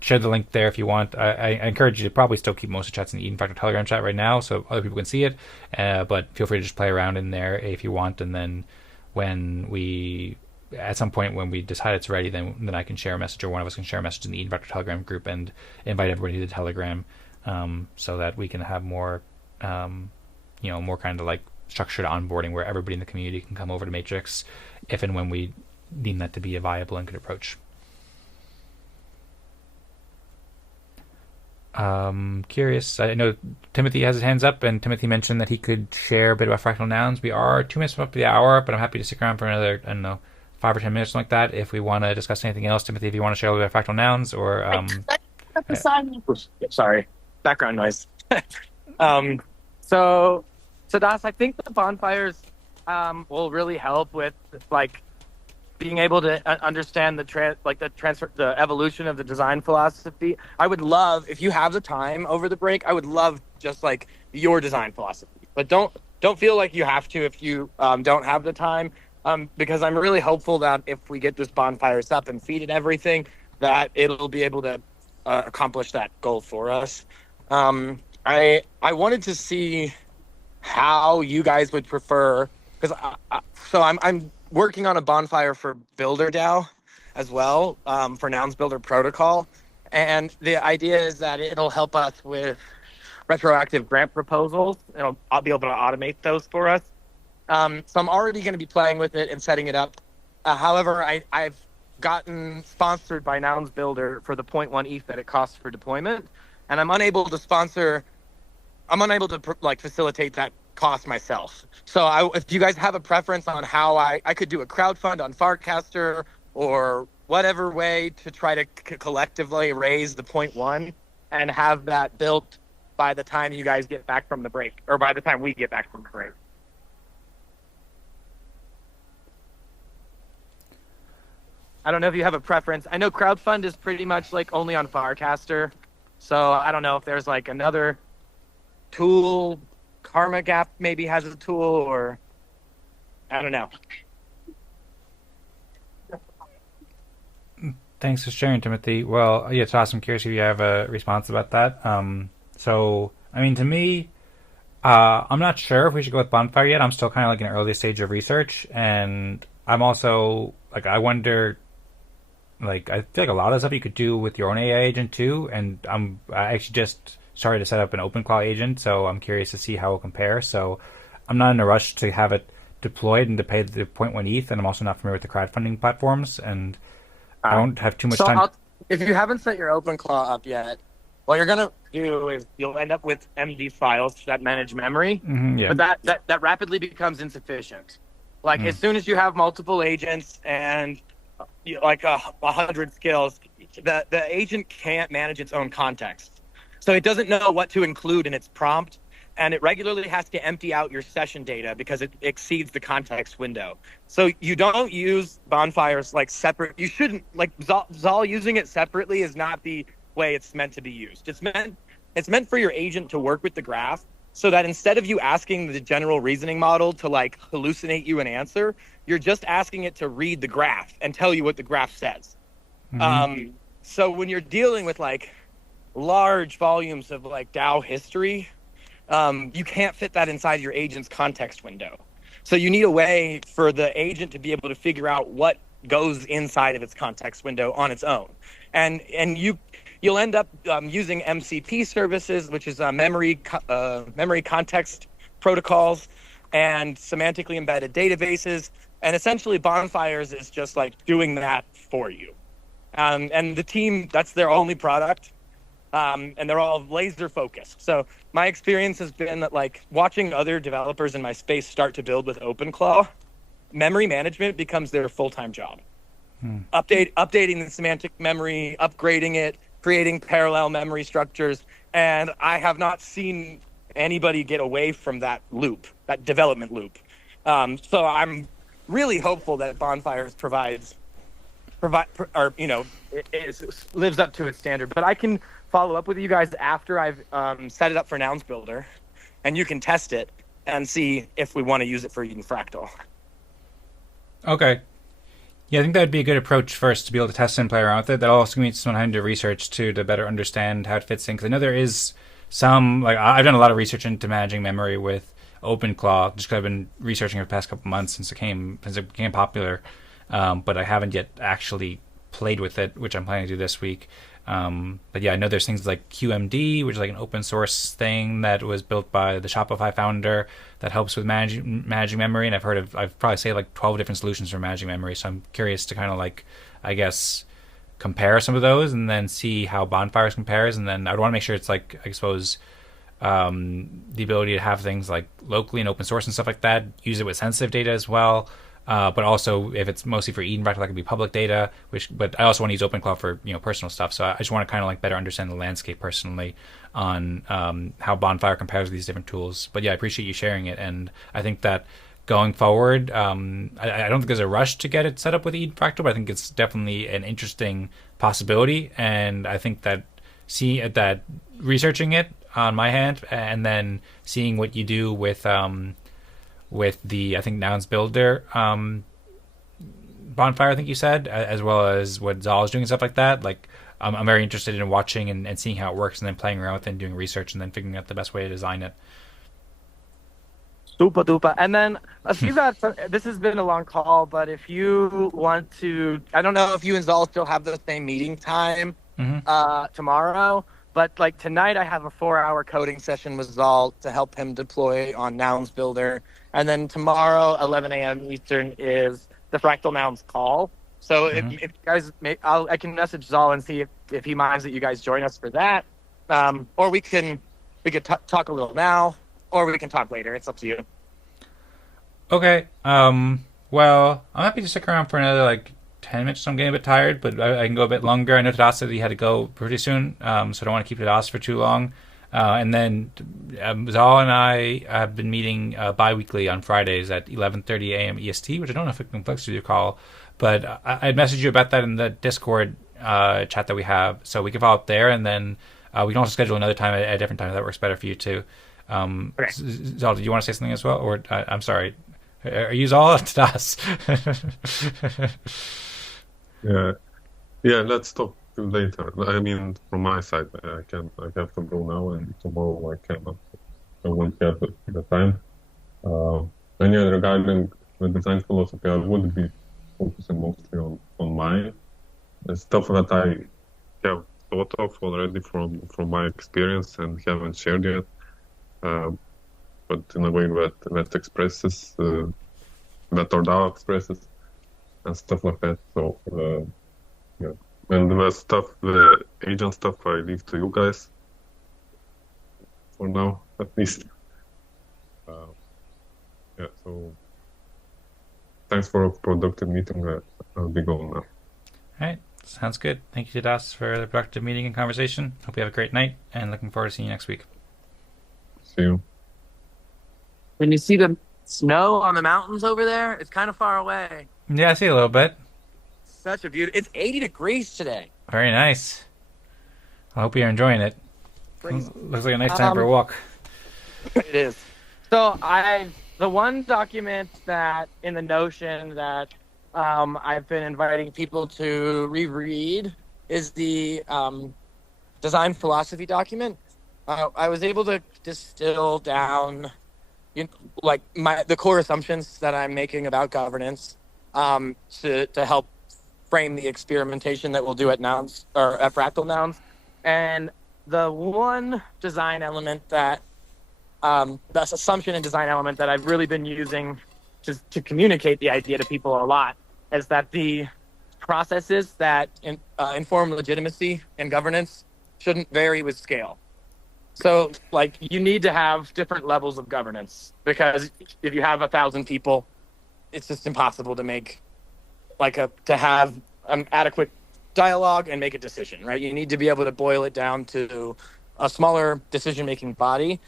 share the link there if you want. I encourage you to probably still keep most of the chats in the Eden Fractal Telegram chat right now so other people can see it. But feel free to just play around in there if you want. And then at some point when we decide it's ready, then I can share a message, or one of us can share a message in the Eden Fractal Telegram group and invite everybody to the Telegram so that we can have more more kind of like structured onboarding where everybody in the community can come over to Matrix if and when we deem that to be a viable and good approach. Curious. I know Timothy has his hands up, and Timothy mentioned that he could share a bit about fractal nouns. We are 2 minutes up to the hour, but I'm happy to stick around for another, 5 or 10 minutes, something like that, if we want to discuss anything else. Timothy, if you want to share a little bit about fractal nouns, or sorry, background noise. So Das, I think the bonfires will really help with like being able to understand the evolution of the design philosophy. I would love, if you have the time over the break, I would love just like your design philosophy. But don't feel like you have to if you don't have the time, because I'm really hopeful that if we get this bonfires up and feed it everything, that it'll be able to accomplish that goal for us. I wanted to see how you guys would prefer, because I'm working on a bonfire for Builder DAO as well, for Nouns Builder Protocol, and the idea is that it'll help us with retroactive grant proposals. I'll be able to automate those for us. So I'm already going to be playing with it and setting it up. However, I've gotten sponsored by Nouns Builder for the 0.1 ETH that it costs for deployment, and I'm unable to facilitate that cost myself. So if you guys have a preference on how I could do a crowdfund on Farcaster or whatever way to try to collectively raise the 0.1 and have that built by the time you guys get back from the break, or by the time we get back from the break. I don't know if you have a preference. I know crowdfund is pretty much like only on Farcaster. So I don't know if there's like another tool. Karma Gap maybe has a tool, or I don't know. Thanks for sharing, Timothy. Well, yeah, Toss, I'm curious if you have a response about that. So, I mean, to me, I'm not sure if we should go with Bonfire yet. I'm still kind of like in an early stage of research, and I'm also like, I wonder, like, I feel like a lot of stuff you could do with your own AI agent too. And I actually just started to set up an OpenClaw agent, so I'm curious to see how it will compare. So, I'm not in a rush to have it deployed and to pay the point 1 ETH, and I'm also not familiar with the crowdfunding platforms, and I don't have too much time. If you haven't set your OpenClaw up yet, what you're gonna do is you'll end up with MD files that manage memory, Yeah. but that rapidly becomes insufficient. Like as soon as you have multiple agents and like 100 skills, the agent can't manage its own context, so it doesn't know what to include in its prompt, and it regularly has to empty out your session data because it exceeds the context window. So you don't use bonfires like separate. You shouldn't, like Zaal using it separately is not the way it's meant to be used. It's meant for your agent to work with the graph, so that instead of you asking the general reasoning model to like hallucinate you an answer, you're just asking it to read the graph and tell you what the graph says. So when you're dealing with like large volumes of like DAO history, you can't fit that inside your agent's context window. So you need a way for the agent to be able to figure out what goes inside of its context window on its own. And you'll end up using MCP services, which is memory context protocols, and semantically embedded databases. And essentially Bonfires is just like doing that for you. And the team, that's their only product. And they're all laser focused. So my experience has been that like watching other developers in my space start to build with OpenClaw, memory management becomes their full-time job. Updating the semantic memory, upgrading it, creating parallel memory structures. And I have not seen anybody get away from that loop, that development loop. So I'm really hopeful that Bonfires lives up to its standard. But I can follow up with you guys after I've set it up for Nouns Builder, and you can test it and see if we want to use it for Eden Fractal. Okay. Yeah, I think that would be a good approach first to be able to test and play around with it. That'll also give me some time to research too, to better understand how it fits in. Because I know there is some, like I've done a lot of research into managing memory with OpenClaw, just because I've been researching it for the past couple months since it became popular. But I haven't yet actually played with it, which I'm planning to do this week. But yeah, I know there's things like QMD, which is like an open source thing that was built by the Shopify founder that helps with managing memory. And I've probably saved like 12 different solutions for managing memory. So I'm curious to kind of like, I guess, compare some of those and then see how Bonfires compares. And then I'd want to make sure it's like, I suppose, the ability to have things like locally and open source and stuff like that, use it with sensitive data as well. But also, if it's mostly for Eden Fractal, that could be public data. But I also want to use OpenClaw for personal stuff. So I just want to kind of like better understand the landscape personally on how Bonfire compares with these different tools. But yeah, I appreciate you sharing it, and I think that going forward, I don't think there's a rush to get it set up with Eden Fractal, but I think it's definitely an interesting possibility. And I think that researching it on my hand and then seeing what you do with the, I think, Nouns Builder Bonfire, I think you said, as well as what Zaal is doing and stuff like that. Like, I'm very interested in watching and seeing how it works and then playing around with it and doing research and then figuring out the best way to design it. Super duper. And then if you got, this has been a long call, but if you want to, I don't know if you and Zaal still have the same meeting time tomorrow, but like tonight I have a 4-hour coding session with Zaal to help him deploy on Nouns Builder. And then tomorrow, 11 a.m. Eastern, is the Fractal Nouns call. So if you guys, I can message Zaal and see if he minds that you guys join us for that. Or we could talk a little now, or we can talk later. It's up to you. Okay. Well, I'm happy to stick around for another like 10 minutes. I'm getting a bit tired, but I can go a bit longer. I know Tadas said he had to go pretty soon, so I don't want to keep Tadas for too long. And then Zaal and I have been meeting bi-weekly on Fridays at 11:30 AM EST, which I don't know if it conflicts with your call, but I'd messaged you about that in the Discord chat that we have, so we can follow up there, and then we can also schedule another time at a different time if that works better for you too. Okay. Zal, did you want to say something as well? Or I'm sorry. Are you Zal? Tadas. Yeah, yeah. Let's talk later. I mean, from my side, I have to go now, and tomorrow I cannot. I won't have the time. And yeah, regarding the design philosophy, I would be focusing mostly on mine. The stuff that I have thought of already from my experience and haven't shared yet, but in a way that expresses that ORDAO expresses and stuff like that. So yeah, and the agent stuff, I leave to you guys for now, at least. Yeah. So thanks for a productive meeting. I'll be going now. All right. Sounds good. Thank you, Tadas, for the productive meeting and conversation. Hope you have a great night, and looking forward to seeing you next week. See you. When you see the snow on the mountains over there, it's kind of far away. Yeah, I see a little bit. Such a beauty. It's 80 degrees today. Very nice. I hope you're enjoying it. Crazy. Looks like a nice time for a walk. It is. So the one document that in the Notion that I've been inviting people to reread is the design philosophy document. I was able to distill down, the core assumptions that I'm making about governance to help frame the experimentation that we'll do at Nouns or at Fractal Nouns. And the one design element that this assumption and design element that I've really been using to communicate the idea to people a lot is that the processes that inform legitimacy and governance shouldn't vary with scale. So, you need to have different levels of governance, because if you have 1,000 people, it's just impossible to make to have an adequate dialogue and make a decision, right? You need to be able to boil it down to a smaller decision-making body.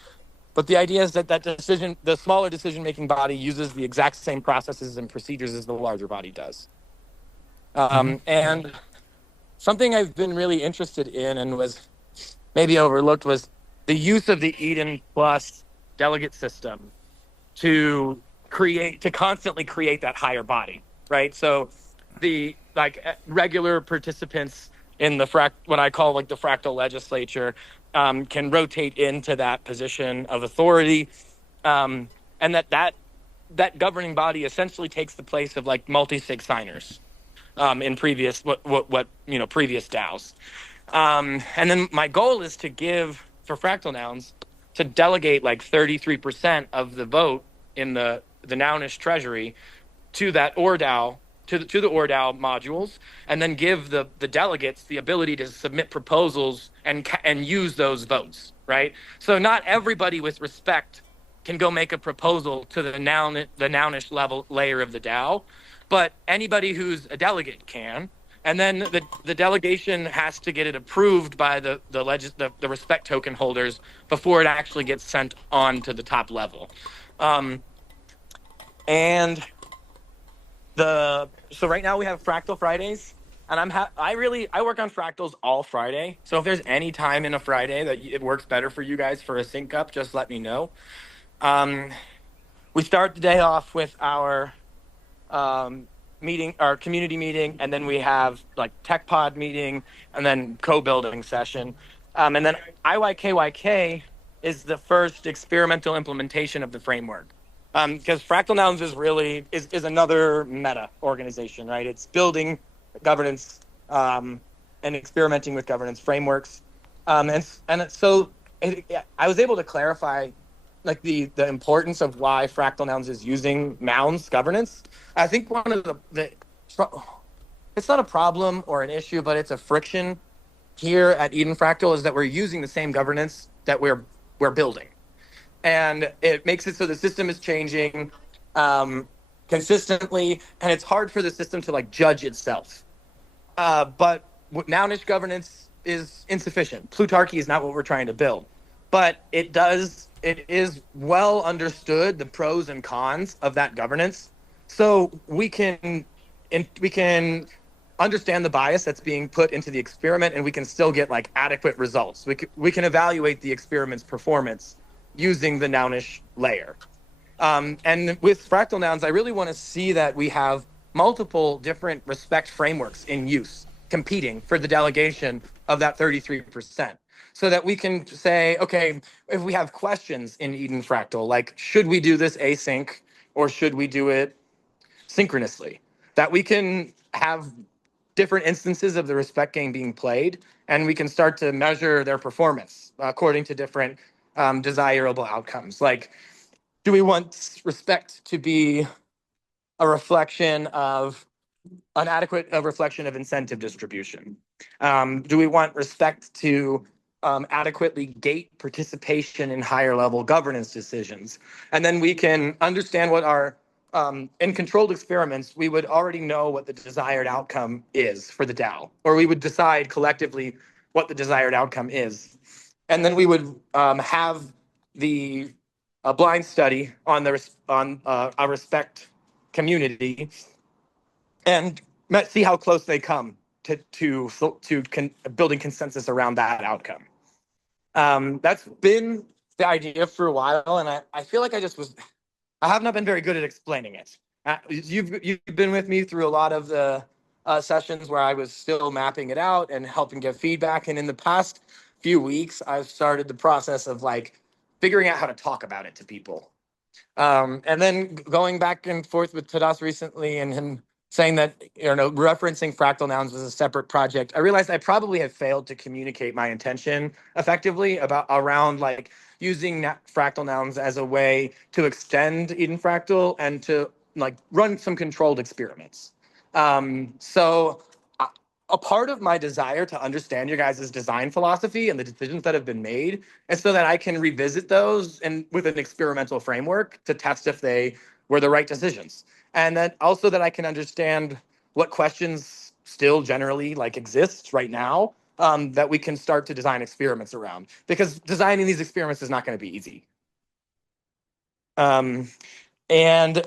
But the idea is that the smaller decision-making body uses the exact same processes and procedures as the larger body does. And something I've been really interested in and was maybe overlooked was the use of the Eden Plus delegate system to constantly create that higher body, right? So the regular participants in what I call the fractal legislature can rotate into that position of authority, and that governing body essentially takes the place of multi-sig signers in previous previous DAOs. And then my goal is to give for Fractal Nouns to delegate 33% of the vote in the Nounish treasury to that ORDAO, to the ORDAO modules, and then give the delegates the ability to submit proposals and use those votes, right? So not everybody with respect can go make a proposal to the Nounish level layer of the DAO, but anybody who's a delegate can. And then the delegation has to get it approved by the respect token holders before it actually gets sent on to the top level. So right now we have Fractal Fridays, and I work on fractals all Friday. So if there's any time in a Friday that it works better for you guys for a sync up, just let me know. We start the day off with our our community meeting, and then we have tech pod meeting, and then co-building session, and then IYKYK is the first experimental implementation of the framework, because Fractal Nouns is another meta organization, right? It's building governance and experimenting with governance frameworks, so I was able to clarify the importance of why Fractal Nouns is using Nouns governance. I think one of it's not a problem or an issue, but it's a friction here at Eden Fractal is that we're using the same governance that we're building. And it makes it so the system is changing consistently, and it's hard for the system to judge itself. But Nounish governance is insufficient. Plutarchy is not what we're trying to build. But it is well understood the pros and cons of that governance, so we can understand the bias that's being put into the experiment, and we can still get adequate results. We can evaluate the experiment's performance using the nounish layer. And with fractal nouns, I really want to see that we have multiple different respect frameworks in use, competing for the delegation of that 33%. So that we can say, okay, if we have questions in Eden Fractal, like, should we do this async or should we do it synchronously? That we can have different instances of the respect game being played, and we can start to measure their performance according to different desirable outcomes. Like, do we want respect to be a reflection of an adequate reflection of incentive distribution? Do we want respect to adequately gate participation in higher level governance decisions? And then we can understand what our in controlled experiments, we would already know what the desired outcome is for the DAO, or we would decide collectively what the desired outcome is. And then we would have the a blind study on a respect community and see how close they come to building consensus around that outcome. That's been the idea for a while, and I feel like I have not been very good at explaining it. You've been with me through a lot of the sessions where I was still mapping it out and helping give feedback, and in the past few weeks, I've started the process of like figuring out how to talk about it to people. And then going back and forth with Tadas recently and him saying that, referencing fractal nouns as a separate project, I realized I probably have failed to communicate my intention effectively around like using fractal nouns as a way to extend Eden Fractal and to like run some controlled experiments. So a part of my desire to understand your guys' design philosophy and the decisions that have been made is so that I can revisit those and with an experimental framework to test if they were the right decisions. And then also that I can understand what questions still generally like exist right now that we can start to design experiments around, because designing these experiments is not going to be easy. And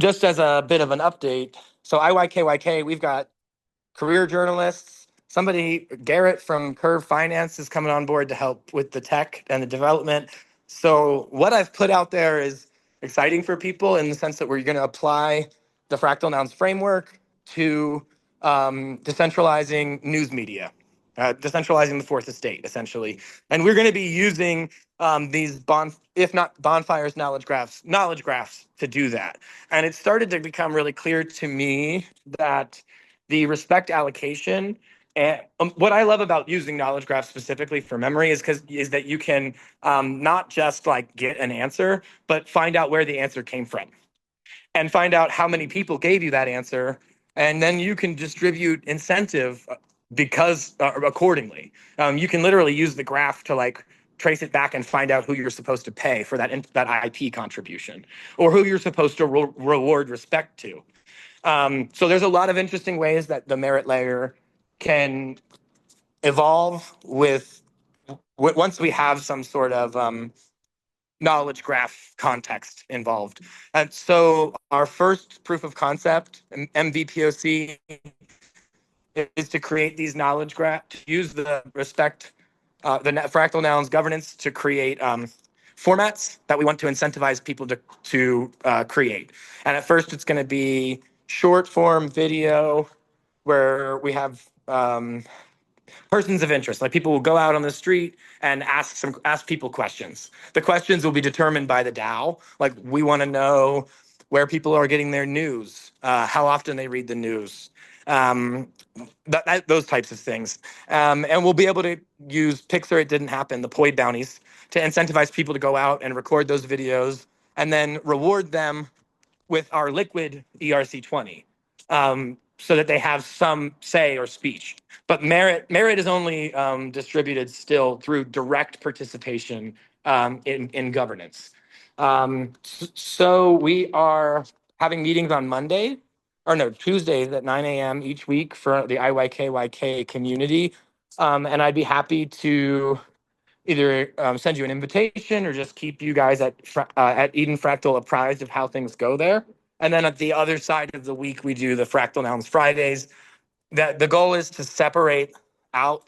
just as a bit of an update, so IYKYK, we've got career journalists. Garrett from Curve Finance is coming on board to help with the tech and the development. So what I've put out there is exciting for people in the sense that we're going to apply the Fractal Nouns framework to decentralizing news media, decentralizing the fourth estate, essentially. And we're going to be using these if not bonfires, knowledge graphs to do that. And it started to become really clear to me that the respect allocation, and what I love about using knowledge graphs specifically for memory is that you can not just like get an answer, but find out where the answer came from and find out how many people gave you that answer. And then you can distribute incentive accordingly. You can literally use the graph to like trace it back and find out who you're supposed to pay for that IP contribution, or who you're supposed to reward respect to. So there's a lot of interesting ways that the merit layer can evolve once we have some sort of knowledge graph context involved. And so our first proof of concept, MVPOC, is to create these knowledge graphs, to use the fractal nouns governance to create formats that we want to incentivize people to create. And at first it's going to be short form video where we have persons of interest, like people will go out on the street and ask people questions. The questions will be determined by the DAO. Like, we want to know where people are getting their news, how often they read the news, those types of things. And we'll be able to use Pixar It Didn't Happen, the POID bounties, to incentivize people to go out and record those videos and then reward them with our liquid ERC20, so that they have some say or speech. But merit is only distributed still through direct participation in governance. So we are having meetings on Tuesdays at 9 a.m. each week for the IYKYK community. And I'd be happy to either send you an invitation or just keep you guys at Eden Fractal apprised of how things go there. And then at the other side of the week, we do the Fractal Nouns Fridays. The goal is to separate out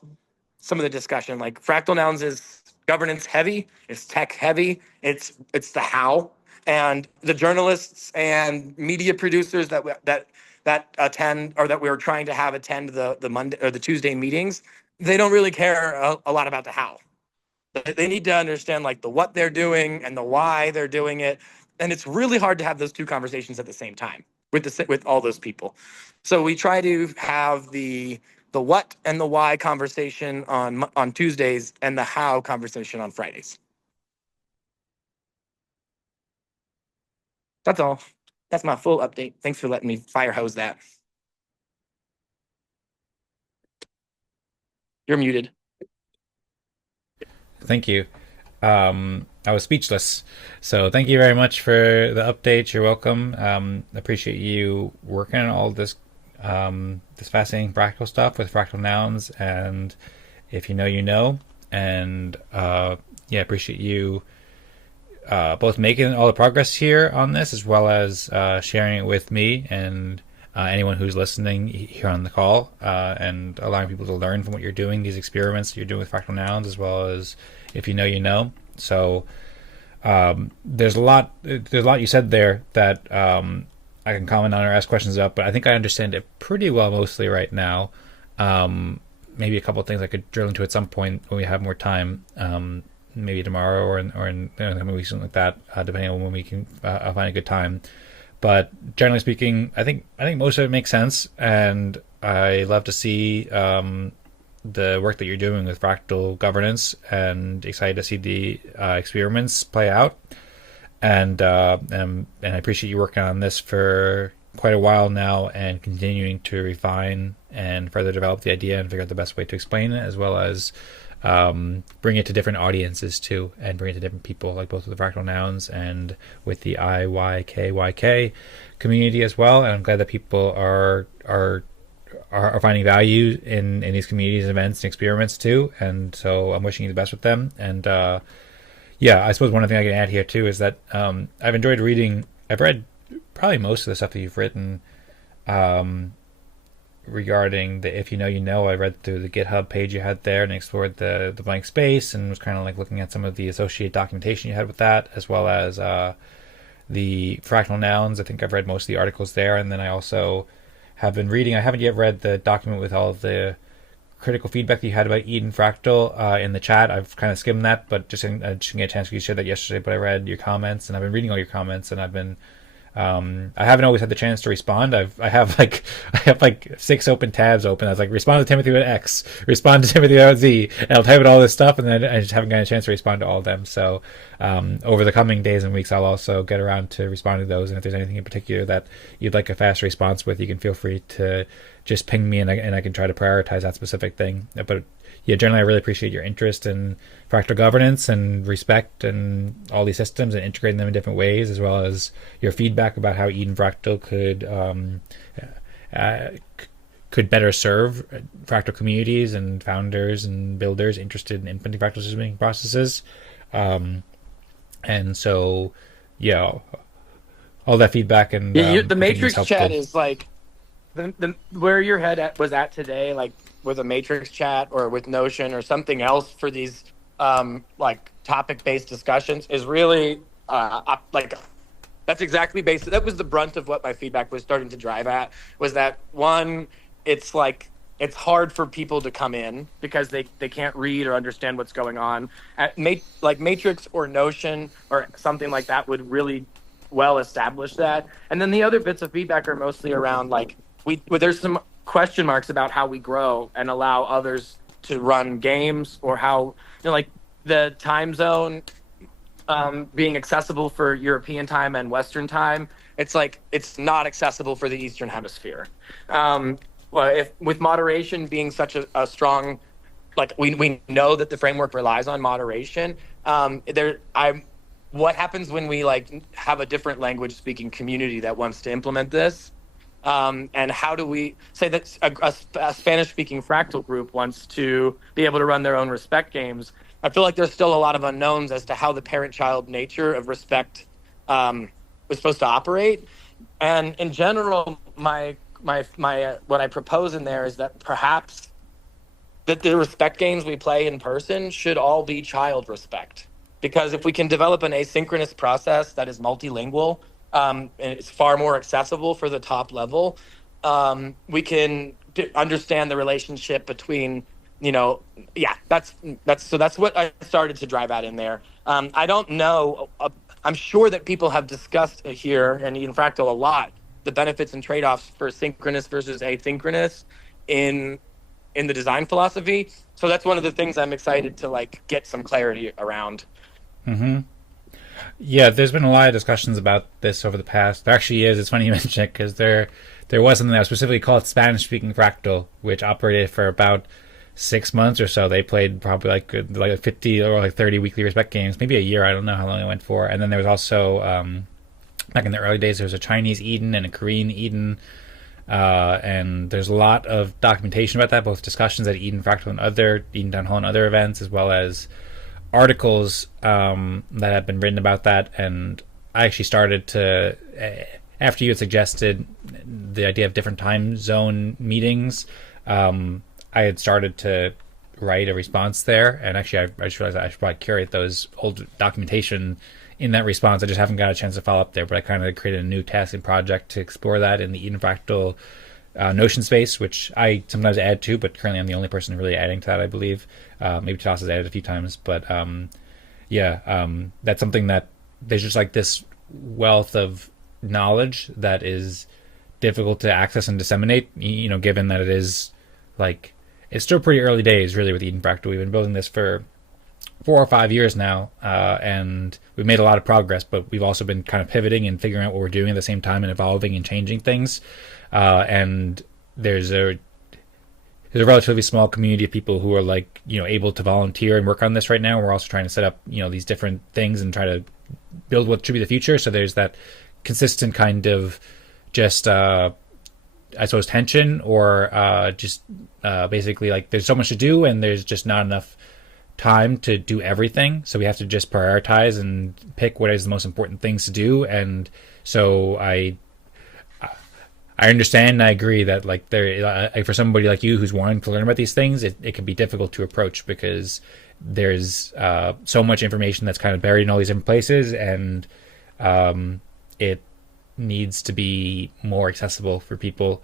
some of the discussion. Like, Fractal Nouns is governance heavy, it's tech heavy, it's the how. And the journalists and media producers that attend, or that we were trying to have attend the Monday or the Tuesday meetings, they don't really care a lot about the how. They need to understand like the what they're doing and the why they're doing it. And it's really hard to have those two conversations at the same time with all those people. So we try to have the what and the why conversation on Tuesdays and the how conversation on Fridays. That's all. That's my full update. Thanks for letting me fire hose that. You're muted. Thank you. I was speechless. So thank you very much for the update. You're welcome. Appreciate you working on all this this fascinating fractal stuff with fractal nouns, and if you know, you know. And yeah, appreciate you both making all the progress here on this, as well as sharing it with me and anyone who's listening here on the call, and allowing people to learn from what you're doing, these experiments that you're doing with fractal nouns, as well as if you know, you know. So there's a lot you said there that I can comment on or ask questions about, but I think I understand it pretty well mostly right now. Maybe a couple of things I could drill into at some point when we have more time, maybe tomorrow or in a couple weeks, something like that, depending on when we can find a good time. But generally speaking, I think most of it makes sense, and I love to see the work that you're doing with fractal governance, and excited to see the experiments play out. And I appreciate you working on this for quite a while now, and continuing to refine and further develop the idea and figure out the best way to explain it, as well as bring it to different audiences too, and bring it to different people, like both with the fractal nouns and with the IYKYK community as well. And I'm glad that people are finding value in these communities, events, and experiments too. And so I'm wishing you the best with them. And yeah, I suppose one other thing I can add here too is that I've enjoyed reading. I've read probably most of the stuff that you've written regarding the if you know, you know. I read through the GitHub page you had there and explored the blank space, and was kind of like looking at some of the associated documentation you had with that, as well as the fractal nouns. I think I've read most of the articles there, and then I also have been reading. I haven't yet read the document with all of the critical feedback that you had about Eden Fractal in the chat. I've kind of skimmed that, but I didn't get a chance to share that yesterday. But I read your comments, and I've been reading all your comments, and I've been I haven't always had the chance to respond. I have like 6 open tabs open. I was like, respond to Timothy with X, respond to Timothy with Z, and I'll type in all this stuff, and then I just haven't gotten a chance to respond to all of them. So over the coming days and weeks, I'll also get around to responding to those. And if there's anything in particular that you'd like a fast response with, you can feel free to just ping me, and I can try to prioritize that specific thing. But yeah, generally, I really appreciate your interest in fractal governance and respect and all these systems and integrating them in different ways, as well as your feedback about how Eden Fractal could better serve fractal communities and founders and builders interested in implementing fractal system processes. And so, yeah, all that feedback and the Matrix chat is like the where your head was at today, like with a Matrix chat or with Notion or something else for these like topic-based discussions is really like that's exactly based. That was the brunt of what my feedback was starting to drive at, was that one, it's like it's hard for people to come in because they can't read or understand what's going on. Like Matrix or Notion or something like that would really well establish that. And then the other bits of feedback are mostly around like there's some question marks about how we grow and allow others to run games, or how, like the time zone being accessible for European time and Western time. It's like it's not accessible for the Eastern Hemisphere. Well, if with moderation being such a strong, like we know that the framework relies on moderation. What happens when we like have a different language speaking community that wants to implement this? And how do we say that a Spanish-speaking fractal group wants to be able to run their own respect games? I feel like there's still a lot of unknowns as to how the parent-child nature of respect was supposed to operate. And in general, my what I propose in there is that perhaps that the respect games we play in person should all be child respect. Because if we can develop an asynchronous process that is multilingual, and it's far more accessible for the top level, we can understand the relationship between, that's what I started to drive at in there. I don't know. I'm sure that people have discussed here and Eden Fractal a lot the benefits and trade-offs for synchronous versus asynchronous in the design philosophy. So that's one of the things I'm excited to like get some clarity around. Mm-hmm. Yeah, there's been a lot of discussions about this over the past. There actually is. It's funny you mention it because there was something that was specifically called Spanish-speaking Fractal, which operated for about 6 months or so. They played probably like 50 or like 30 weekly respect games, maybe a year. I don't know how long it went for. And then there was also back in the early days, there was a Chinese Eden and a Korean Eden. And there's a lot of documentation about that, both discussions at Eden Fractal and other Eden Town Hall and other events, as well as articles that have been written about that. And I actually started to, after you had suggested the idea of different time zone meetings, I had started to write a response there. And actually, I just realized I should probably curate those old documentation in that response. I just haven't got a chance to follow up there, but I kind of created a new task and project to explore that in the Eden Fractal Notion space, which I sometimes add to, but currently I'm the only person really adding to that, I believe. Maybe Tadas has added a few times, but that's something that there's just like this wealth of knowledge that is difficult to access and disseminate, given that it is like, it's still pretty early days really with Eden Fractal. We've been building this for 4 or 5 years now, and we've made a lot of progress, but we've also been kind of pivoting and figuring out what we're doing at the same time and evolving and changing things. And there's a relatively small community of people who are like, able to volunteer and work on this right now. We're also trying to set up, these different things and try to build what should be the future. So there's that consistent kind of just, I suppose, tension or basically like there's so much to do and there's just not enough time to do everything, so we have to just prioritize and pick what is the most important things to do. And so I understand and I agree that like for somebody like you who's wanting to learn about these things, it can be difficult to approach because there's so much information that's kind of buried in all these different places, and it needs to be more accessible for people,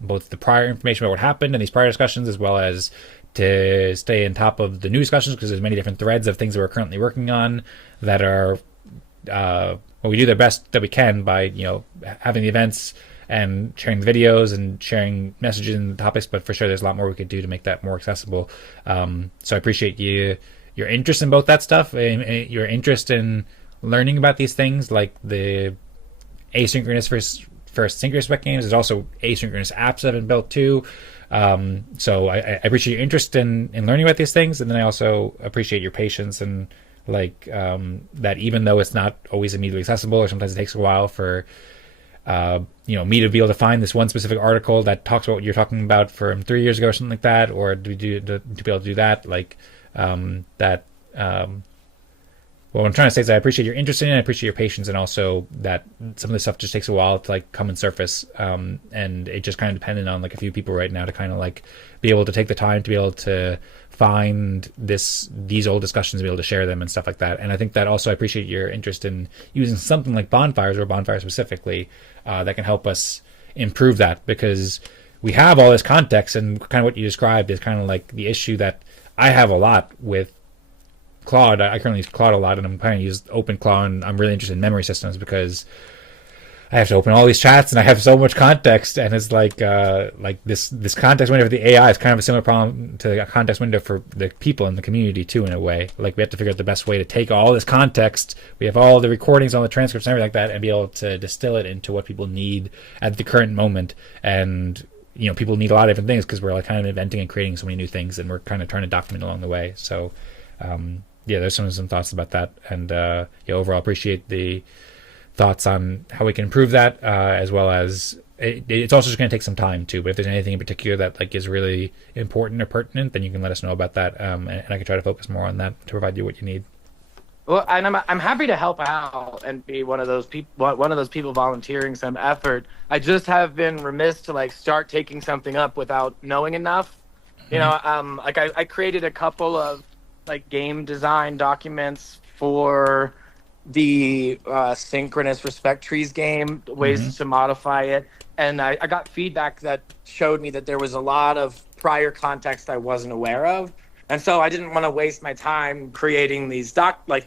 both the prior information about what happened in these prior discussions as well as to stay on top of the new discussions, because there's many different threads of things that we're currently working on that are we do the best that we can by having the events and sharing the videos and sharing messages and topics, but for sure there's a lot more we could do to make that more accessible. So I appreciate your interest in both that stuff and your interest in learning about these things, like the asynchronous first synchronous spec games. There's also asynchronous apps that have been built too. So I appreciate your interest in learning about these things, and then I also appreciate your patience and like that even though it's not always immediately accessible, or sometimes it takes a while for me to be able to find this one specific article that talks about what you're talking about from 3 years ago or something like that, or to be able to do that, like that. What I'm trying to say is I appreciate your interest in it, I appreciate your patience, and also that some of this stuff just takes a while to like come and surface, and it just kind of dependent on like a few people right now to kind of like be able to take the time to be able to find these old discussions, be able to share them and stuff like that. And I think that also I appreciate your interest in using something like bonfires, or bonfire specifically, that can help us improve that, because we have all this context, and kind of what you described is kind of like the issue that I have a lot with Claude. I currently use Claude a lot, and I'm planning to use OpenClaw, and I'm really interested in memory systems because I have to open all these chats and I have so much context, and it's like this context window for the AI is kind of a similar problem to a context window for the people in the community too, in a way. Like we have to figure out the best way to take all this context. We have all the recordings, all the transcripts and everything like that, and be able to distill it into what people need at the current moment. And people need a lot of different things because we're like kind of inventing and creating so many new things, and we're kind of trying to document along the way. So there's some thoughts about that, and overall appreciate the thoughts on how we can improve that, as well as it's also just going to take some time too. But if there's anything in particular that like is really important or pertinent, then you can let us know about that, and I can try to focus more on that to provide you what you need. Well, and I'm happy to help out and be one of those people volunteering some effort. I just have been remiss to like start taking something up without knowing enough. You know, like I created a couple of like game design documents for the synchronous respect trees game, ways to modify it. And I got feedback that showed me that there was a lot of prior context I wasn't aware of. And so I didn't want to waste my time creating these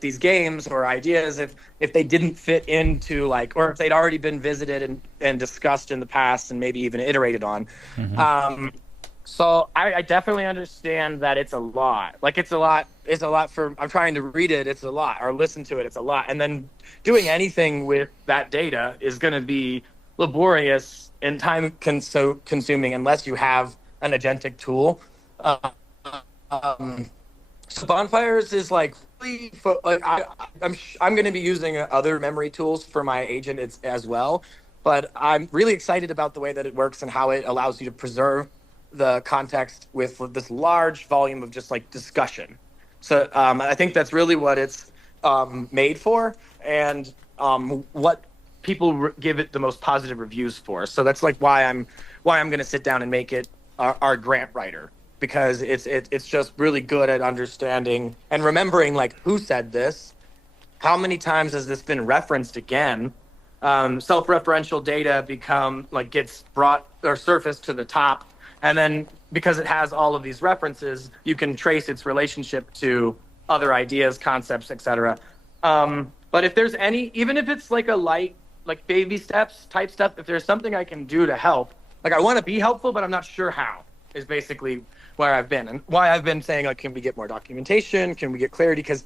these games or ideas if they didn't fit into like, or if they'd already been visited and discussed in the past and maybe even iterated on. So I definitely understand that it's a lot. Like it's a lot for, I'm trying to read it, it's a lot, or listen to it, it's a lot. And then doing anything with that data is going to be laborious and time consuming unless you have an agentic tool. So Bonfires is like, really I'm going to be using other memory tools for my agent as well. But I'm really excited about the way that it works and how it allows you to preserve the context with this large volume of just like discussion. So I think that's really what it's made for, and what people give it the most positive reviews for. So that's like why I'm going to sit down and make it our grant writer, because it's just really good at understanding and remembering like who said this, how many times has this been referenced again. Self-referential data gets brought or surfaced to the top. And then because it has all of these references, you can trace its relationship to other ideas, concepts, etc. But if there's even if it's like a light, like baby steps type stuff, if there's something I can do to help, like I want to be helpful, but I'm not sure how, is basically where I've been and why I've been saying, like, can we get more documentation? Can we get clarity? Because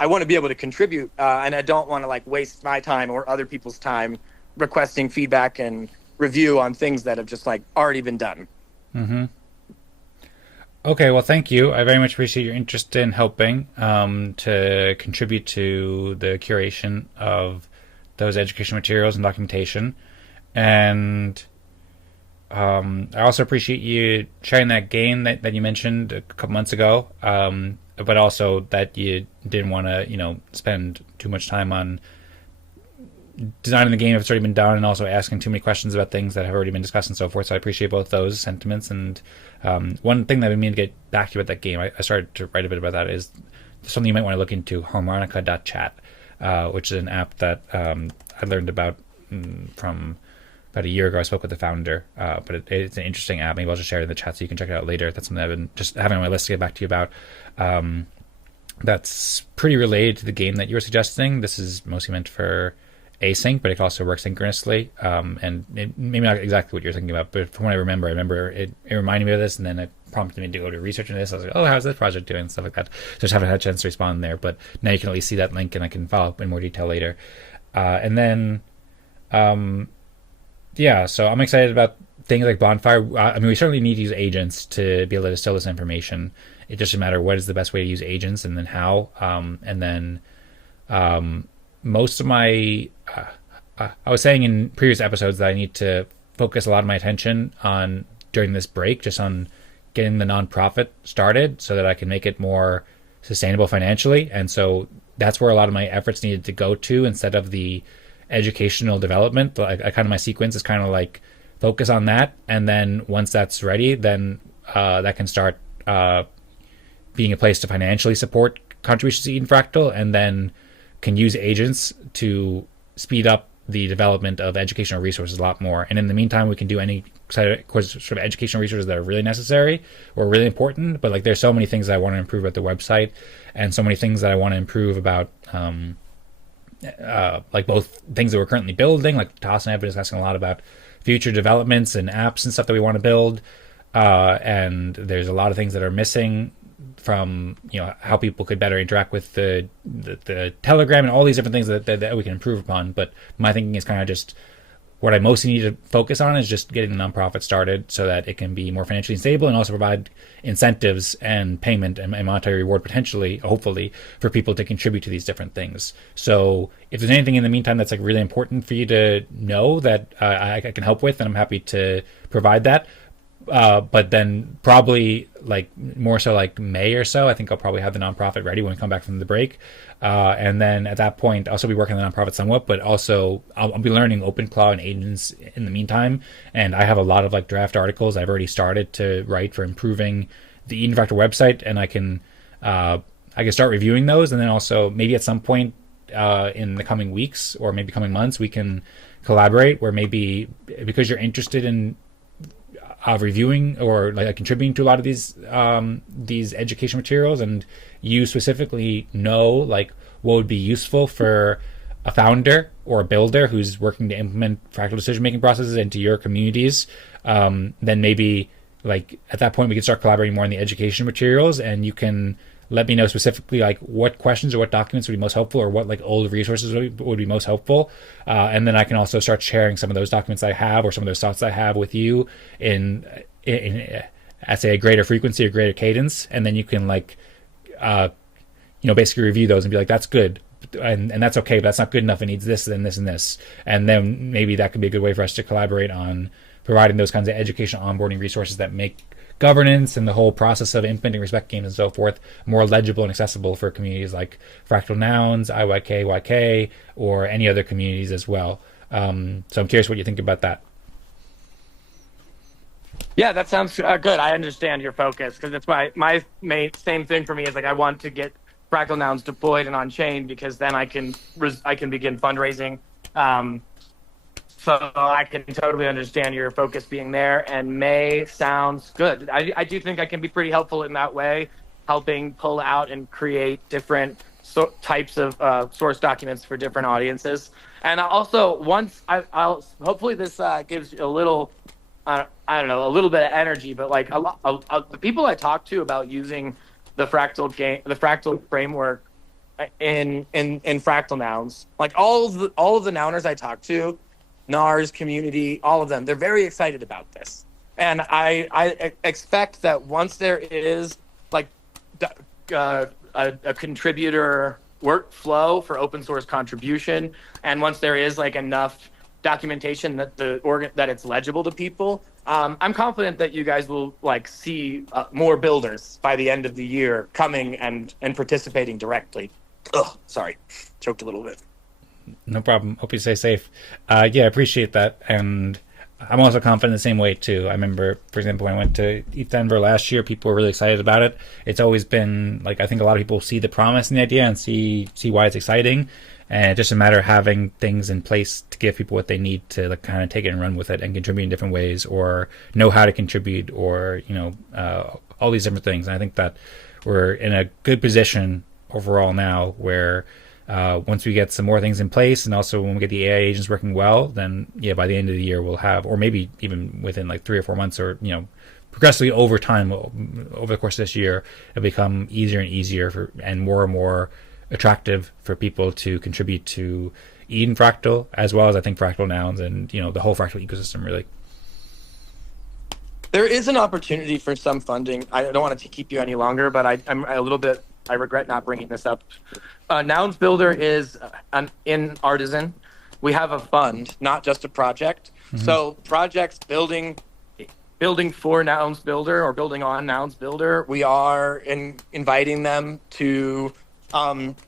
I want to be able to contribute, and I don't want to like waste my time or other people's time requesting feedback and review on things that have just like already been done. Okay, well, thank you. I very much appreciate your interest in helping to contribute to the curation of those educational materials and documentation. And I also appreciate you sharing that game that you mentioned a couple months ago, but also that you didn't want to, spend too much time on designing the game if it's already been done, and also asking too many questions about things that have already been discussed and so forth. So I appreciate both those sentiments. And one thing that I mean to get back to you about that game, I started to write a bit about that, is something you might want to look into, harmonica.chat, which is an app that I learned about from about a year ago. I spoke with the founder, but it's an interesting app. Maybe I'll just share it in the chat so you can check it out later. That's something I've been just having on my list to get back to you about. That's pretty related to the game that you were suggesting. This is mostly meant for async, but it can also work synchronously. And maybe not exactly what you're thinking about, but from what I remember it reminded me of this, and then it prompted me to go to research into this. I was like, oh, how's this project doing? Stuff like that. So I just haven't had a chance to respond there, but now you can at least see that link, and I can follow up in more detail later. And then, so I'm excited about things like Bonfire. I mean, we certainly need to use agents to be able to distill this information. It just doesn't matter what is the best way to use agents, and then how. And then most of my, I was saying in previous episodes that I need to focus a lot of my attention on during this break, just on getting the nonprofit started so that I can make it more sustainable financially. And so that's where a lot of my efforts needed to go to, instead of the educational development. Like, kind of my sequence is kind of like focus on that, and then once that's ready, then that can start being a place to financially support contributions to Eden Fractal, and then can use agents to speed up the development of educational resources a lot more. And in the meantime, we can do any sort of educational resources that are really necessary or really important. But like, there's so many things that I want to improve about the website, and so many things that I want to improve about like both things that we're currently building. Like Tadas and I have been discussing a lot about future developments and apps and stuff that we want to build. And there's a lot of things that are missing from how people could better interact with the Telegram and all these different things that we can improve upon. But my thinking is kind of just what I mostly need to focus on is just getting the nonprofit started so that it can be more financially stable, and also provide incentives and payment and monetary reward, potentially, hopefully, for people to contribute to these different things. So if there's anything in the meantime that's like really important for you to know that I can help with, then I'm happy to provide that. But then probably like more so like May or so, I think I'll probably have the nonprofit ready when we come back from the break. And then at that point, I'll still be working on the nonprofit somewhat, but also I'll be learning OpenClaw and agents in the meantime. And I have a lot of like draft articles I've already started to write for improving the Eden Fractal website, and I can start reviewing those, and then also maybe at some point in the coming weeks or maybe coming months we can collaborate, where maybe because you're interested in reviewing or like contributing to a lot of these education materials, and you specifically know like what would be useful for a founder or a builder who's working to implement fractal decision-making processes into your communities, then maybe like at that point we can start collaborating more on the education materials, and you can let me know specifically like what questions or what documents would be most helpful, or what like old resources would be most helpful, and then I can also start sharing some of those documents I have or some of those thoughts I have with you in at say a greater frequency or greater cadence, and then you can like basically review those and be like, that's good, and that's okay, but that's not good enough, it needs this and this and this, and then maybe that could be a good way for us to collaborate on providing those kinds of educational onboarding resources that make governance and the whole process of implementing respect games and so forth more legible and accessible for communities like Fractal Nouns, IYK, YK, or any other communities as well. So I'm curious what you think about that. Yeah, that sounds good. I understand your focus, because that's my main same thing for me is like I want to get Fractal Nouns deployed and on chain, because then I can begin fundraising. So I can totally understand your focus being there, and May sounds good. I do think I can be pretty helpful in that way, helping pull out and create different types of source documents for different audiences. And also, once I'll hopefully this gives you a little, I don't know, a little bit of energy, but like the people I talk to about using the fractal framework in Fractal Nouns, like all of the Nouners I talk to, NARS community, all of them, they're very excited about this. And I expect that once there is like a contributor workflow for open source contribution, and once there is like enough documentation that that it's legible to people, I'm confident that you guys will like see more builders by the end of the year coming and participating directly. Sorry, choked a little bit. No problem. Hope you stay safe. I appreciate that. And I'm also confident the same way too. I remember, for example, when I went to ETH Denver last year, people were really excited about it. It's always been like, I think a lot of people see the promise in the idea and see why it's exciting. And it's just a matter of having things in place to give people what they need to like kind of take it and run with it and contribute in different ways, or know how to contribute, or, all these different things. And I think that we're in a good position overall now, where once we get some more things in place, and also when we get the AI agents working well, then by the end of the year we'll have, or maybe even within like 3 or 4 months, or progressively over time, over the course of this year, it'll become easier and easier and more attractive for people to contribute to Eden Fractal, as well as I think Fractal Nouns and the whole Fractal ecosystem really. There is an opportunity for some funding. I don't want to keep you any longer, but I'm a little bit, I regret not bringing this up. Nouns Builder is in Artisan. We have a fund, not just a project. Mm-hmm. So projects building for Nouns Builder or building on Nouns Builder, we are inviting them to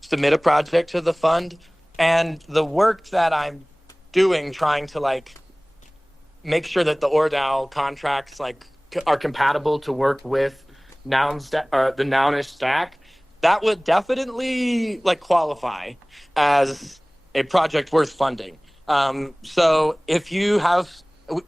submit a project to the fund. And the work that I'm doing, trying to like make sure that the ORDAO contracts like are compatible to work with Nouns or the Nounish stack, that would definitely like qualify as a project worth funding. So if you have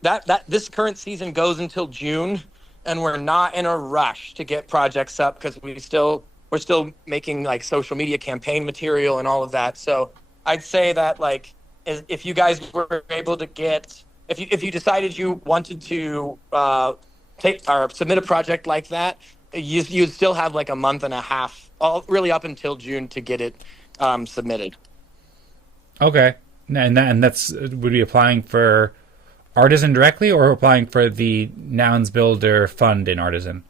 that this current season goes until June, and we're not in a rush to get projects up, because we're still making like social media campaign material and all of that. So I'd say that like if you guys were able to get, if you decided you wanted to take or submit a project like that, you'd still have like a month and a half, really up until June, to get it submitted. Okay, and that's would be applying for Artisan directly, or applying for the Nouns Builder fund in Artisan?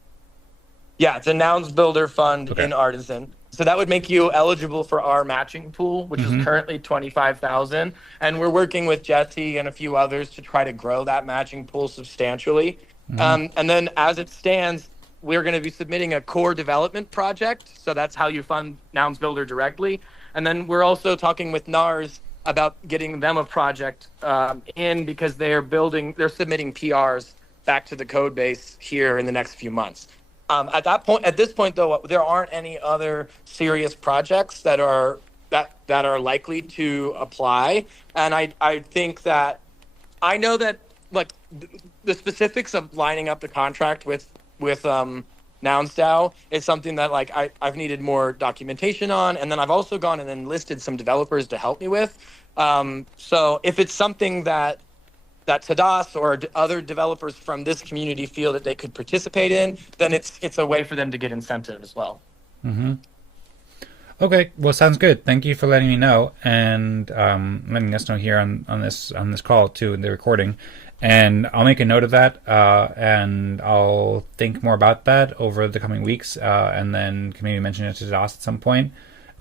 Yeah, it's a Nouns Builder fund in Artisan. So that would make you eligible for our matching pool, which is currently 25,000, and we're working with Jesse and a few others to try to grow that matching pool substantially. And then as it stands, we're going to be submitting a core development project. So that's how you fund Nouns Builder directly. And then we're also talking with NARS about getting them a project because they're submitting PRs back to the code base here in the next few months. At this point, though, there aren't any other serious projects that are likely to apply, and I think that I know that like the specifics of lining up the contract with Nouns DAO is something that like I've needed more documentation on, and then I've also gone and enlisted some developers to help me with. So if it's something that Tadas or other developers from this community feel that they could participate in, then it's a way for them to get incentive as well. Mm-hmm. Okay, well, sounds good. Thank you for letting me know and letting us know here on this call too in the recording. And I'll make a note of that, and I'll think more about that over the coming weeks, and then can maybe mention it to Tadas at some point.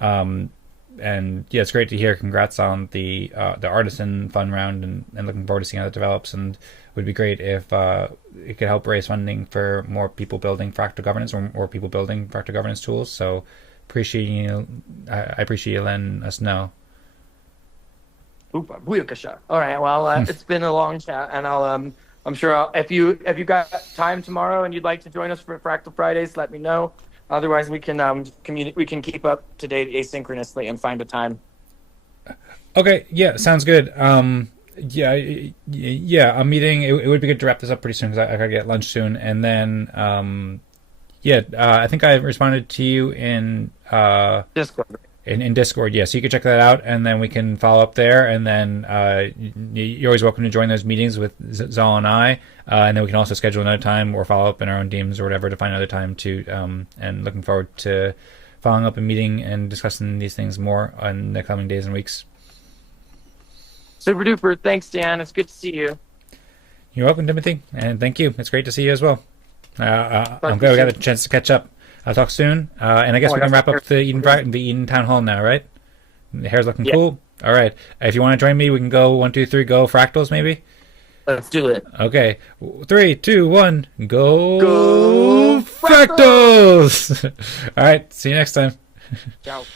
And yeah, it's great to hear. Congrats on the Artisan Fund round, and looking forward to seeing how it develops. And it would be great if it could help raise funding for more people building Fractal governance or people building Fractal governance tools. So I appreciate you letting us know. All right. Well, it's been a long chat, and I'm sure if you got time tomorrow and you'd like to join us for Fractal Fridays, let me know. Otherwise, we can we can keep up to date asynchronously and find a time. Okay. Yeah. Sounds good. Yeah. I'm meeting. It would be good to wrap this up pretty soon because I gotta get lunch soon, and then I think I responded to you in Discord. In Discord, yeah. So you can check that out, and then we can follow up there. And then you're always welcome to join those meetings with Zaal and I. And then we can also schedule another time or follow up in our own teams or whatever to find another time too. And looking forward to following up and meeting and discussing these things more in the coming days and weeks. Super duper. Thanks, Dan. It's good to see you. You're welcome, Timothy, and thank you. It's great to see you as well. I'm glad we got a chance to catch up. I'll talk soon, and I guess we can wrap up the Eden Town Hall now, right? The hair's looking cool. All right. If you want to join me, we can go 1, 2, 3, go Fractals, maybe. Let's do it. Okay. 3, 2, 1, go Fractals! All right. See you next time. Ciao.